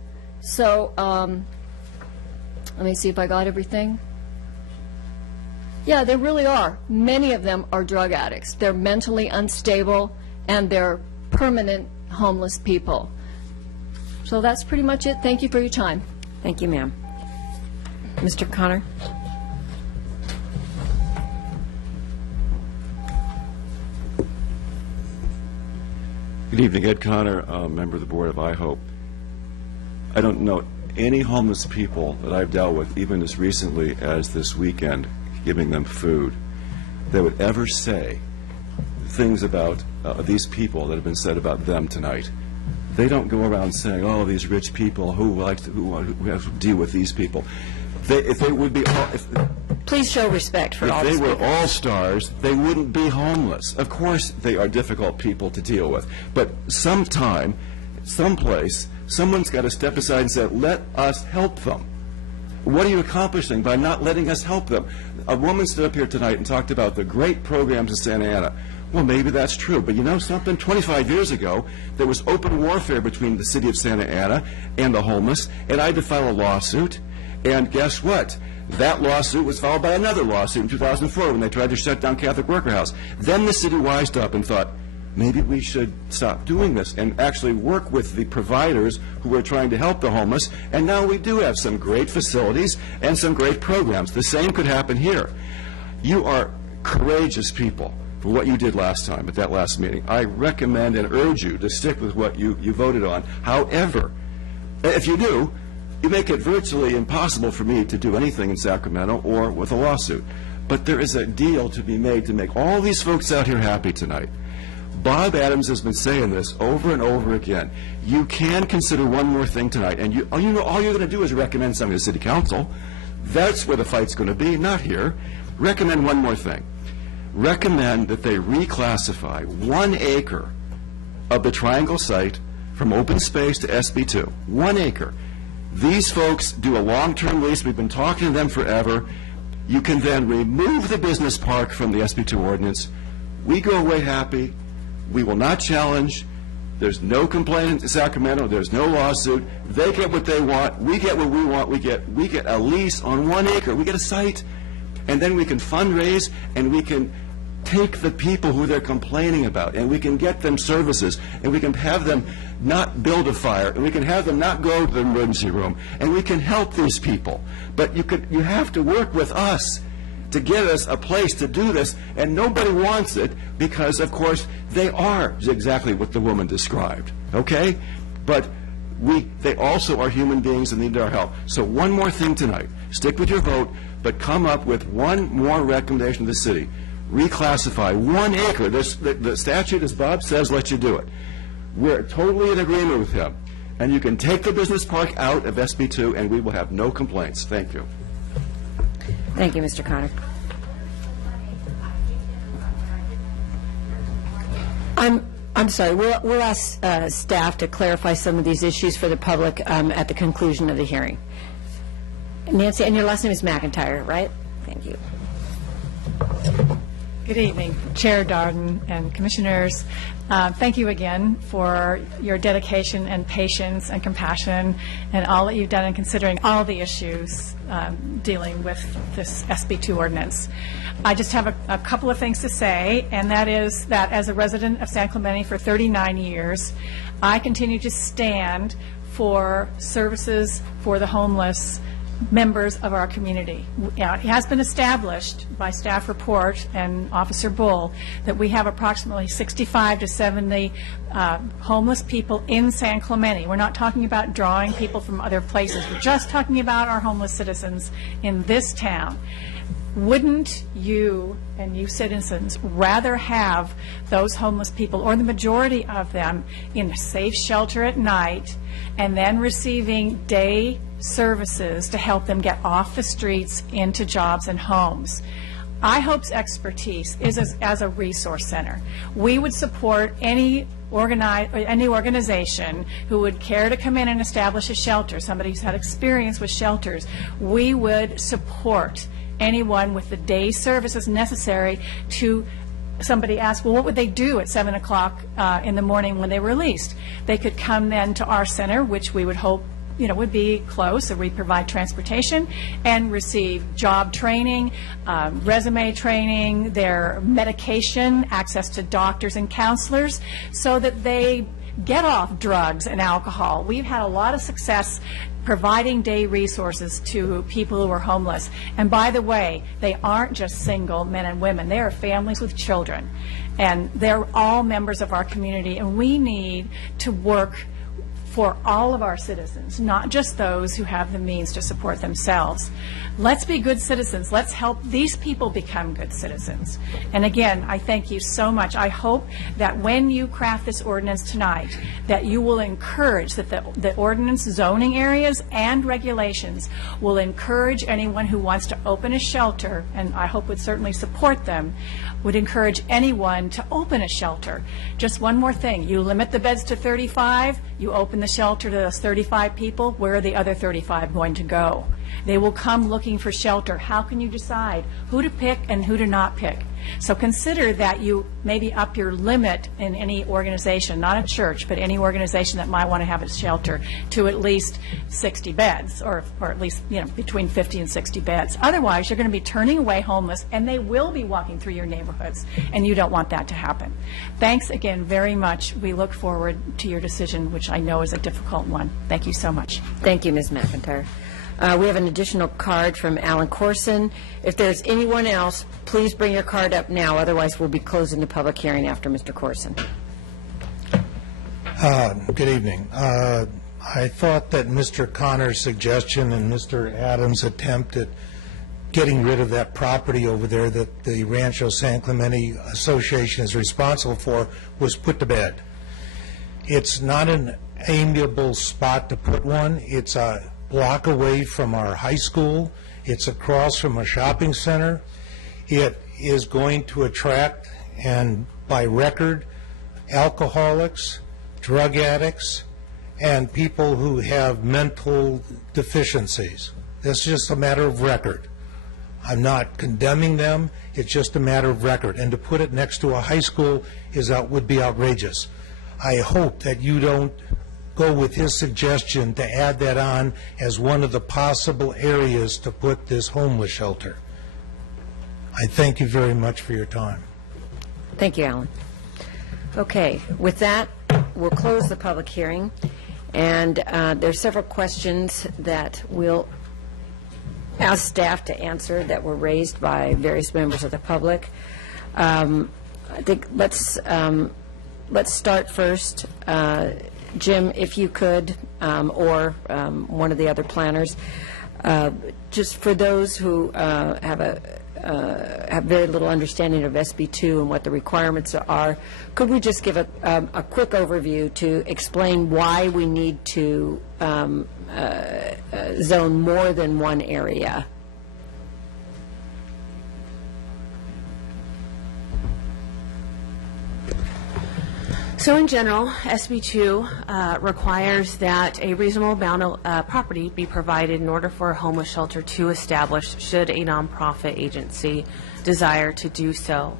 So let me see if I got everything. Yeah, they really are. Many of them are drug addicts. They're mentally unstable, and they're permanent homeless people. So that's pretty much it. Thank you for your time. Thank you, ma'am. Mr. Connor? Good evening, Ed Connor, member of the board of IHOPE. I don't know any homeless people that I've dealt with, even as recently as this weekend, giving them food, that would ever say things about these people that have been said about them tonight. They don't go around saying, "Oh, these rich people who have to deal with these people." If they would be, please show respect for all. If they were all stars, they wouldn't be homeless. Of course, they are difficult people to deal with, but sometime, someplace, someone's got to step aside and say, "Let us help them." What are you accomplishing by not letting us help them? A woman stood up here tonight and talked about the great programs in Santa Ana. Well, maybe that's true, but you know something? 25 years ago, there was open warfare between the city of Santa Ana and the homeless, and I had to file a lawsuit, and guess what? That lawsuit was followed by another lawsuit in 2004 when they tried to shut down Catholic Worker House. Then the city wised up and thought, maybe we should stop doing this and actually work with the providers who are trying to help the homeless, and now we do have some great facilities and some great programs. The same could happen here. You are courageous people. for what you did last time at that last meeting. I recommend and urge you to stick with what you voted on. However, if you do, you make it virtually impossible for me to do anything in Sacramento or with a lawsuit. But there is a deal to be made to make all these folks out here happy tonight. Bob Adams has been saying this over and over again. You can consider one more thing tonight, and all you're going to do is recommend something to City Council. That's where the fight's going to be, not here. Recommend one more thing. Recommend that they reclassify 1 acre of the Triangle site from open space to SB2. 1 acre. These folks do a long-term lease. We've been talking to them forever. You can then remove the business park from the SB2 ordinance. We go away happy. We will not challenge. There's no complaint in Sacramento. There's no lawsuit. They get what they want. We get what we want. We get a lease on 1 acre. We get a site. And then we can fundraise, and we can take the people who they're complaining about, and we can get them services, and we can have them not build a fire, and we can have them not go to the emergency room, and we can help these people. But you have to work with us to get us a place to do this, and nobody wants it because, of course, they are exactly what the woman described, okay? But they also are human beings and need our help. So one more thing tonight. Stick with your vote, but come up with one more recommendation to the city. Reclassify 1 acre. The statute, as Bob says, lets you do it. We're totally in agreement with him. And you can take the business park out of SB2, and we will have no complaints. Thank you. Thank you, Mr. Connick. I'm sorry. We'll ask staff to clarify some of these issues for the public at the conclusion of the hearing. Nancy, and your last name is McIntyre, right? Thank you. Good evening, Chair Darden and Commissioners. Thank you again for your dedication and patience and compassion and all that you've done in considering all the issues dealing with this SB2 ordinance. I just have a couple of things to say, and that is that as a resident of San Clemente for 39 years, I continue to stand for services for the homeless members of our community. It has been established by staff report and Officer Bull that we have approximately 65 to 70 homeless people in San Clemente. We're not talking about drawing people from other places. We're just talking about our homeless citizens in this town. Wouldn't you and you citizens rather have those homeless people, or the majority of them, in a safe shelter at night and then receiving day services to help them get off the streets into jobs and homes? IHOPE's expertise is as a resource center. We would support any organization who would care to come in and establish a shelter, somebody who's had experience with shelters. We would support anyone with the day services necessary to. Somebody asked, well, what would they do at 7 o'clock in the morning when they were released? They could come then to our center, which we would hope would be close, so we provide transportation, and receive job training, resume training, their medication, access to doctors and counselors, so that they get off drugs and alcohol. We've had a lot of success providing day resources to people who are homeless. And by the way, they aren't just single men and women. They are families with children. And they're all members of our community. And we need to work for all of our citizens, not just those who have the means to support themselves. Let's be good citizens. Let's help these people become good citizens. And again, I thank you so much. I hope that when you craft this ordinance tonight, that you will encourage that the ordinance zoning areas and regulations will encourage anyone who wants to open a shelter, and I hope would certainly support them, would encourage anyone to open a shelter. Just one more thing. You limit the beds to 35, you open the shelter to those 35 people, where are the other 35 going to go? They will come looking for shelter. How can you decide who to pick and who to not pick? So consider that you maybe up your limit in any organization, not a church, but any organization that might want to have a shelter, to at least 60 beds, or at least between 50 and 60 beds. Otherwise, you're going to be turning away homeless, and they will be walking through your neighborhoods, and you don't want that to happen. Thanks again very much. We look forward to your decision, which I know is a difficult one. Thank you so much. Thank you, Ms. McIntyre. We have an additional card from Alan Corson. If there's anyone else, please bring your card up now, otherwise we'll be closing the public hearing after Mr. Corson. Good evening. I thought that Mr. Connor's suggestion and Mr. Adams' attempt at getting rid of that property over there that the Rancho San Clemente Association is responsible for was put to bed. It's not an amiable spot to put one. It's a block away from our high school. It's across from a shopping center. It is going to attract, and by record, alcoholics, drug addicts, and people who have mental deficiencies. That's just a matter of record. I'm not condemning them. It's just a matter of record. And to put it next to a high school would be outrageous. I hope that you don't go with his suggestion to add that on as one of the possible areas to put this homeless shelter. I thank you very much for your time. Thank you, Alan. Okay, with that, we'll close the public hearing. And there are several questions that we'll ask staff to answer that were raised by various members of the public. I think let's start first. Jim, if you could, or one of the other planners, just for those who have very little understanding of SB2 and what the requirements are, could we just give a quick overview to explain why we need to zone more than one area? So in general, SB2 requires that a reasonable amount of property be provided in order for a homeless shelter to establish should a nonprofit agency desire to do so.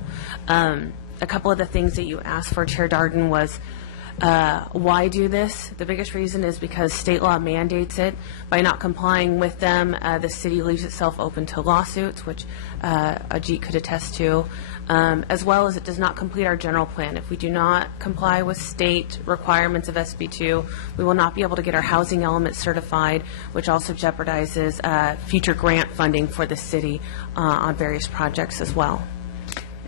A couple of the things that you asked for, Chair Darden, was why do this? The biggest reason is because state law mandates it. By not complying with them, the city leaves itself open to lawsuits, which Ajit could attest to, as well as it does not complete our general plan. If we do not comply with state requirements of SB2, we will not be able to get our housing element certified, which also jeopardizes future grant funding for the city on various projects as well.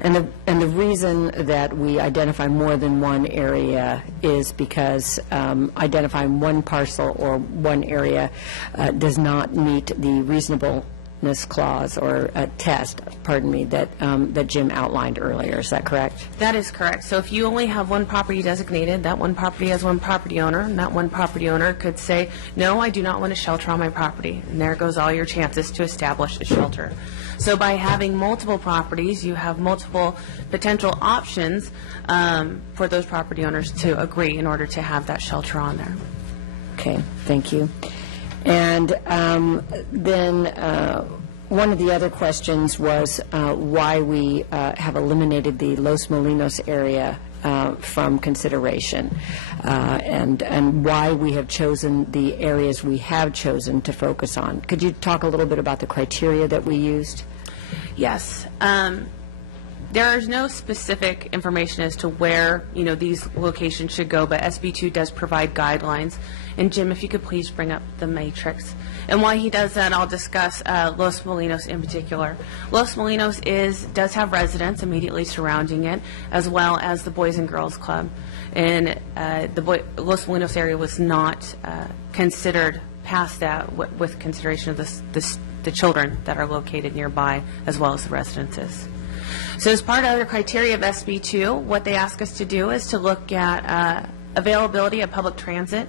And the reason that we identify more than one area is because identifying one parcel or one area does not meet the reasonableness clause or test, pardon me, that Jim outlined earlier. Is that correct? That is correct. So if you only have one property designated, that one property has one property owner, and that one property owner could say, no, I do not want a shelter on my property. And there goes all your chances to establish a shelter. So by having multiple properties, you have multiple potential options for those property owners to agree in order to have that shelter on there. Okay, thank you. And then one of the other questions was why we have eliminated the Los Molinos area from consideration, and why we have chosen the areas we have chosen to focus on. Could you talk a little bit about the criteria that we used? Yes. There is no specific information as to where, these locations should go, but SB2 does provide guidelines. And Jim, if you could please bring up the matrix. And while he does that, I'll discuss Los Molinos in particular. Los Molinos does have residents immediately surrounding it, as well as the Boys and Girls Club. And the Los Molinos area was not considered past that with consideration of the children that are located nearby, as well as the residences. So as part of the criteria of SB2, what they ask us to do is to look at availability of public transit.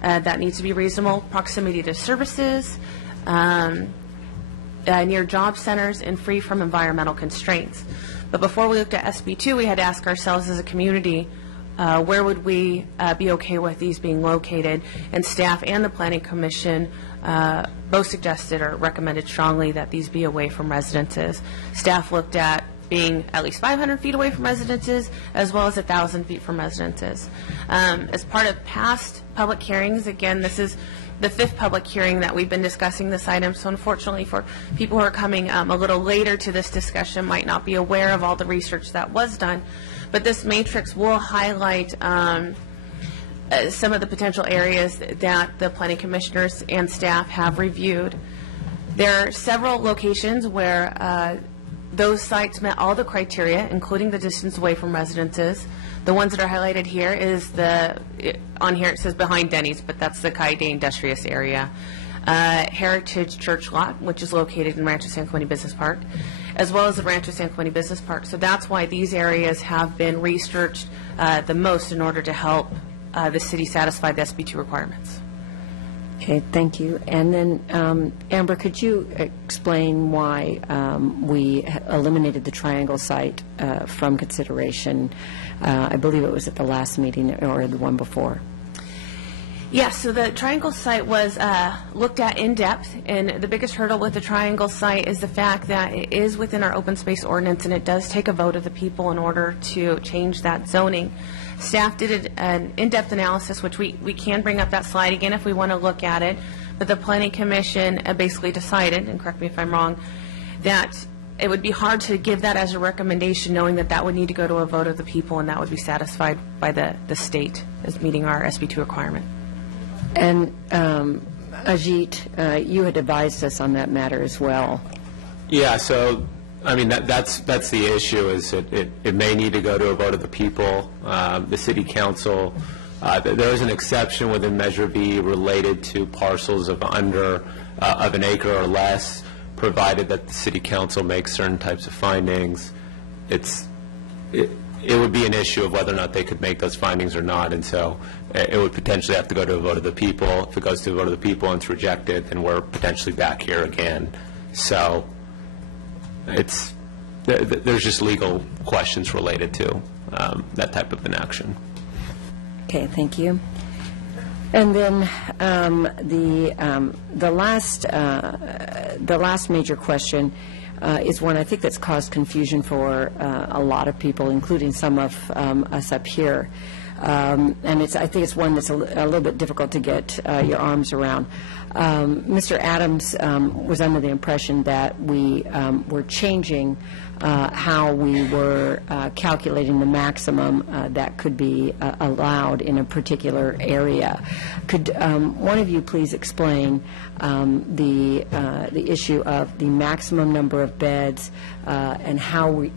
That needs to be reasonable, proximity to services, near job centers, and free from environmental constraints. But before we looked at SB2, we had to ask ourselves as a community, where would we be okay with these being located? And staff and the Planning Commission both suggested or recommended strongly that these be away from residences. Staff looked at being at least 500 feet away from residences, as well as 1,000 feet from residences. As part of past public hearings, again, this is the 5th public hearing that we've been discussing this item, so unfortunately for people who are coming a little later to this discussion might not be aware of all the research that was done, but this matrix will highlight some of the potential areas that the planning commissioners and staff have reviewed. There are several locations where those sites met all the criteria, including the distance away from residences. The ones that are highlighted here is on here it says behind Denny's, but that's the Cayuga Industrious area. Heritage Church Lot, which is located in Rancho San Clemente Business Park, as well as the Rancho San Clemente Business Park. So that's why these areas have been researched the most in order to help the city satisfy the SB2 requirements. Okay, thank you. And then, Amber, could you explain why we eliminated the Triangle site from consideration? I believe it was at the last meeting or the one before. Yes, so the Triangle site was looked at in depth, and the biggest hurdle with the Triangle site is the fact that it is within our open space ordinance, and it does take a vote of the people in order to change that zoning. Staff did an in-depth analysis, which we can bring up that slide again if we want to look at it, but the Planning Commission basically decided, and correct me if I'm wrong, that it would be hard to give that as a recommendation, knowing that that would need to go to a vote of the people, and that would be satisfied by the state as meeting our SB2 requirement. And Ajit, you had advised us on that matter as well. Yeah, so, I mean, that's the issue, is it may need to go to a vote of the people. The city council, there is an exception within Measure B related to parcels of under of an acre or less, provided that the city council makes certain types of findings. It would be an issue of whether or not they could make those findings or not, and so it would potentially have to go to a vote of the people. If it goes to a vote of the people and it's rejected, then we're potentially back here again. So there's just legal questions related to that type of an action. Okay, thank you. And then the last major question is one I think that's caused confusion for a lot of people, including some of us up here. And I think it's one that's a little bit difficult to get your arms around. Mr. Adams was under the impression that we were changing how we were calculating the maximum that could be allowed in a particular area. Could one of you please explain the issue of the maximum number of beds and how we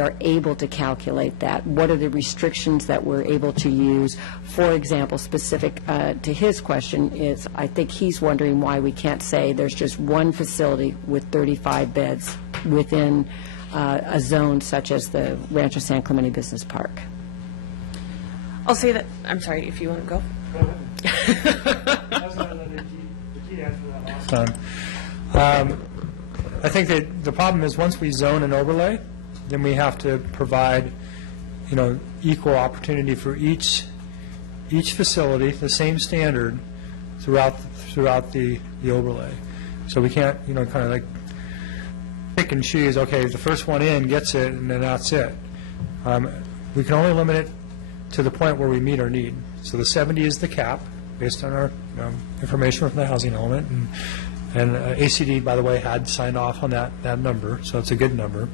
are able to calculate that? What are the restrictions that we're able to use? For example, specific to his question is, I think he's wondering why we can't say there's just one facility with 35 beds within a zone such as the Rancho San Clemente Business Park. I'll say that, I'm sorry, if you want to go. I think that the problem is once we zone an overlay, then we have to provide, equal opportunity for each facility, the same standard throughout the overlay. So we can't, kind of like pick and choose, okay, the first one in gets it, and then that's it. We can only limit it to the point where we meet our need. So the 70 is the cap, based on our information from the housing element, and ACD, by the way, had signed off on that number, so it's a good number.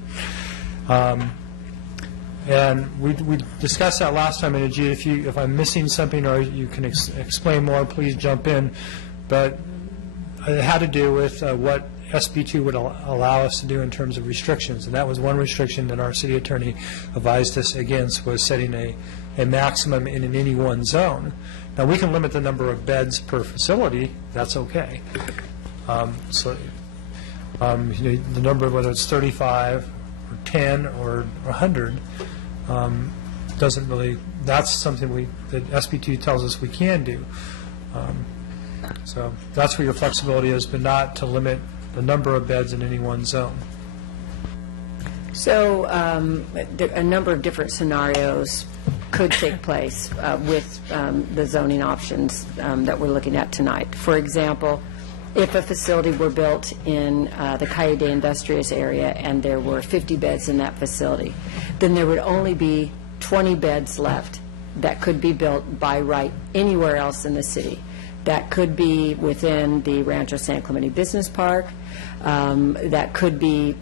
And we discussed that last time, and Ajit, if I'm missing something or you can explain more, please jump in. But it had to do with what SB2 would allow us to do in terms of restrictions, and that was one restriction that our city attorney advised us against, was setting a maximum in any one zone. Now, we can limit the number of beds per facility. That's okay. The number, whether it's 35 or 10 or 100, doesn't really, that's something that SB2 tells us we can do. So that's where your flexibility is, but not to limit the number of beds in any one zone. So a number of different scenarios could take place with the zoning options that we're looking at tonight. For example, if a facility were built in the Cayuga Industrious area and there were 50 beds in that facility, then there would only be 20 beds left that could be built by right anywhere else in the city. That could be within the Rancho San Clemente Business Park. That could be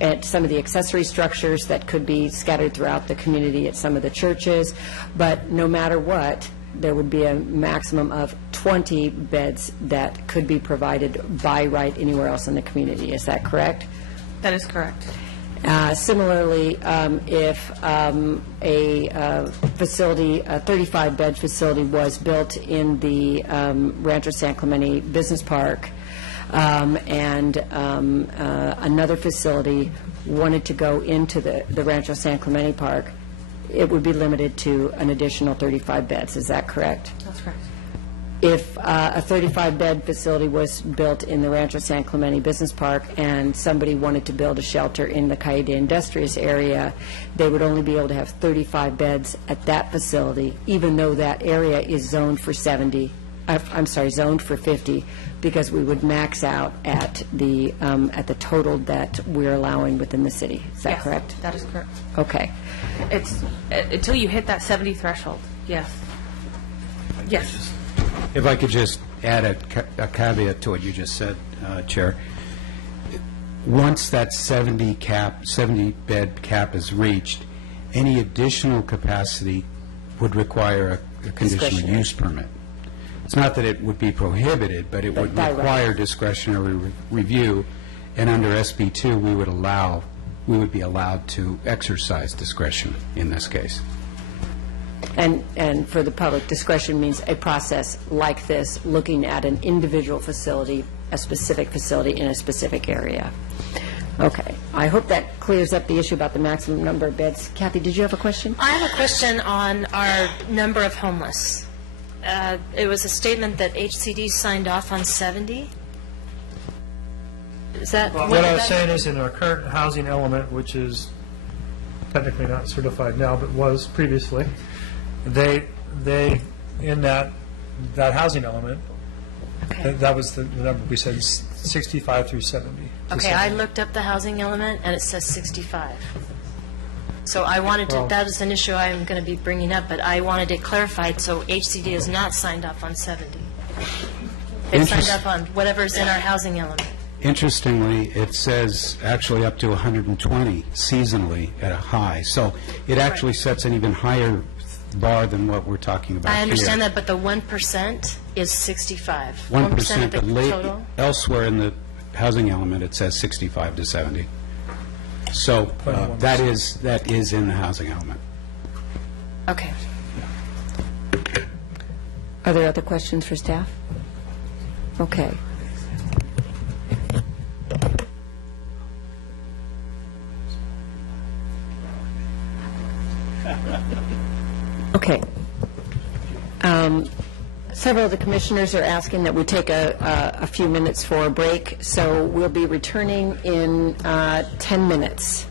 at some of the accessory structures that could be scattered throughout the community at some of the churches. But no matter what, there would be a maximum of 20 beds that could be provided by right anywhere else in the community. Is that correct? That is correct. Similarly, if a facility, a 35-bed facility was built in the Rancho San Clemente Business Park, and another facility wanted to go into the Rancho San Clemente Park, it would be limited to an additional 35 beds. Is that correct? That's correct. If a 35-bed facility was built in the Rancho San Clemente Business Park and somebody wanted to build a shelter in the Calle de Industrias area, they would only be able to have 35 beds at that facility, even though that area is zoned for 50, because we would max out at the total that we're allowing within the city. Is that correct? That is correct. Okay. It's until you hit that 70 threshold. Yes. Yes. If I could just add a caveat to what you just said, Chair. Once that 70-bed cap is reached, any additional capacity would require a conditional use permit. It's not that it would be prohibited, but it would require discretionary review, and under SB2, we would be allowed to exercise discretion in this case. And for the public, discretion means a process like this, looking at an individual facility, a specific facility in a specific area. Okay. I hope that clears up the issue about the maximum number of beds. Kathy, did you have a question? I have a question on our number of homeless. It was a statement that HCD signed off on 70. Is that what I was saying is in our current housing element, which is technically not certified now, but was previously, they in that housing element, that was the number we said, 65 through 70. Okay, I looked up the housing element and it says 65. So I wanted to, that is an issue I'm going to be bringing up, but I wanted it clarified, so HCD is not signed off on 70. It's signed up on whatever's in our housing element. Interestingly, it says actually up to 120 seasonally at a high. So it actually sets an even higher bar than what we're talking about here. I understand that, but the 1% is 65. 1% of the total? Elsewhere in the housing element, it says 65 to 70. So that is in the housing element. Okay. Are there other questions for staff? Okay. Okay. Several of the commissioners are asking that we take a few minutes for a break, so we'll be returning in 10 minutes.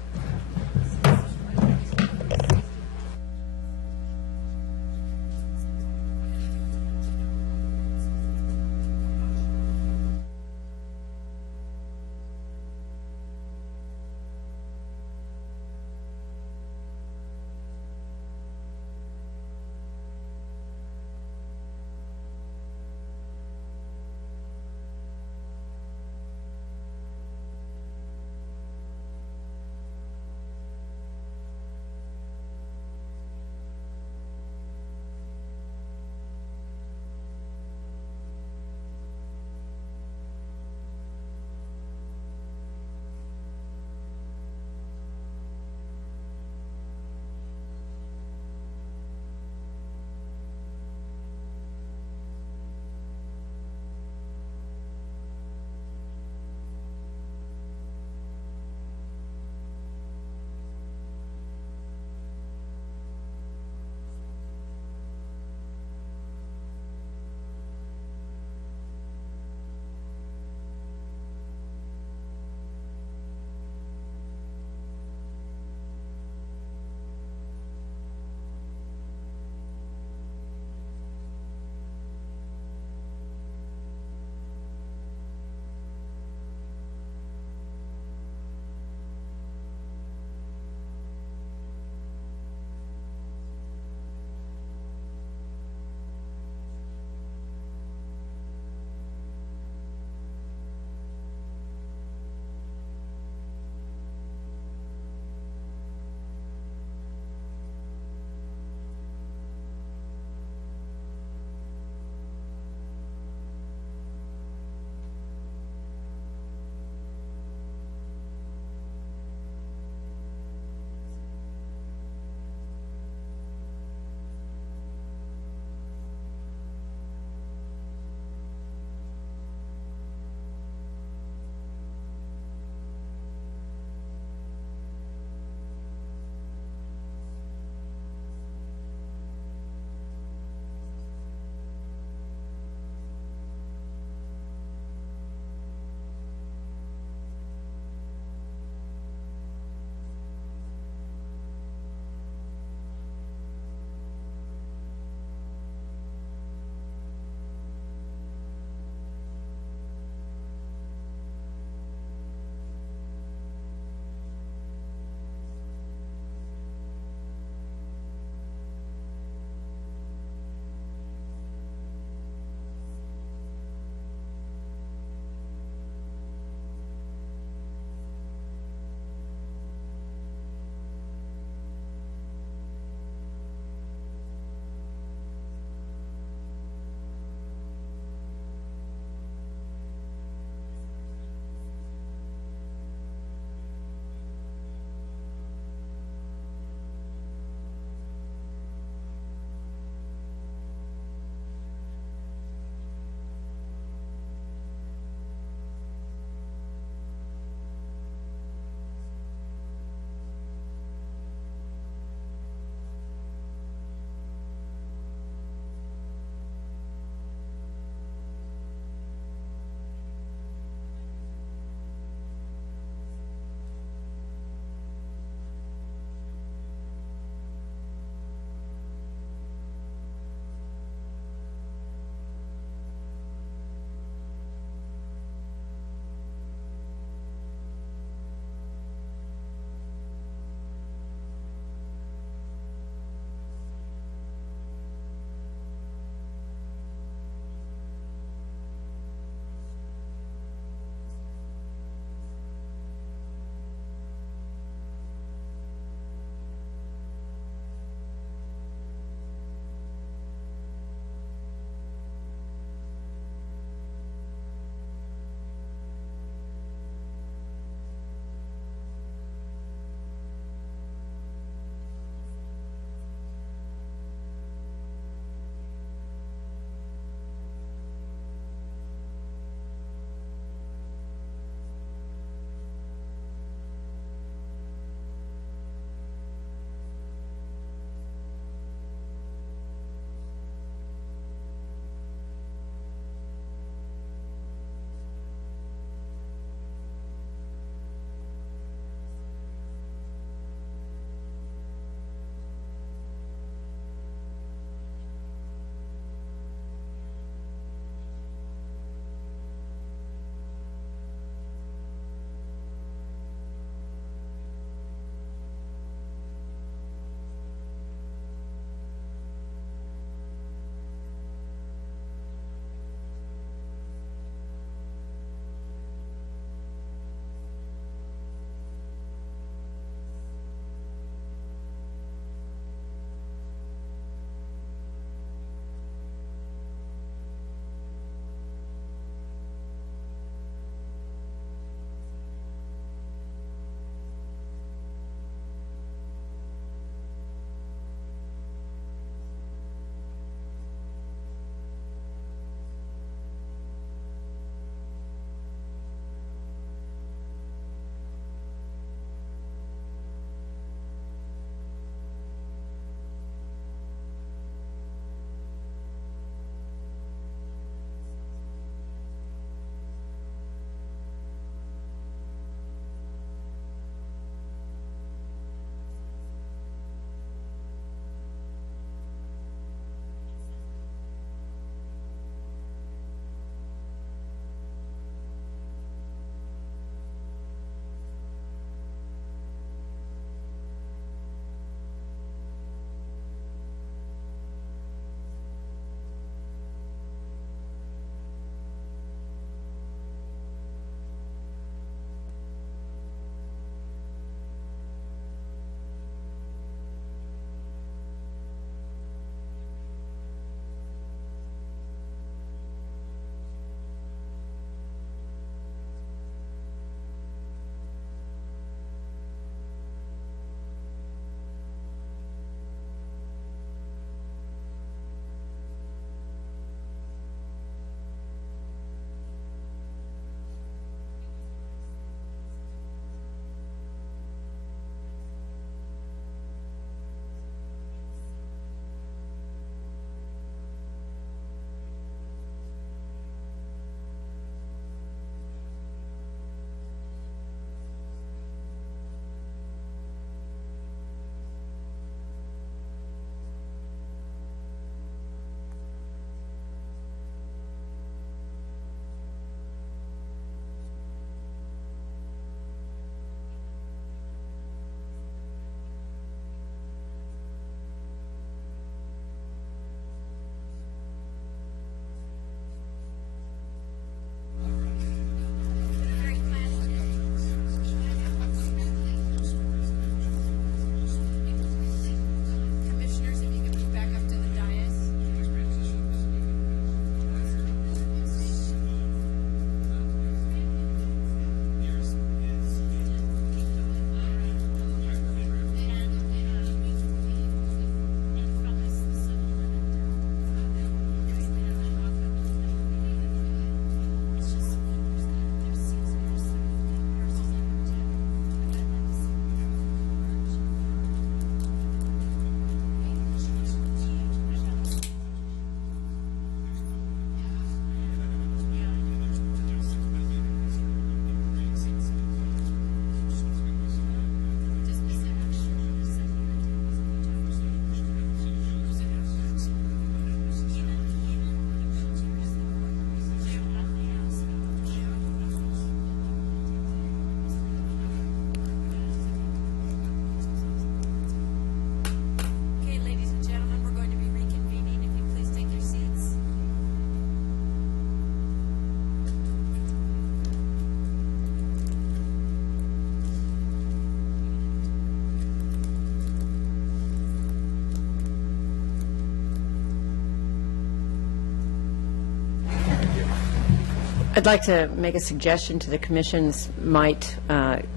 I'd like to make a suggestion to the commission. This might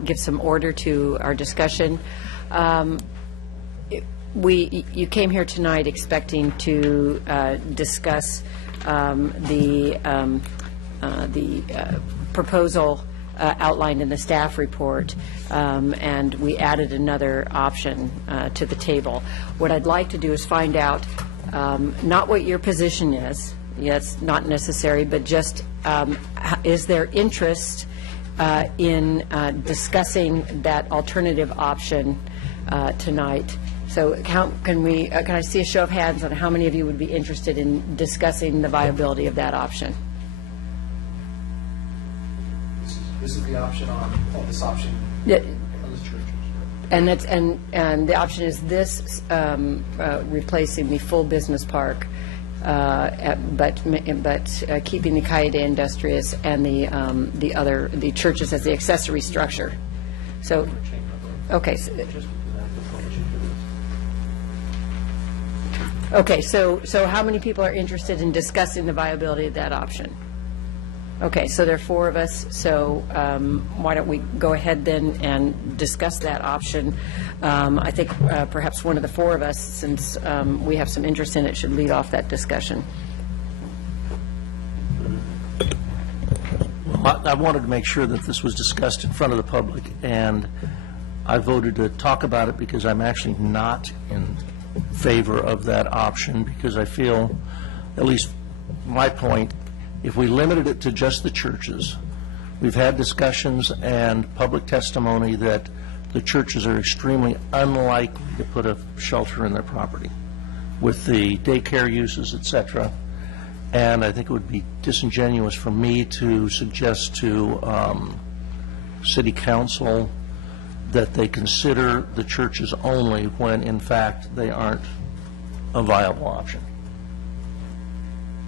give some order to our discussion. You came here tonight expecting to discuss the proposal outlined in the staff report, and we added another option to the table. What I'd like to do is find out not what your position is. Yes, not necessary, but just is there interest in discussing that alternative option tonight? So can I see a show of hands on how many of you would be interested in discussing the viability of that option? This is the option on this option Yeah. on this church. And the option is this, replacing the full business park, but keeping the Calle de Industrias and the churches as the accessory structure. So, okay. Okay. So how many people are interested in discussing the viability of that option? Okay, so there are 4 of us, so why don't we go ahead then and discuss that option. I think perhaps one of the 4 of us, since we have some interest in it, should lead off that discussion. Well, I wanted to make sure that this was discussed in front of the public, and I voted to talk about it because I'm actually not in favor of that option, because I feel, at least my point, if we limited it to just the churches, we've had discussions and public testimony that the churches are extremely unlikely to put a shelter in their property with the daycare uses, et cetera. And I think it would be disingenuous for me to suggest to City Council that they consider the churches only when, in fact, they aren't a viable option.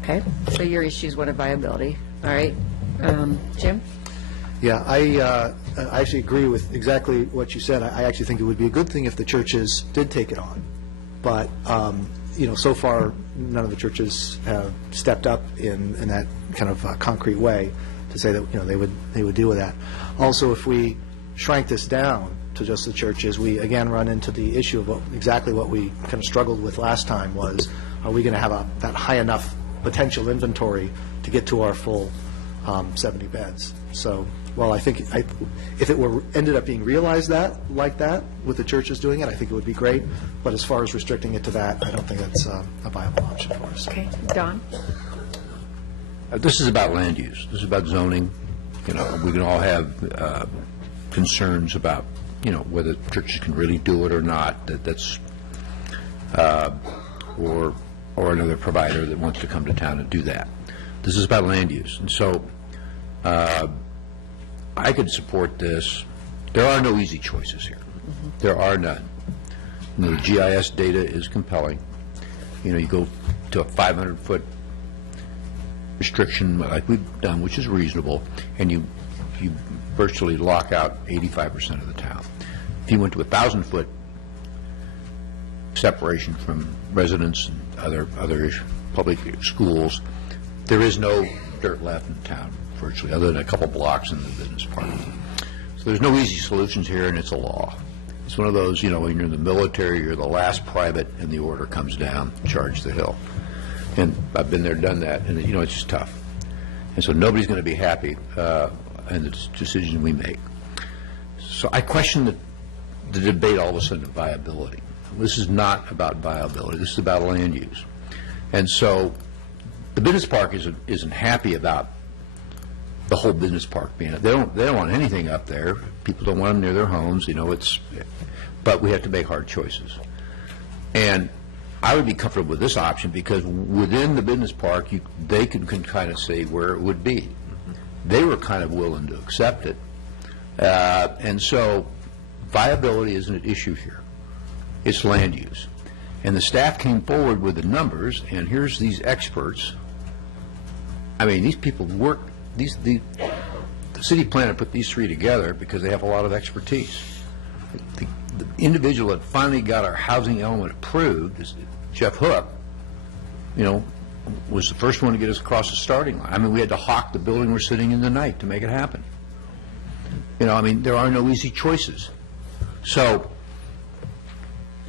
Okay, so your issue is one of viability. All right. Jim? Yeah, I actually agree with exactly what you said. I actually think it would be a good thing if the churches did take it on. But, so far, none of the churches have stepped up in that kind of concrete way to say that, they would deal with that. Also, if we shrank this down to just the churches, we again run into the issue of exactly what we kind of struggled with last time was, are we going to have that high enough potential inventory to get to our full 70 beds. So, well, I think if it ended up being realized like that, with the churches doing it, I think it would be great. But as far as restricting it to that, I don't think that's a viable option for us. Okay. Don? This is about land use. This is about zoning. We can all have concerns about, whether churches can really do it or not. Or another provider that wants to come to town and do that. This is about land use. And so I could support this. There are no easy choices here. There are none. The GIS data is compelling. You go to a 500-foot restriction like we've done, which is reasonable, and you virtually lock out 85% of the town. If you went to 1,000-foot separation from residents and other public schools, there is no dirt left in town, virtually, other than a couple blocks in the business park. So there's no easy solutions here, and it's a law. It's one of those, when you're in the military, you're the last private, and the order comes down, charge the hill. And I've been there, done that, and it's just tough. And so nobody's going to be happy in the decision we make. So I question the debate all of a sudden of viability. This is not about viability. This is about land use. And so the business park isn't happy about the whole business park being. They don't want anything up there. People don't want them near their homes. But we have to make hard choices. And I would be comfortable with this option because within the business park, they can kind of say where it would be. They were kind of willing to accept it. And so viability isn't an issue here. It's land use. And the staff came forward with the numbers, and here's these experts. I mean, these people work, the city planner put these 3 together because they have a lot of expertise. The individual that finally got our housing element approved is Jeff Hook, was the first one to get us across the starting line. I mean, we had to hawk the building we're sitting in tonight to make it happen. You know, I mean, there are no easy choices. So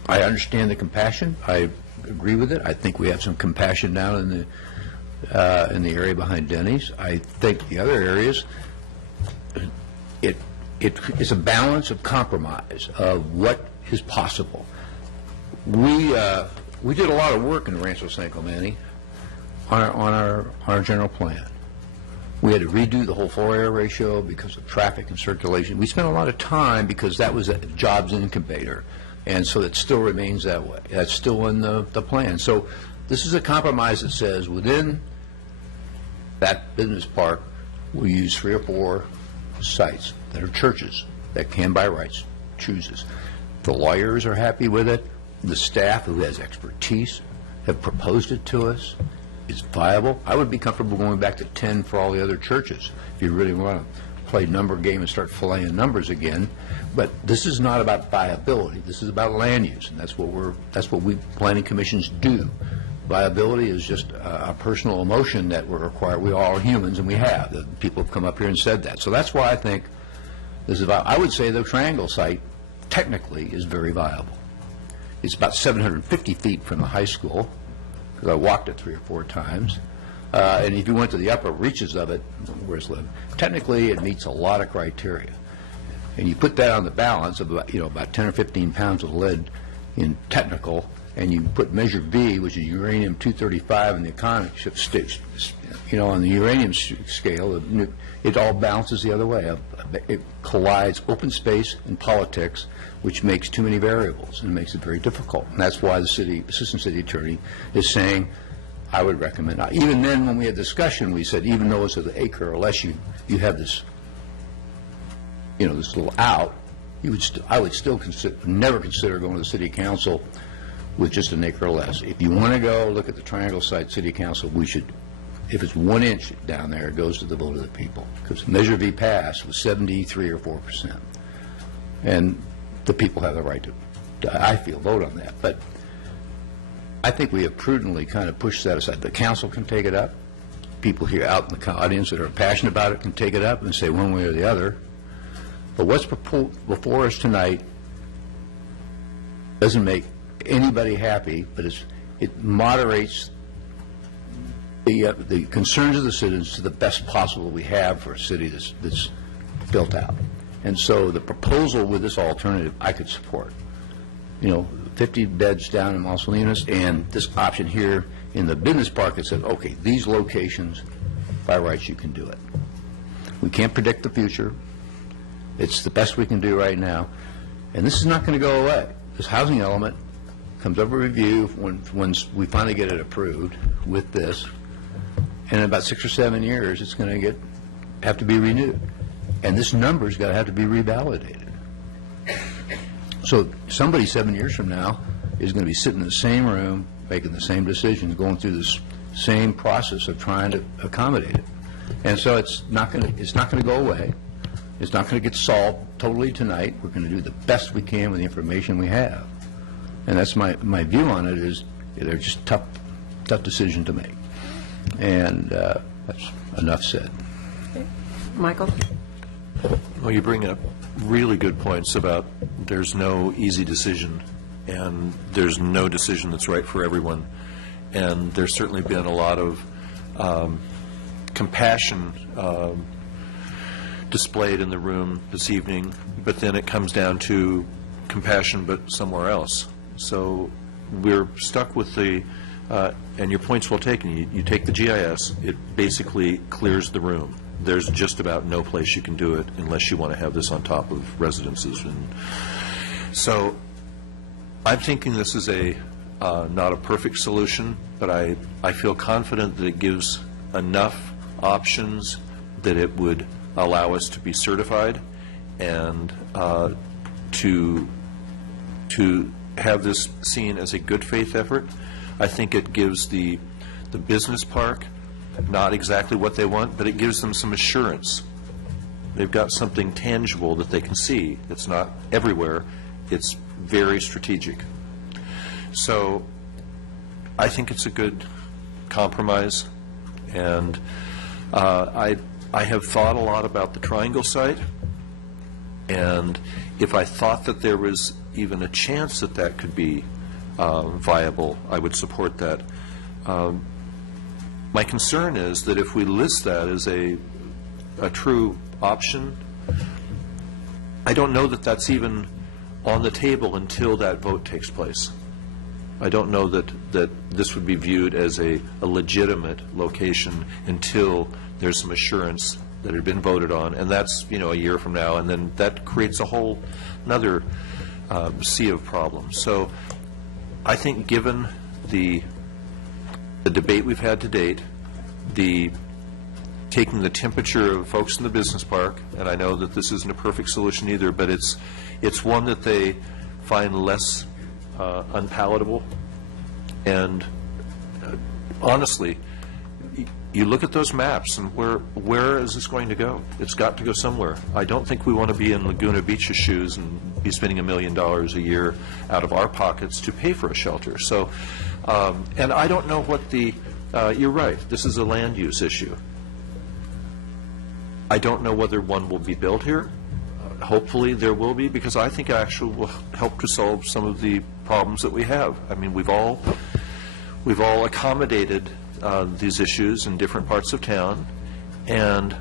I understand the compassion. I agree with it. I think we have some compassion down in the area behind Denny's. I think the other areas, it's a balance of compromise of what is possible. We did a lot of work in Rancho San Clemente on our general plan. We had to redo the whole floor area ratio because of traffic and circulation. We spent a lot of time because that was a jobs incubator, and so it still remains that way. That's still in the plan. So this is a compromise that says within that business park, we'll use 3 or 4 sites that are churches that can by rights chooses. The lawyers are happy with it. The staff who has expertise have proposed it to us. It's viable. I would be comfortable going back to 10 for all the other churches if you really want to play number game and start filleting numbers again. But this is not about viability. This is about land use, and that's what we planning commissions do. Viability is just a personal emotion that we're required. We all are humans, and we have. The people have come up here and said that. So that's why I think this is about. I would say the Triangle site technically is very viable. It's about 750 feet from the high school, because I walked it 3 or 4 times. And if you went to the upper reaches of it, where it's lived, technically it meets a lot of criteria. And you put that on the balance of about 10 or 15 pounds of lead in technical, and you put measure V, which is uranium-235 in the atomic sticks, on the uranium scale, it all balances the other way. It collides open space and politics, which makes too many variables and makes it very difficult. And that's why the assistant city attorney is saying, I would recommend. Even then, when we had discussion, we said, even though it's an acre or less, you have this, this little out. I would still never consider going to the city council with just an acre or less. If you want to go look at the Triangle site, city council, we should. If it's 1 inch down there, it goes to the vote of the people, because Measure V passed with 73 or 4%, and the people have the right to, I feel, vote on that. But I think we have prudently kind of pushed that aside. The council can take it up. People here out in the audience that are passionate about it can take it up and say one way or the other. But what's before us tonight doesn't make anybody happy, but it moderates the concerns of the citizens to the best possible we have for a city that's built out. And so the proposal with this alternative I could support. 50 beds down in Mausolenas, and this option here in the business park that said, okay, these locations, by rights, you can do it. We can't predict the future. It's the best we can do right now. And this is not going to go away. This housing element comes up for review once we finally get it approved with this. And in about 6 or 7 years, it's going to have to be renewed. And this number's got to have to be revalidated. So somebody 7 years from now is going to be sitting in the same room, making the same decisions, going through this same process of trying to accommodate it. And so it's not going to go away. It's not going to get solved totally tonight. We're going to do the best we can with the information we have. And that's my view on it. Is they're just tough decision to make. And that's enough said. Michael? Well, you bring up really good points about there's no easy decision, and there's no decision that's right for everyone. And there's certainly been a lot of compassion displayed in the room this evening, but then it comes down to compassion but somewhere else. So we're stuck with the, and your point's well taken, you take the GIS, it basically clears the room. There's just about no place you can do it unless you want to have this on top of residences. And so I'm thinking this is not a perfect solution, but I feel confident that it gives enough options that it would allow us to be certified and to have this seen as a good faith effort. I think it gives the business park not exactly what they want, but it gives them some assurance. They've got something tangible that they can see. It's not everywhere. It's very strategic. So I think it's a good compromise. And I have thought a lot about the Triangle site, and if I thought that there was even a chance that that could be viable, I would support that. My concern is that if we list that as a true option, I don't know that that's even on the table until that vote takes place. I don't know that this would be viewed as a legitimate location until there's some assurance that it had been voted on, and that's, a year from now, and then that creates a whole another sea of problems. So I think given the debate we've had to date, taking the temperature of folks in the business park, and I know that this isn't a perfect solution either, but it's one that they find less unpalatable. And honestly, you look at those maps, and where is this going to go? It's got to go somewhere. I don't think we want to be in Laguna Beach's shoes and be spending $1 million a year out of our pockets to pay for a shelter. So, and I don't know what you're right, this is a land use issue. I don't know whether one will be built here. Hopefully there will be, because I think it actually will help to solve some of the problems that we have. I mean, we've all accommodated these issues in different parts of town, and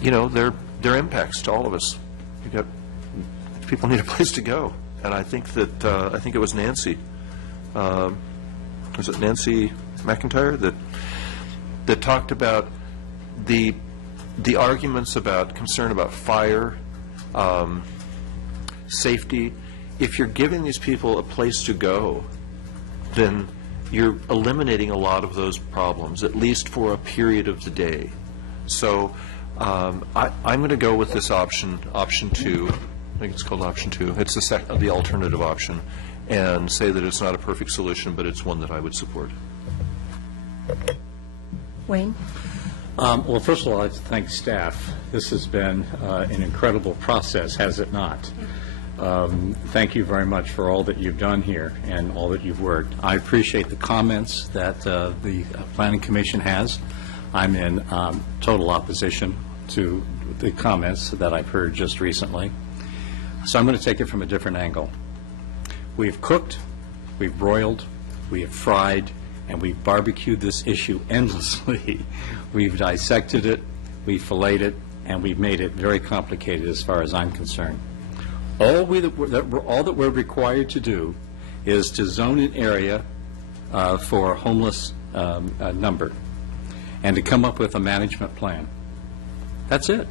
they're impacts to all of us. People need a place to go, and I think that I think it was Nancy. Was it Nancy McIntyre that talked about the arguments about concern about fire, safety? If you're giving these people a place to go, then you're eliminating a lot of those problems, at least for a period of the day. So I'm going to go with this option 2. I think it's called option 2. It's the alternative option, and say that it's not a perfect solution, but it's one that I would support. Wayne? Well, first of all, I'd like to thank staff. This has been an incredible process, has it not? Thank you very much for all that you've done here and all that you've worked. I appreciate the comments that the Planning Commission has. I'm in total opposition to the comments that I've heard just recently. So I'm going to take it from a different angle. We've cooked, we've broiled, we have fried, and we've barbecued this issue endlessly. We've dissected it, we've filleted it, and we've made it very complicated as far as I'm concerned. All that we're required to do is to zone an area for a homeless number and to come up with a management plan. That's it.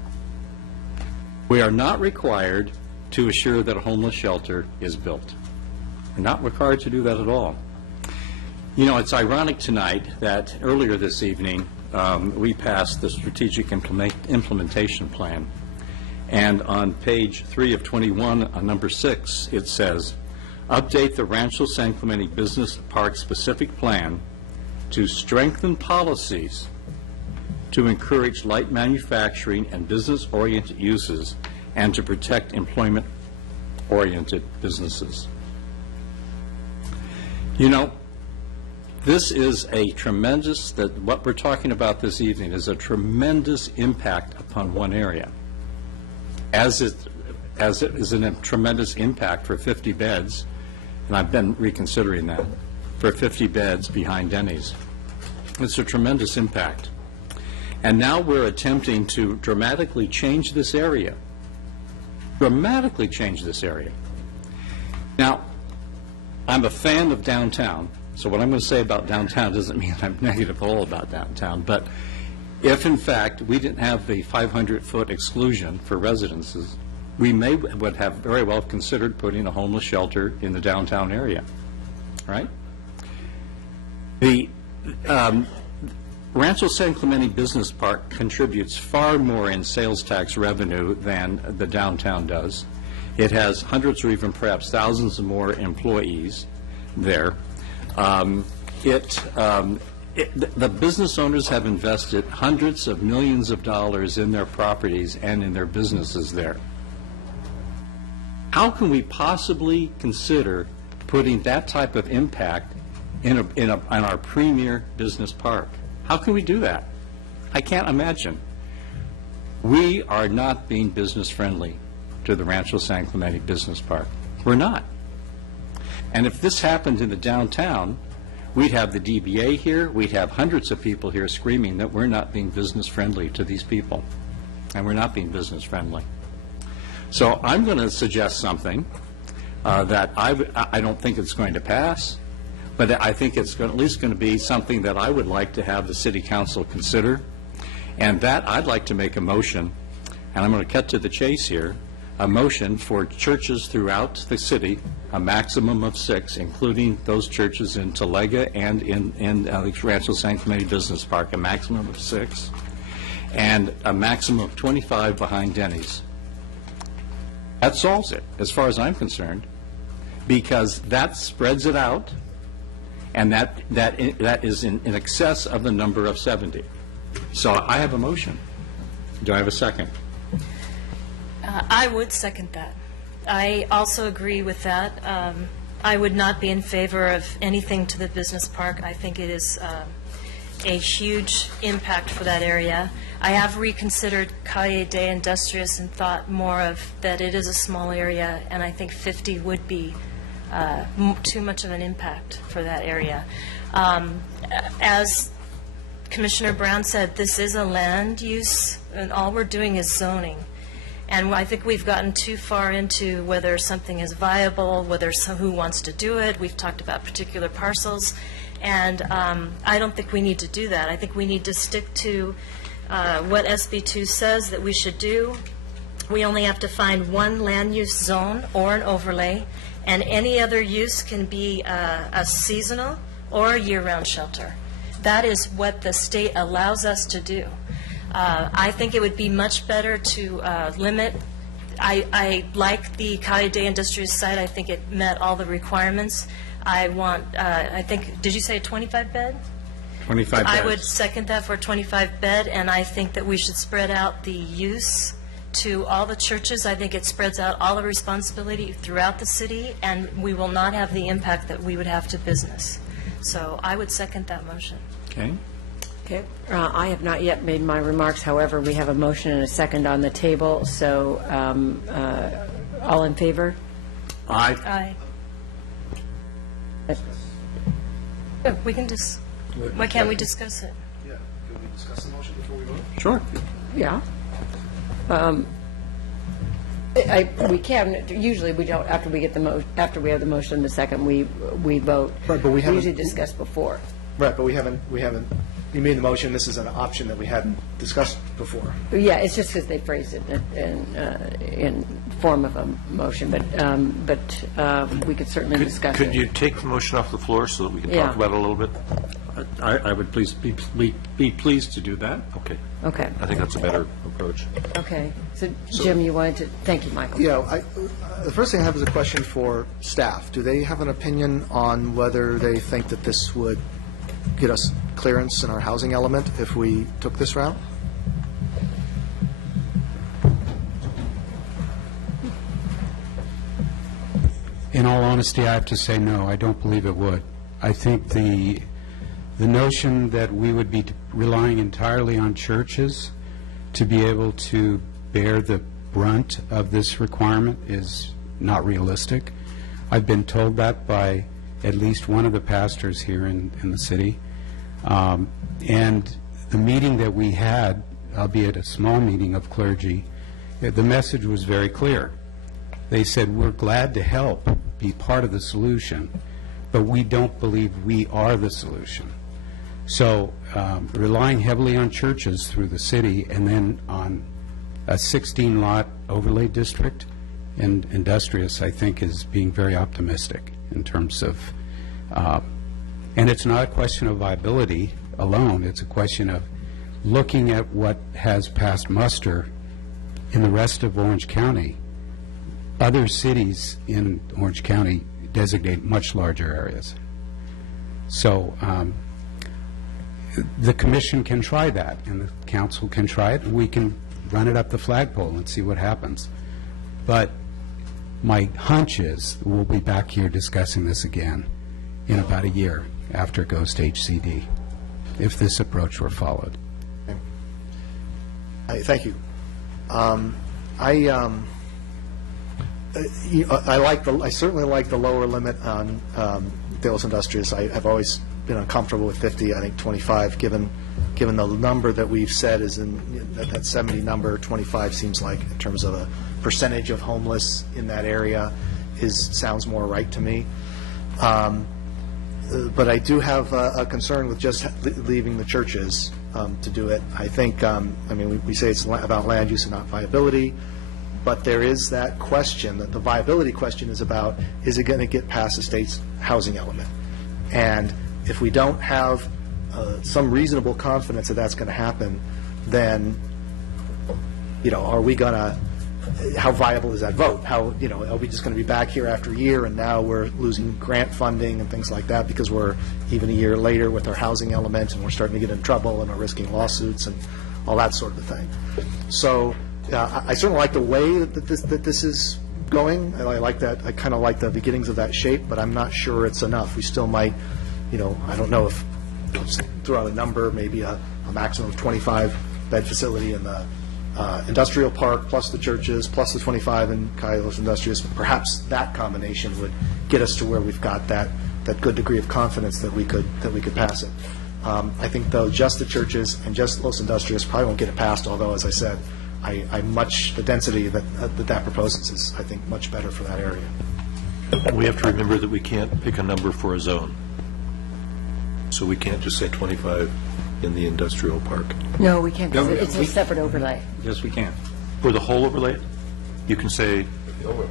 We are not required to assure that a homeless shelter is built. We're not required to do that at all. It's ironic tonight that earlier this evening we passed the Strategic Implementation Plan. And on page 3 of 21, on number 6, it says, update the Rancho San Clemente Business Park specific plan to strengthen policies to encourage light manufacturing and business-oriented uses and to protect employment-oriented businesses. This is a tremendous, what we're talking about this evening is a tremendous impact upon one area. As it is a tremendous impact for 50 beds, and I've been reconsidering that, for 50 beds behind Denny's. It's a tremendous impact. And now we're attempting to dramatically change this area. Dramatically change this area. Now, I'm a fan of downtown, so what I'm going to say about downtown doesn't mean I'm negative at all about downtown, but if, in fact, we didn't have the 500-foot exclusion for residences, we would have very well considered putting a homeless shelter in the downtown area, right? The Rancho San Clemente Business Park contributes far more in sales tax revenue than the downtown does. It has hundreds or even perhaps thousands of more employees there. The business owners have invested hundreds of millions of dollars in their properties and in their businesses there. How can we possibly consider putting that type of impact in our premier business park. How can we do that? I can't imagine. We are not being business-friendly to the Rancho San Clemente Business Park. We're not. And if this happened in the downtown, we'd have the DBA here, we'd have hundreds of people here screaming that we're not being business-friendly to these people, and we're not being business-friendly. So I'm going to suggest something that I don't think it's going to pass, but I think it's at least going to be something that I would like to have the City Council consider, and that I'd like to make a motion, and I'm going to cut to the chase here, a motion for churches throughout the city, a maximum of 6, including those churches in Talega and in the Rancho San Clemente Business Park, a maximum of 6, and a maximum of 25 behind Denny's. That solves it, as far as I'm concerned, because that spreads it out, and that is in excess of the number of 70. So I have a motion. Do I have a second? I would second that. I also agree with that. I would not be in favor of anything to the business park. I think it is a huge impact for that area. I have reconsidered Calle de Industrias and thought more of that it is a small area, and I think 50 would be too much of an impact for that area. As Commissioner Brown said, this is a land use, and all we're doing is zoning. And I think we've gotten too far into whether something is viable, who wants to do it. We've talked about particular parcels, and I don't think we need to do that. I think we need to stick to what SB2 says that we should do. We only have to find one land use zone or an overlay, and any other use can be a seasonal or a year-round shelter. That is what the state allows us to do. I think it would be much better to limit. I like the Calle de Industrias site. I think it met all the requirements. I think, did you say a 25 bed? 25 beds. I would second that for a 25 bed, and I think that we should spread out the use to all the churches. I think it spreads out all the responsibility throughout the city, and we will not have the impact that we would have to business. So I would second that motion. Okay. Okay. I have not yet made my remarks. However, we have a motion and a second on the table. So all in favor? Aye. Aye. Yeah, we can just, why can't we discuss it? Yeah, can we discuss the motion before we vote? Sure. Yeah. We can, usually we don't, after we have the motion and the second, we vote. Right, but we haven't. usually discuss before. Right, but we haven't, you made the motion, this is an option that we hadn't discussed before. Yeah, it's just because they phrased it in form of a motion, but we could certainly discuss it. Could you take the motion off the floor so that we can talk about it a little bit? I would be pleased to do that. Okay. Okay. I think that's a better approach. Okay. So, Jim, you wanted to, thank you, Michael. Yeah, the first thing I have is a question for staff. Do they have an opinion on whether they think that this would get us clearance in our housing element if we took this route? In all honesty, I have to say no, I don't believe it would. I think the notion that we would be relying entirely on churches to be able to bear the brunt of this requirement is not realistic. I've been told that by at least one of the pastors here in the city. And the meeting that we had, albeit a small meeting of clergy, the message was very clear. They said, we're glad to help be part of the solution, but we don't believe we are the solution. So relying heavily on churches through the city and then on a 16-lot overlay district and Industrious, I think, is being very optimistic in terms of, and it's not a question of viability alone, it's a question of looking at what has passed muster in the rest of Orange County. Other cities in Orange County designate much larger areas. So the commission can try that, and the council can try it, and we can run it up the flagpole and see what happens. But my hunch is we'll be back here discussing this again in about a year, after it goes to HCD, if this approach were followed. Thank you. I certainly like the lower limit on De Los Industrias. I've always been uncomfortable with 50. I think 25, given the number that we've said is in that 70 number, 25 seems like, in terms of a percentage of homeless in that area, sounds more right to me. But I do have a concern with just leaving the churches to do it. I think, we say it's about land use and not viability, but there is that question, that the viability question is about, is it going to get past the state's housing element? And if we don't have some reasonable confidence that that's going to happen, then, are we going to, how viable is that vote? How, are we just going to be back here after a year and now we're losing grant funding and things like that because we're even a year later with our housing element and we're starting to get in trouble and we're risking lawsuits and all that sort of thing. So I certainly like the way that this is going. I like that. I kind of like the beginnings of that shape, but I'm not sure it's enough. We still might, I don't know if, let's throw out a number, maybe a maximum of 25 bed facility in the industrial park, plus the churches, plus the 25 in De Los Industrias. Perhaps that combination would get us to where we've got that good degree of confidence that we could pass it. I think, though, just the churches and just Los Industrias probably won't get it passed, although, as I said, the density that proposes is, I think, much better for that area. We have to remember that we can't pick a number for a zone. So we can't just say 25 in the industrial park. No, we can't, because it's a separate overlay. Yes, we can. For the whole overlay, you can say...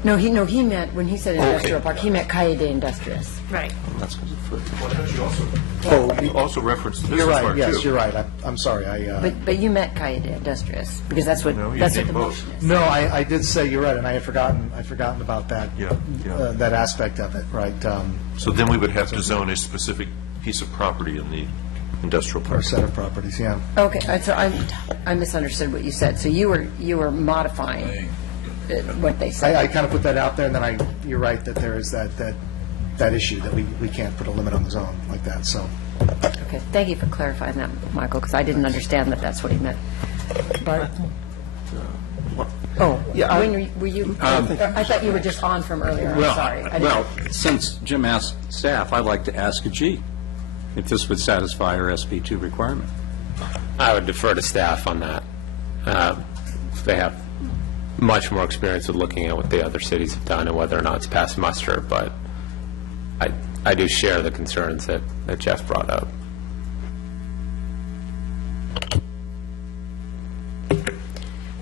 No, he meant, when he said industrial park, he meant Calle de Industrias. Right. That's because of you also referenced this You're right, part, yes, too. you're right. I'm sorry. But you meant Calle de Industrias, because that's what the motion is. No, I did say you're right, and I had forgotten about that. Yeah. That aspect of it, right? So then we would have to zone a specific piece of property in the industrial park. Or set of properties, yeah. Okay, so I misunderstood what you said. So you were modifying what they said. I kind of put that out there, and then you're right that there is that issue that we can't put a limit on the zone like that. So. Okay, thank you for clarifying that, Michael, because I didn't understand that that's what he meant. Bart? Oh, yeah. Were you? I thought you were just on from earlier. I'm sorry. Well, since Jim asked staff, I'd like to ask a G, if this would satisfy our SB2 requirement. I would defer to staff on that. They have much more experience with looking at what the other cities have done and whether or not it's passed muster, but I do share the concerns that Jeff brought up.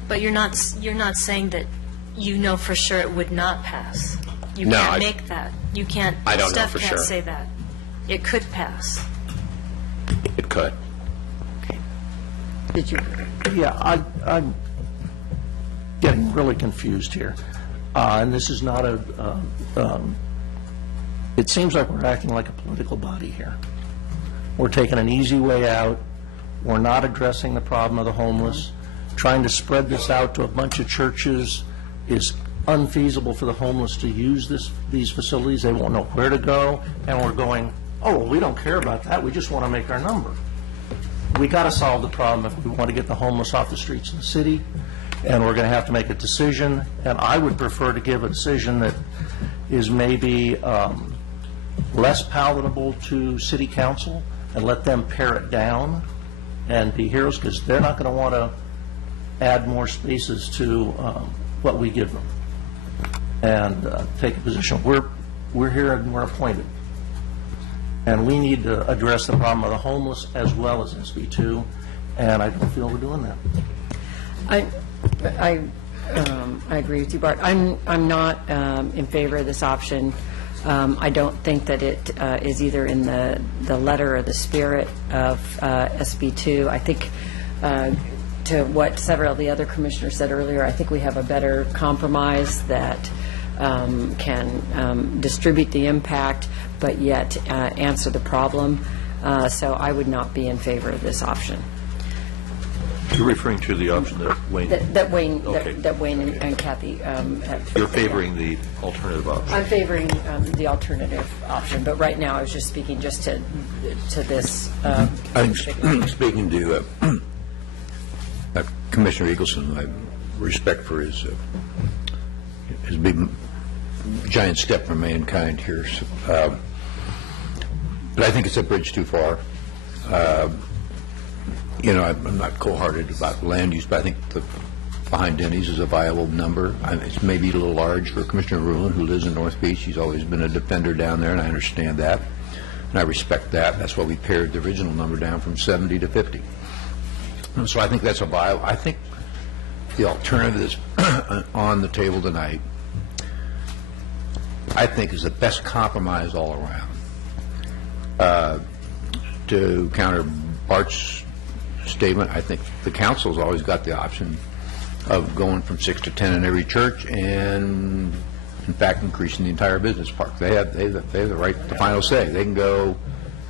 But you're not saying that you know for sure it would not pass. You No, can't make that. You can't. I don't know Steph for can't sure. say that. It could pass. It could. Did you? Yeah, I'm getting really confused here. And this is not it seems like we're acting like a political body here. We're taking an easy way out. We're not addressing the problem of the homeless. Trying to spread this out to a bunch of churches is unfeasible for the homeless to use these facilities. They won't know where to go. And we're going, oh, well, we don't care about that. We just want to make our number. We got to solve the problem if we want to get the homeless off the streets of the city. And we're going to have to make a decision. And I would prefer to give a decision that is maybe less palatable to city council and let them pare it down and be heroes, because they're not going to want to add more spaces to what we give them and take a position. We're here and we're appointed. And we need to address the problem of the homeless as well as SB2, and I don't feel we're doing that. I agree with you, Bart. I'm not in favor of this option. I don't think that it is either in the letter or the spirit of SB2. I think to what several of the other commissioners said earlier, I think we have a better compromise that can distribute the impact but yet answer the problem. So I would not be in favor of this option. You're referring to the option that Wayne... That Wayne, Okay. that Wayne and Kathy have. You're favoring the alternative option. I'm favoring the alternative option, but right now I was just speaking just to this. I think, speaking to Commissioner Eagleson, I have respect for his big, giant step for mankind here. So, but I think it's a bridge too far. I'm not cold-hearted about land use, but I think behind Denny's is a viable number. It's maybe a little large for Commissioner Rulon, who lives in North Beach. He's always been a defender down there, and I understand that, and I respect that. That's why we pared the original number down from 70 to 50. And so I think that's a viable. I think the alternative that's on the table tonight, I think, is the best compromise all around. To counter Bart's statement, I think the council's always got the option of going from 6 to 10 in every church, and in fact increasing the entire business park. They have the right to final say. They can go.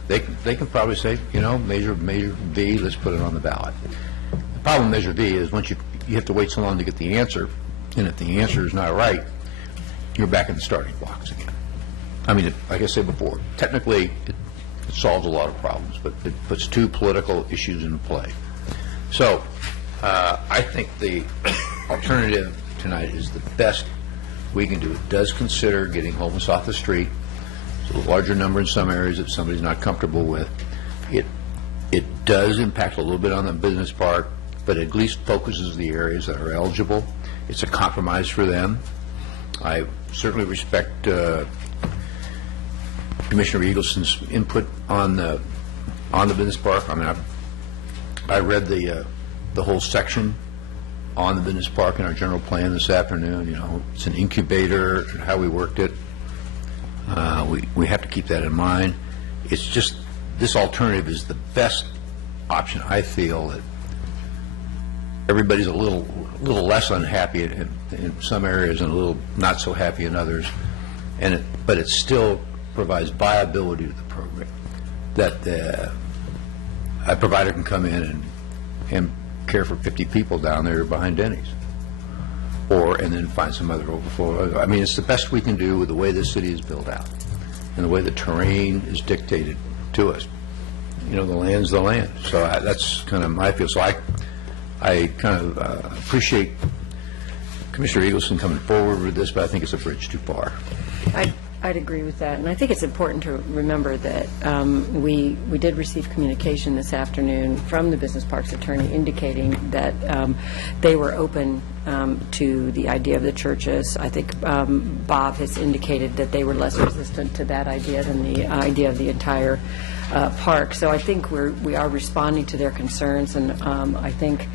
They can probably say, Measure V, let's put it on the ballot. The problem with Measure V is once you have to wait so long to get the answer, and if the answer is not right, you're back in the starting blocks again. I mean, like I said before, technically it solves a lot of problems, but it puts two political issues into play. So I think the alternative tonight is the best we can do. It does consider getting homeless off the street. It's a larger number in some areas that somebody's not comfortable with. It does impact a little bit on the business park, but at least focuses the areas that are eligible. It's a compromise for them. I certainly respect Commissioner Eagleson's input on the business park. I mean, I read the whole section on the business park in our general plan this afternoon. It's an incubator, how we worked it. We have to keep that in mind. It's just this alternative is the best option. I feel that everybody's a little less unhappy in some areas and a little not so happy in others, but it still provides viability to the program, that a provider can come in and care for 50 people down there behind Denny's, and then find some other overflow. I mean, it's the best we can do with the way this city is built out and the way the terrain is dictated to us. The land's the land. So that's kind of my feel. So I kind of appreciate Commissioner Eagleson coming forward with this, but I think it's a bridge too far. I'd agree with that, and I think it's important to remember that we did receive communication this afternoon from the Business Parks attorney indicating that they were open to the idea of the churches. I think Bob has indicated that they were less resistant to that idea than the idea of the entire park. So I think we are responding to their concerns, and I think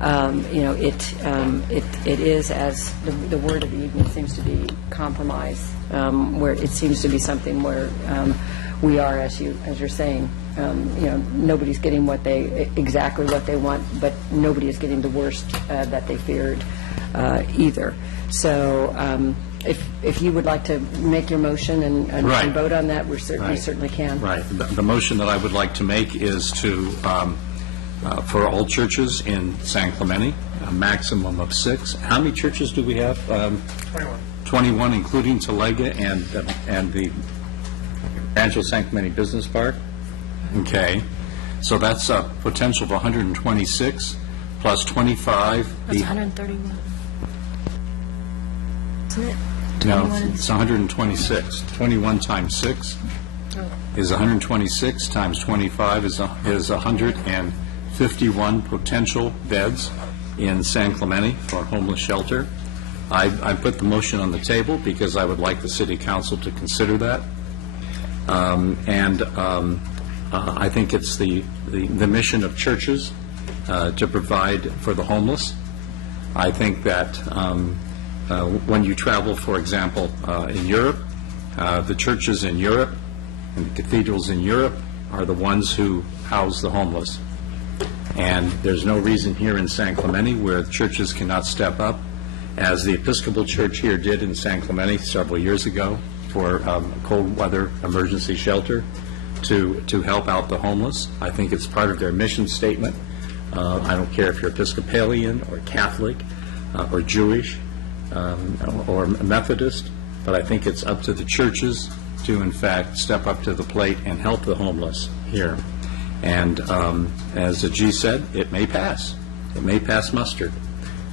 it is, as the word of the evening seems to be, compromise, where it seems to be something where we are, as you're saying, nobody's getting exactly what they want, but nobody is getting the worst that they feared either. So if you would like to make your motion and Right. vote on that, we certainly can. Right. The motion that I would like to make is to, for all churches in San Clemente, a maximum of 6. How many churches do we have? 21, including Talega and the Rancho San Clemente Business Park? Okay. So that's a potential of 126 plus 25. That's 131. Isn't it? No, 21 it's 126. 21 times 6 is 126, times 25 is 151 potential beds in San Clemente for homeless shelter. I put the motion on the table because I would like the City Council to consider that. I think it's the mission of churches to provide for the homeless. I think that when you travel, for example, in Europe, the churches in Europe and the cathedrals in Europe are the ones who house the homeless. And there's no reason here in San Clemente where churches cannot step up, as the Episcopal Church here did in San Clemente several years ago for cold weather emergency shelter to help out the homeless. I think it's part of their mission statement. I don't care if you're Episcopalian or Catholic or Jewish or Methodist, but I think it's up to the churches to, in fact, step up to the plate and help the homeless here. And as the G said, it may pass. It may pass muster.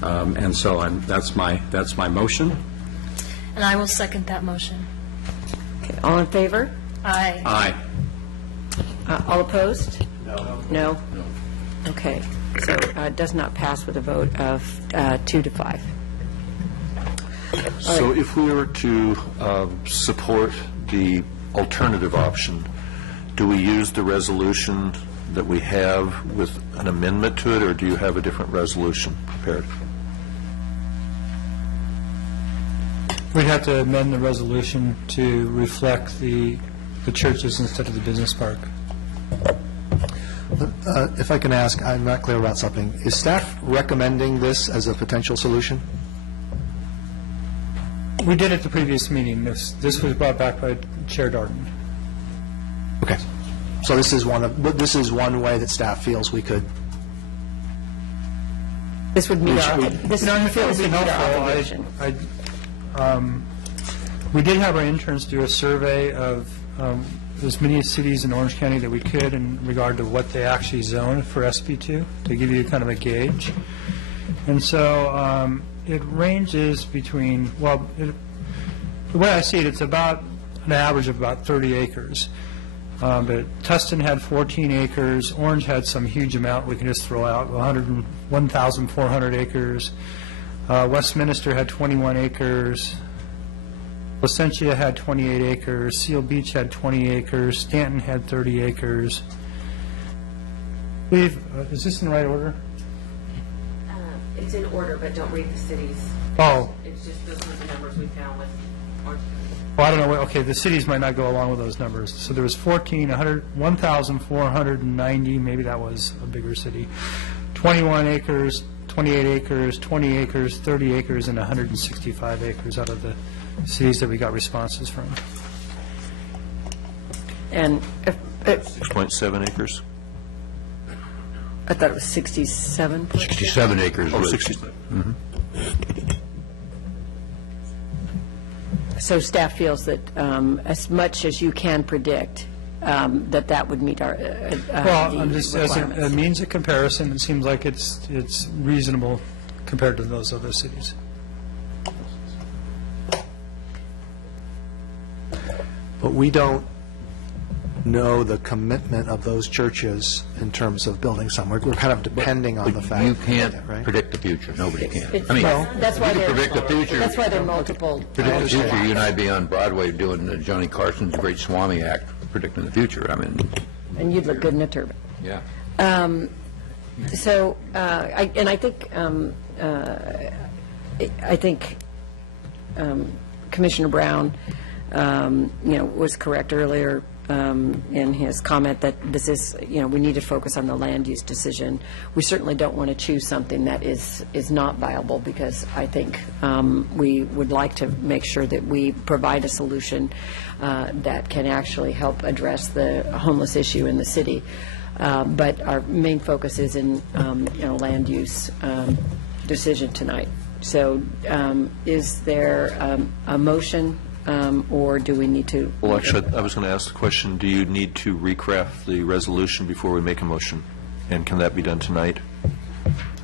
And so that's my motion. And I will second that motion. Okay, all in favor? Aye. Aye. All opposed? No. Okay, so it does not pass with a vote of 2-5. So if we were to support the alternative option, do we use the resolution that we have with an amendment to it, or do you have a different resolution prepared? We'd have to amend the resolution to reflect the churches instead of the business park. If I can ask, I'm not clear about something. Is staff recommending this as a potential solution? We did at the previous meeting. This was brought back by Chair Darden. Okay. So this is one way that staff feels we could. This would meet our obligation. We did have our interns do a survey of as many cities in Orange County that we could in regard to what they actually zone for SB2 to give you kind of a gauge. And so it ranges between, well, the way I see it, it's about an average of about 30 acres. But Tustin had 14 acres. Orange had some huge amount we can just throw out, 1,400 acres. Westminster had 21 acres. Placentia had 28 acres. Seal Beach had 20 acres. Stanton had 30 acres. Is this in the right order? It's in order, but don't read the cities. Oh. It's just those are the numbers we found with Orange County. Well, I don't know. Okay, the cities might not go along with those numbers. So there was 1,490, maybe that was a bigger city, 21 acres, 28 acres, 20 acres, 30 acres, and 165 acres out of the cities that we got responses from. And 6.7 acres? I thought it was 67. 67 acres. Oh, 67. Mm-hmm. So staff feels that as much as you can predict, that would meet our Well, I'm just as a means of comparison, it seems like it's reasonable compared to those other cities. But we don't know the commitment of those churches in terms of building somewhere. We're kind of depending on the fact. You can't right? predict the future. Nobody can. That's why you can predict the future. That's why they're multiple. Predict the future. You and I'd be on Broadway doing Johnny Carson's Great Swami Act, predicting the future. I mean. And you'd look good in a turban. Yeah. So, I think Commissioner Brown, was correct earlier in his comment that this is, we need to focus on the land use decision. We certainly don't want to choose something that is not viable, because I think we would like to make sure that we provide a solution that can actually help address the homeless issue in the city. But our main focus is in, land use decision tonight. So is there a motion? Or do we need to? Well, actually, I was going to ask the question, do you need to recraft the resolution before we make a motion? And can that be done tonight?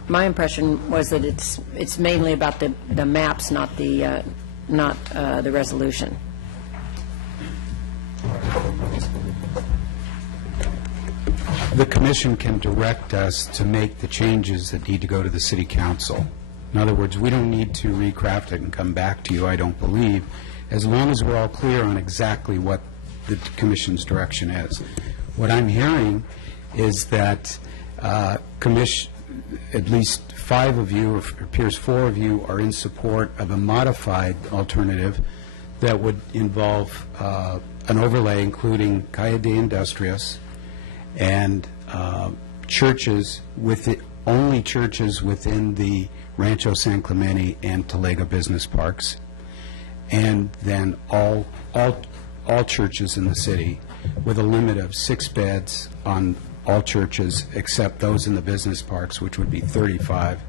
My impression was that it's mainly about the maps, not the resolution. The commission can direct us to make the changes that need to go to the city council. In other words, we don't need to recraft it and come back to you, I don't believe, as long as we're all clear on exactly what the commission's direction is. What I'm hearing is that at least 5 of you, or it appears 4 of you, are in support of a modified alternative that would involve an overlay including Calle de Industrias and churches, only churches within the Rancho San Clemente and Talega business parks, and then all churches in the city with a limit of 6 beds on all churches except those in the business parks, which would be 35,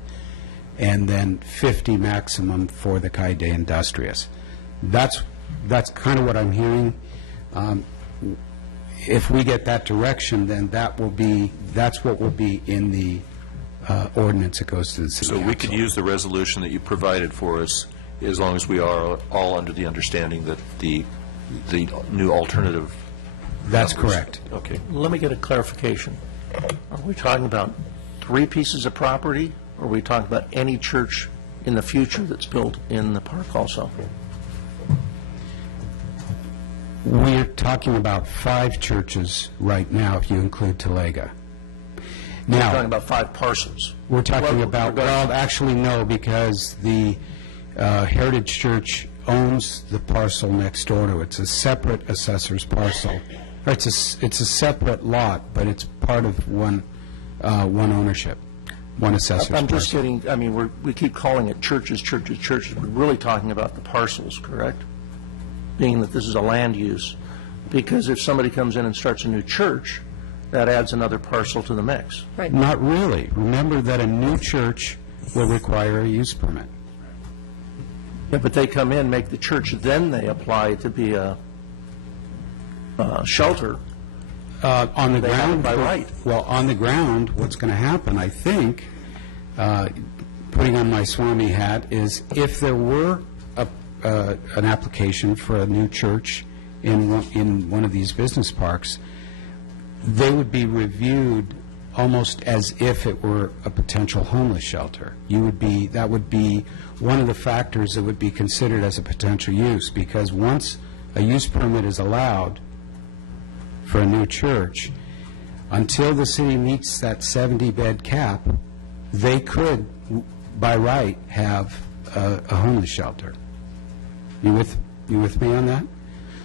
and then 50 maximum for the Calle de Industrias. That's kind of what I'm hearing. If we get that direction, then that's what will be in the ordinance that goes to the city So we could use the resolution that you provided for us as long as we are all under the understanding that the new alternative. That's correct. Okay. Let me get a clarification. Are we talking about 3 pieces of property, or are we talking about any church in the future that's built in the park also? We're talking about 5 churches right now, if you include Talega. We're Now, talking about 5 parcels. we're talking about, well, actually, no, because the Heritage Church owns the parcel next door to it. It's a separate assessor's parcel. Or it's a separate lot, but it's part of one ownership, one assessor's parcel. I'm just getting, I mean, we keep calling it churches, churches, churches. We're really talking about the parcels, correct? Being that this is a land use. Because if somebody comes in and starts a new church, that adds another parcel to the mix. Right. Not really. Remember that a new church will require a use permit. Yeah, but they come in, make the church, then they apply to be a shelter. On the They have ground, it by right. Well, on the ground, what's going to happen, I think, putting on my Swami hat, is if there were an application for a new church in one of these business parks, they would be reviewed almost as if it were a potential homeless shelter. That would be one of the factors that would be considered as a potential use, because once a use permit is allowed for a new church, until the city meets that 70-bed cap, they could, by right, have a homeless shelter. You with me on that?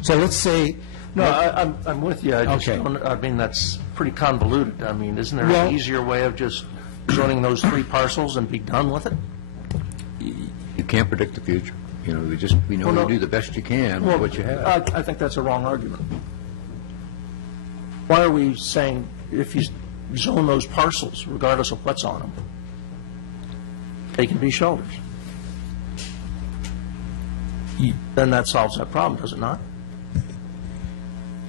So let's say... No, I'm with you. I mean, that's pretty convoluted. I mean, isn't there an easier way of just zoning those 3 parcels and be done with it? You can't predict the future. You know, you do the best you can with what you have. I think that's a wrong argument. Why are we saying if you zone those parcels, regardless of what's on them, they can be shelters? Then that solves that problem, does it not?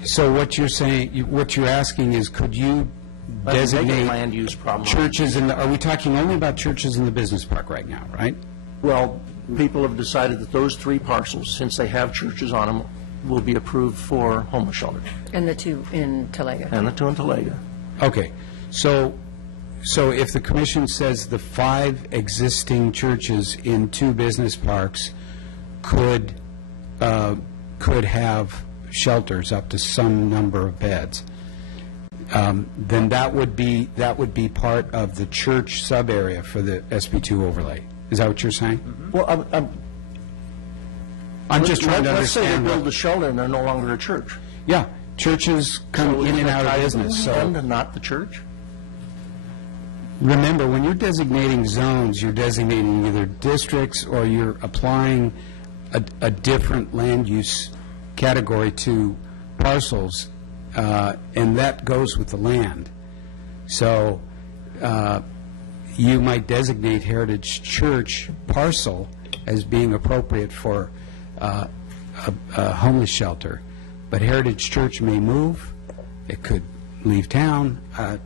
So what you're saying, what you're asking is, could you designate land use problem. churches are we talking only about churches in the business park right now, right? Well, people have decided that those 3 parcels, since they have churches on them, will be approved for homeless shelters. And the 2 in Talega. And the 2 in Talega. Okay. So if the commission says the 5 existing churches in 2 business parks could have shelters up to some number of beds, then that would be part of the church sub-area for the SB2 overlay. Is that what you're saying? Well, I'm just trying to Let's say understand. they build a shelter and they're no longer a church. Yeah, churches come So in and out of isn't it business. tied to the land So and not the church? remember, when you're designating zones, you're designating either districts or you're applying a different land use category to parcels, and that goes with the land. So you might designate Heritage Church parcel as being appropriate for a homeless shelter, but Heritage Church may move, it could leave town. At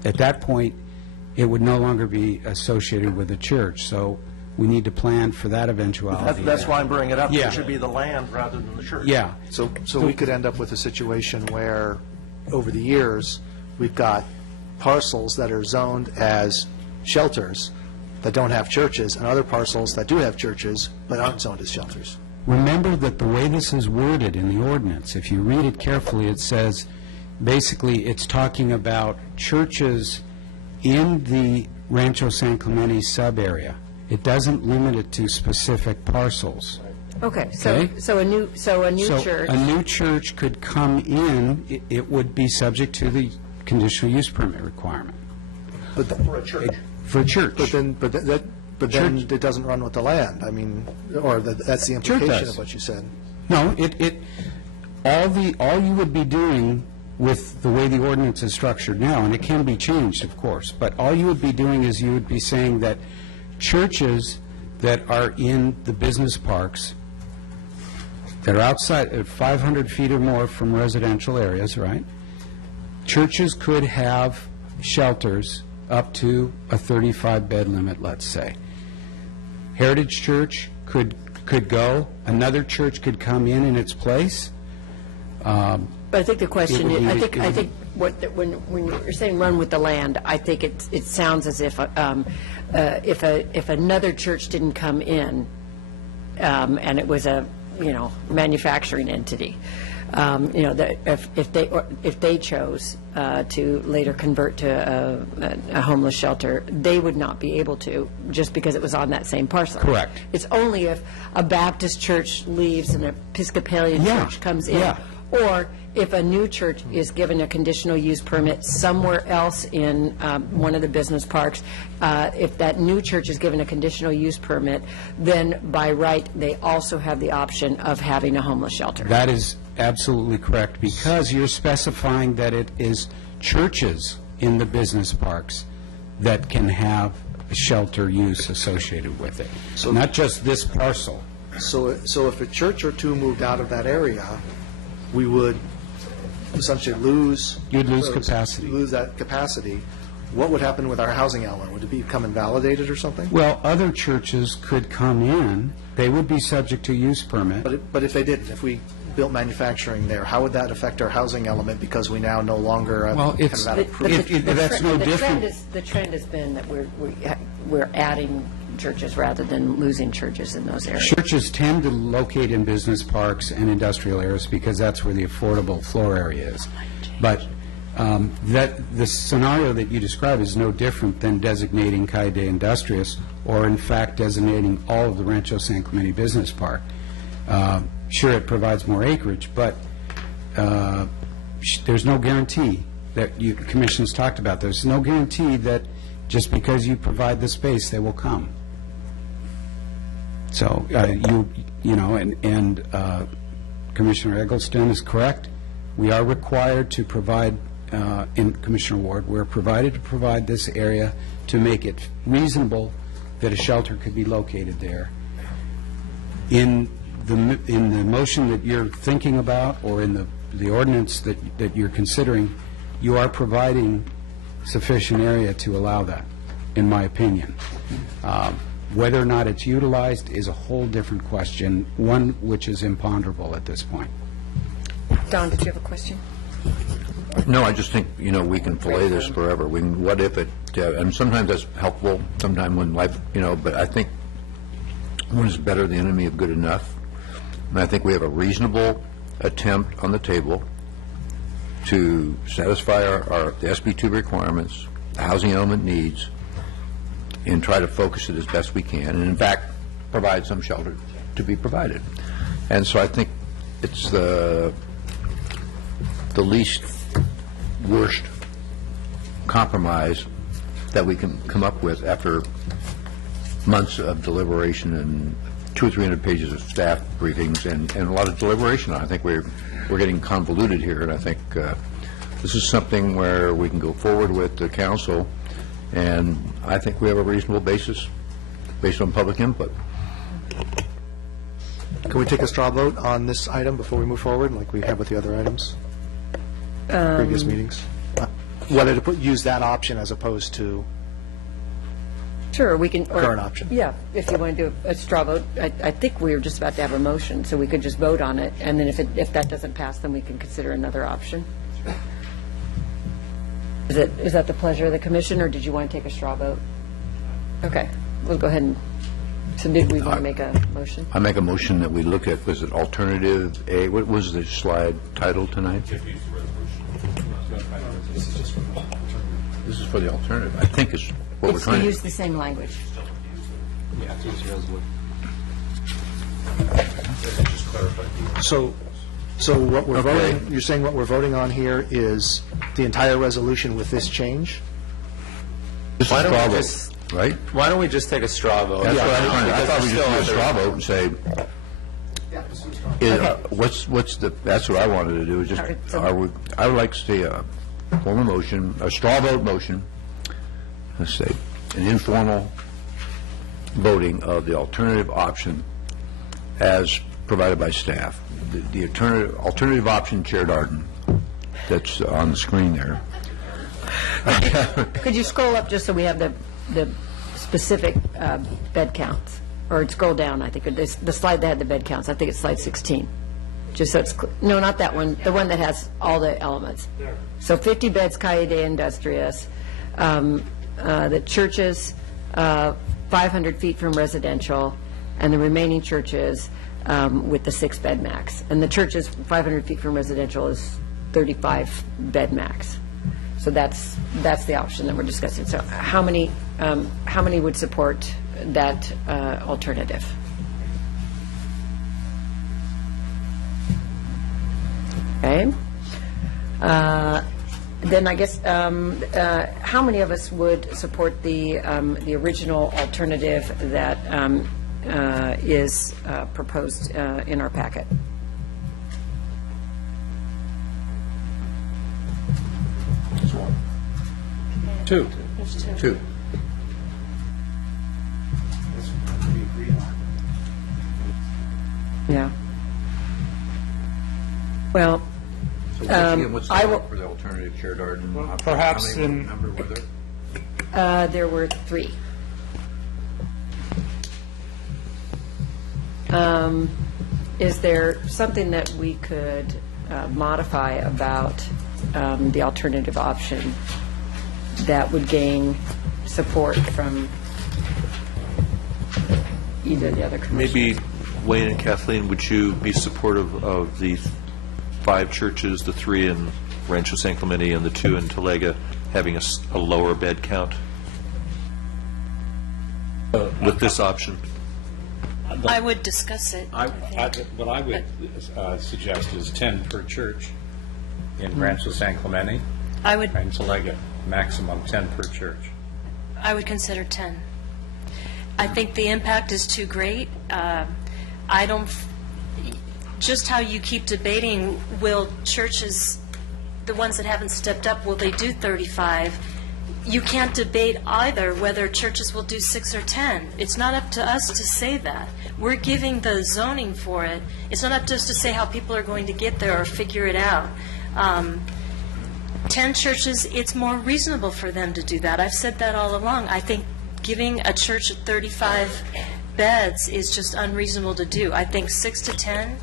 that point, it would no longer be associated with the church, so we need to plan for that eventuality. That's why I'm bringing it up. Yeah. It should be the land rather than the church. Yeah. So we could end up with a situation where, over the years, we've got parcels that are zoned as shelters that don't have churches, and other parcels that do have churches but aren't zoned as shelters. Remember that the way this is worded in the ordinance, if you read it carefully, it says, basically, it's talking about churches in the Rancho San Clemente sub-area. It doesn't limit it to specific parcels. Okay, Okay. so a new church. A new church could come in, it would be subject to the conditional use permit requirement. But For a church. For a church. But then it doesn't run with the land. I mean, or that's the implication does. of what you said. No, all you would be doing with the way the ordinance is structured now, and it can be changed, of course, but all you would be doing is you would be saying that churches that are in the business parks, that are outside, 500 feet or more from residential areas, right? Churches could have shelters up to a 35-bed limit, let's say. Heritage Church could go, another church could come in its place. But I think the question is, I think when you're saying run with the land, I think it sounds as if another church didn't come in, and it was a manufacturing entity, if they chose to later convert to a homeless shelter, they would not be able to, just because it was on that same parcel. Correct. It's only if a Baptist church leaves and an Episcopalian church comes in, or if a new church is given a conditional use permit somewhere else in one of the business parks. If that new church is given a conditional use permit, then by right, they also have the option of having a homeless shelter. That is absolutely correct, because you're specifying that it is churches in the business parks that can have a shelter use associated with it, so not just this parcel. So if a church or two moved out of that area, we would essentially lose... You'd lose capacity. Lose that capacity. What would happen with our housing element? Would it become invalidated or something? Well, other churches could come in. They would be subject to use permit. But if they didn't, if we built manufacturing there, how would that affect our housing element, because we now no longer... Well, that's no different. The trend has been that we're adding churches rather than losing churches in those areas. Churches tend to locate in business parks and industrial areas because that's where the affordable floor area is. But the scenario that you describe is no different than designating Calle de Industrias, or in fact designating all of the Rancho San Clemente Business Park. Sure, it provides more acreage, but there's no guarantee that Commission's talked about. There's no guarantee that just because you provide the space, they will come. So Commissioner Eggleston is correct. We are required to provide, in Commissioner Ward, we're provided to provide this area to make it reasonable that a shelter could be located there. In the motion that you're thinking about, or in the ordinance that you're considering, you are providing sufficient area to allow that, in my opinion. Whether or not it's utilized is a whole different question, one which is imponderable at this point. Don, did you have a question? No, I just think, we can fillet this forever. What if it, and sometimes that's helpful, sometimes when life, but I think one is better the enemy of good enough. And I think we have a reasonable attempt on the table to satisfy the SB2 requirements, the housing element needs, and try to focus it as best we can, and in fact, provide some shelter to be provided. And so I think it's the least worst compromise that we can come up with after months of deliberation and 200 or 300 pages of staff briefings and a lot of deliberation. I think we're getting convoluted here, and I think this is something where we can go forward with the council, and I think we have a reasonable basis based on public input. Can we take a straw vote on this item before we move forward, like we have with the other items? Previous meetings? Whether to use that option as opposed to Sure, we can. current option? Yeah, if you want to do a straw vote. I think we were just about to have a motion, so we could just vote on it, and then if that doesn't pass, then we can consider another option. Is that the pleasure of the commission, or did you want to take a straw vote? Okay, we'll go ahead and, so did we want to make a motion? I make a motion that we look at, was it alternative A? What was the slide title tonight? This is for the alternative. I think is what we're trying to use the same language. Yeah, it's a resolution. So what we're voting, you're saying what we're voting on here is the entire resolution with this change? Why don't we just, right? Why don't we just take a straw vote? That's what I thought we just do a straw vote and say, That's what I wanted to do, is just, I would like to see a formal motion, a straw vote motion, let's say, an informal voting of the alternative option as provided by staff. The alternative option, Chair Darden, that's on the screen there. Could you scroll up just so we have the specific bed counts? Or scroll down, I think, the slide that had the bed counts. I think it's slide 16. Just so it's, no, not that one, the one that has all the elements. So 50 beds, Calle de Industrias. The churches, 500 feet from residential, and the remaining churches with the 6-bed max. And the churches 500 feet from residential is 35 bed max. So that's the option that we're discussing. So how many would support that alternative? Okay. Then I guess how many of us would support the original alternative that is proposed in our packet? Two. Two. Yeah. Well, So what's the I will. for the alternative, Chair Darden? Perhaps How many in- number were there? There were 3. Is there something that we could modify about the alternative option that would gain support from either of the other commissioners? Maybe Wayne and Kathleen, would you be supportive of the 5 churches, the 3 in Rancho San Clemente and the 2 in Talega, having a lower bed count with this option? I would discuss it. What I would suggest is 10 per church in Rancho San Clemente. I would. And Talega, maximum 10 per church. I would consider 10. I think the impact is too great. I don't, just how you keep debating, will churches, the ones that haven't stepped up, will they do 35? You can't debate either whether churches will do 6 or 10. It's not up to us to say that. We're giving the zoning for it. It's not up to us to say how people are going to get there or figure it out. 10 churches, it's more reasonable for them to do that. I've said that all along. I think giving a church 35 beds is just unreasonable to do. I think 6 to 10,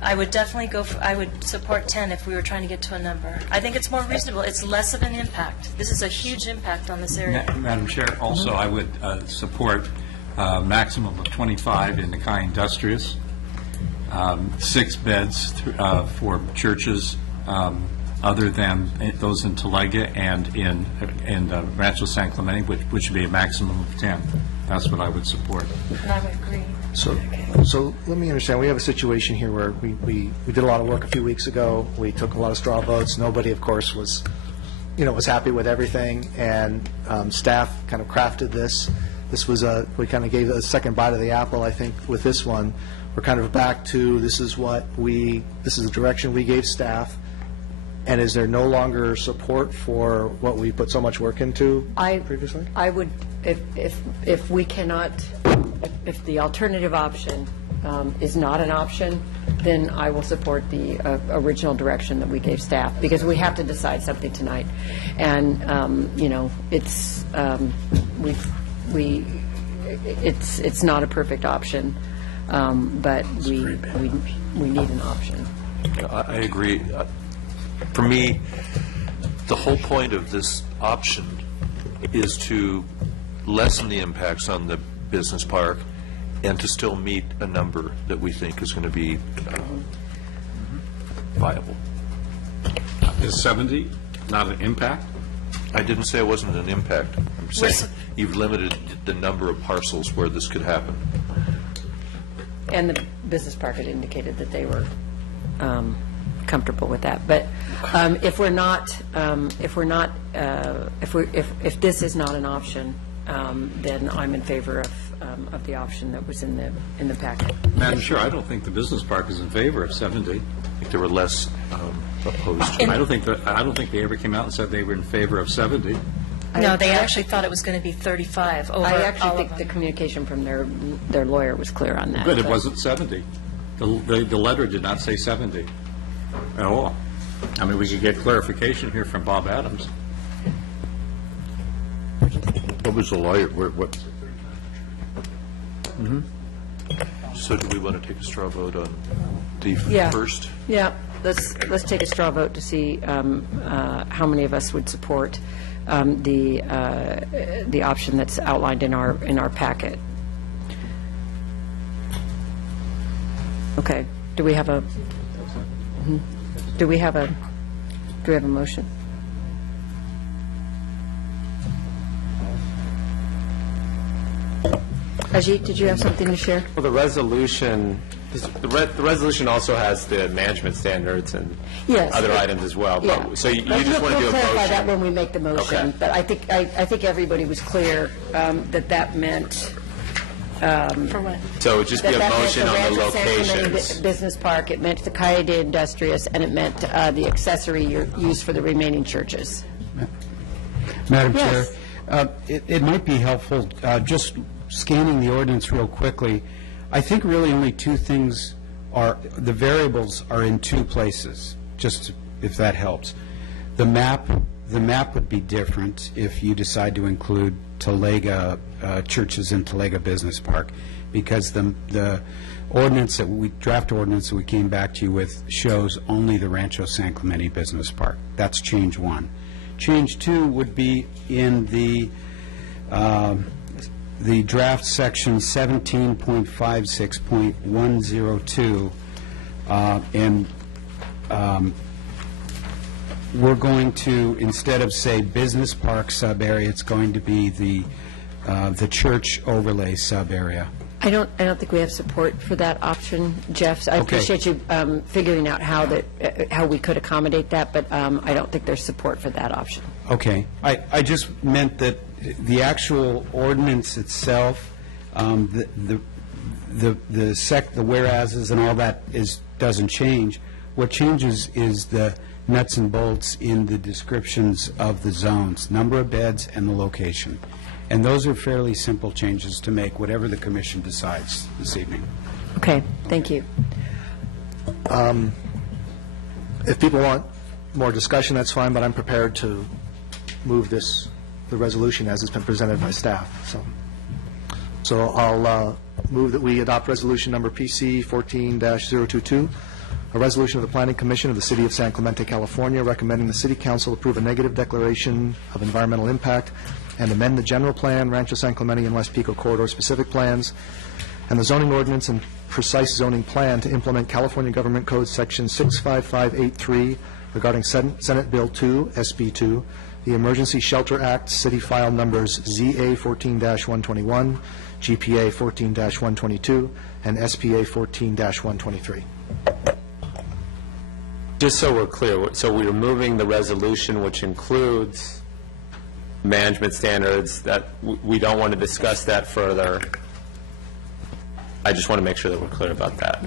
I would definitely I would support 10 if we were trying to get to a number. I think it's more reasonable. It's less of an impact. This is a huge impact on this area. Madam Chair, also I would support maximum of 25 in the Calle Industrias, 6 beds for churches other than those in Talega and in Rancho San Clemente, which would be a maximum of 10. That's what I would support. And I would agree. So let me understand. We have a situation here where we did a lot of work a few weeks ago. We took a lot of straw votes. Nobody, of course, was happy with everything, and staff kind of crafted this. This was we kind of gave a second bite of the apple, I think, with this one. We're kind of back to this is the direction we gave staff. And is there no longer support for what we put so much work into previously? I would, if we cannot, if the alternative option is not an option, then I will support the original direction that we gave staff, because we have to decide something tonight. And, it's, it's not a perfect option, but we need an option. I agree. For me, the whole point of this option is to lessen the impacts on the business park and to still meet a number that we think is going to be viable. Is 70 not an impact? I didn't say it wasn't an impact. I'm saying you've limited the number of parcels where this could happen. And the business park had indicated that they were comfortable with that. But if this is not an option, then I'm in favor of the option that was in the packet. Madam Chair, I don't think the business park is in favor of 70. I think there were less opposed. I don't think they ever came out and said they were in favor of 70. No, they actually thought it was going to be 35 over all of them. I actually think the communication from their lawyer was clear on that. But it wasn't 70. The letter did not say 70 at all. I mean, we could get clarification here from Bob Adams. What was the lawyer, what? So do we want to take a straw vote on the first? Yeah, let's take a straw vote to see how many of us would support the option that's outlined in our packet. Okay. Do we have a motion? Ajit, did you have something to share? Well, the resolution also has the management standards and other items as well. Yeah. But, so you just want to do a motion? We'll clarify that when we make the motion. Okay. But I think everybody was clear that meant. For what? So it would just be a motion on the locations. Business Park, it meant the Calle de Industrias, and it meant the accessory use for the remaining churches. Madam Yes. Chair, it might be helpful, just scanning the ordinance real quickly, I think really only two things the variables are in two places, just if that helps. The map would be different if you decide to include Talega churches in Talega Business Park, because the draft ordinance that we came back to you with shows only the Rancho San Clemente Business Park. That's change one. Change two would be in the draft section 17.56.102, and we're going to, instead of say business park sub-area, it's going to be the church overlay sub-area. I don't think we have support for that option, Jeff. I appreciate you figuring out how we could accommodate that, but I don't think there's support for that option. Okay. I just meant that the actual ordinance itself, the whereases and all that doesn't change. What changes is the nuts and bolts in the descriptions of the zones, number of beds and the location. And those are fairly simple changes to make, whatever the commission decides this evening. Okay, thank you. If people want more discussion, that's fine, but I'm prepared to move the resolution as it's been presented by staff. So I'll move that we adopt resolution number PC 14-022, a resolution of the Planning Commission of the City of San Clemente, California, recommending the City Council approve a negative declaration of environmental impact and amend the general plan, Rancho San Clemente and West Pico corridor specific plans, and the zoning ordinance and precise zoning plan to implement California Government Code Section 65583 regarding Senate Bill 2, SB2, the Emergency Shelter Act, City File Numbers ZA 14-121, GPA 14-122, and SPA 14-123. Just so we're clear, so we're moving the resolution, which includes management standards, that we don't want to discuss that further. I just want to make sure that we're clear about that.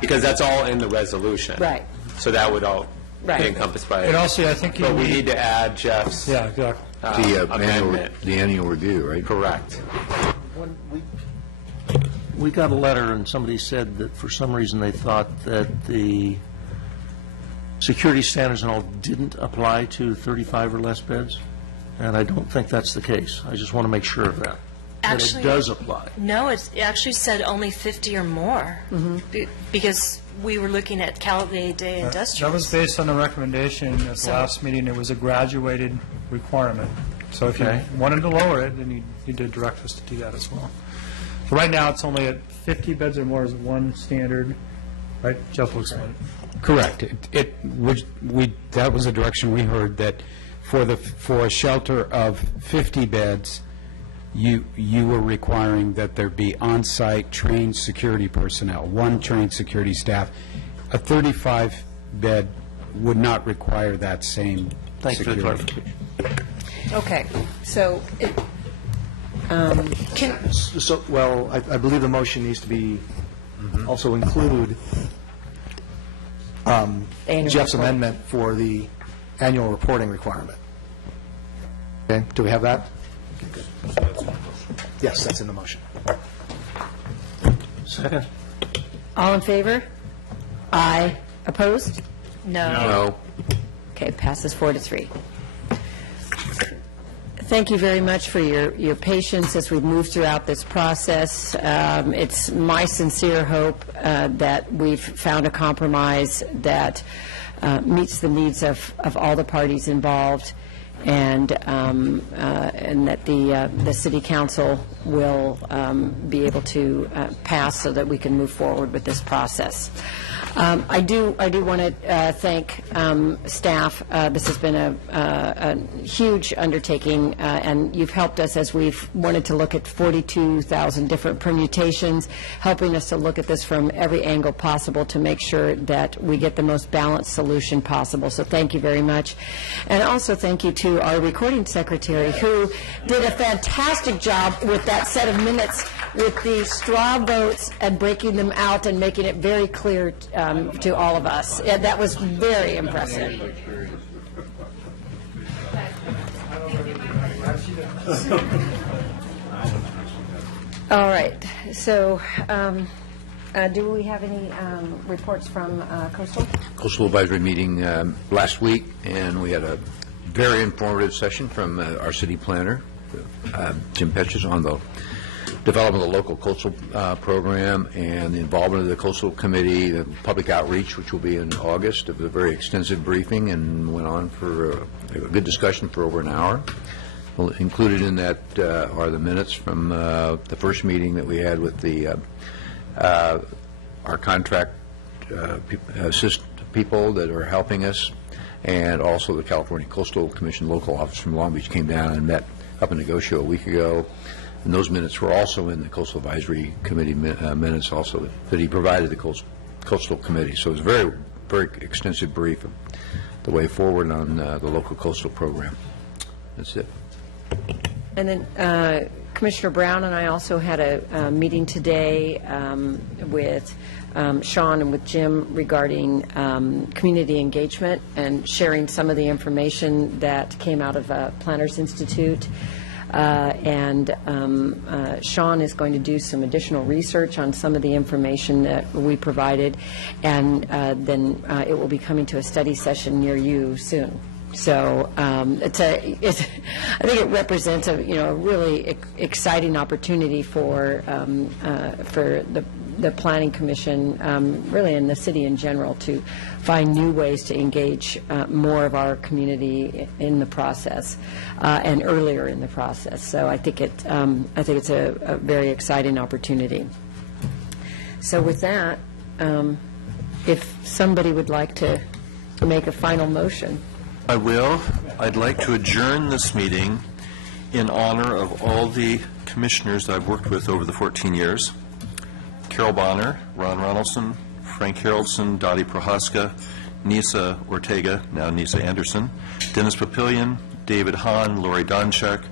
Because that's all in the resolution. Right. So that would all be encompassed by it. And also, I think we need to add Jeff's exactly. amendment. The annual review, right? Correct. We got a letter, and somebody said that for some reason they thought that the security standards and all didn't apply to 35 or less beds, and I don't think that's the case. I just want to make sure of that. Actually, that it does apply. No, it actually said only 50 or more, because we were looking at Calle de Industrias. That was based on the recommendation at the last meeting. It was a graduated requirement. So if you wanted to lower it, then you need to direct us to do that as well. So right now, it's only at 50 beds or more is one standard, right? Jeff will explain it. Correct. That was a direction we heard, that for a shelter of 50 beds, you were requiring that there be on-site trained security personnel, one trained security staff. A 35-bed would not require that same Thanks for the security. clarification. Okay, so So, well, I believe the motion needs to be, also include Jeff's amendment for the annual reporting requirement. Okay, do we have that? Okay, good. Yes, that's in the motion. Second. All in favor? Aye. Opposed? No. Okay, passes 4-3. Thank you very much for your patience as we move throughout this process. It's my sincere hope that we've found a compromise that meets the needs of all the parties involved, and that the City Council will be able to pass so that we can move forward with this process. I do want to thank staff. This has been a huge undertaking, and you've helped us as we've wanted to look at 42,000 different permutations, helping us to look at this from every angle possible to make sure that we get the most balanced solution possible. So thank you very much. And also thank you to our recording secretary, who did a fantastic job with that set of minutes with the straw votes and breaking them out and making it very clear to all of us. Yeah, that was very impressive. All right. So do we have any reports from Coastal? Coastal Advisory meeting last week, and we had a very informative session from our city planner, Jim Petches, on the development of the local coastal program and the involvement of the coastal committee, the public outreach, which will be in August. It was a very extensive briefing and went on for a good discussion for over an hour. Well, included in that are the minutes from the first meeting that we had with the our contract people that are helping us, and also the California Coastal Commission local office from Long Beach came down and met up in Negotia a week ago. And those minutes were also in the Coastal Advisory Committee minutes also that he provided the Coastal Committee. So it was a very, very extensive brief of the way forward on the local coastal program. That's it. And then Commissioner Brown and I also had a meeting today with Sean and with Jim regarding community engagement and sharing some of the information that came out of Planners Institute. Sean is going to do some additional research on some of the information that we provided, and then it will be coming to a study session near you soon. So I think it represents a really exciting opportunity for the Planning Commission, really in the city in general, to find new ways to engage more of our community in the process and earlier in the process. So I think it's a very exciting opportunity. So with that, if somebody would like to make a final motion. I will. I'd like to adjourn this meeting in honor of all the commissioners that I've worked with over the 14 years. Carol Bonner, Ron Ronaldson, Frank Haroldson, Dottie Prohaska, Nisa Ortega, now Nisa Anderson, Dennis Papillion, David Hahn, Lori Donchak,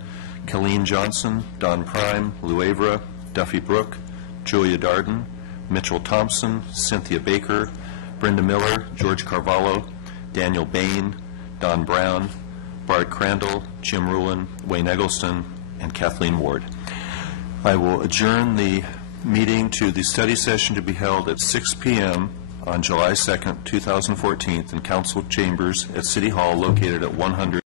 Colleen Johnson, Don Prime, Lou Avra, Duffy Brook, Julia Darden, Mitchell Thompson, Cynthia Baker, Brenda Miller, George Carvalho, Daniel Bain, Don Brown, Bart Crandall, Jim Rulin, Wayne Eggleston, and Kathleen Ward. I will adjourn the meeting to the study session to be held at 6 p.m. on July 2nd, 2014 in Council Chambers at City Hall located at 100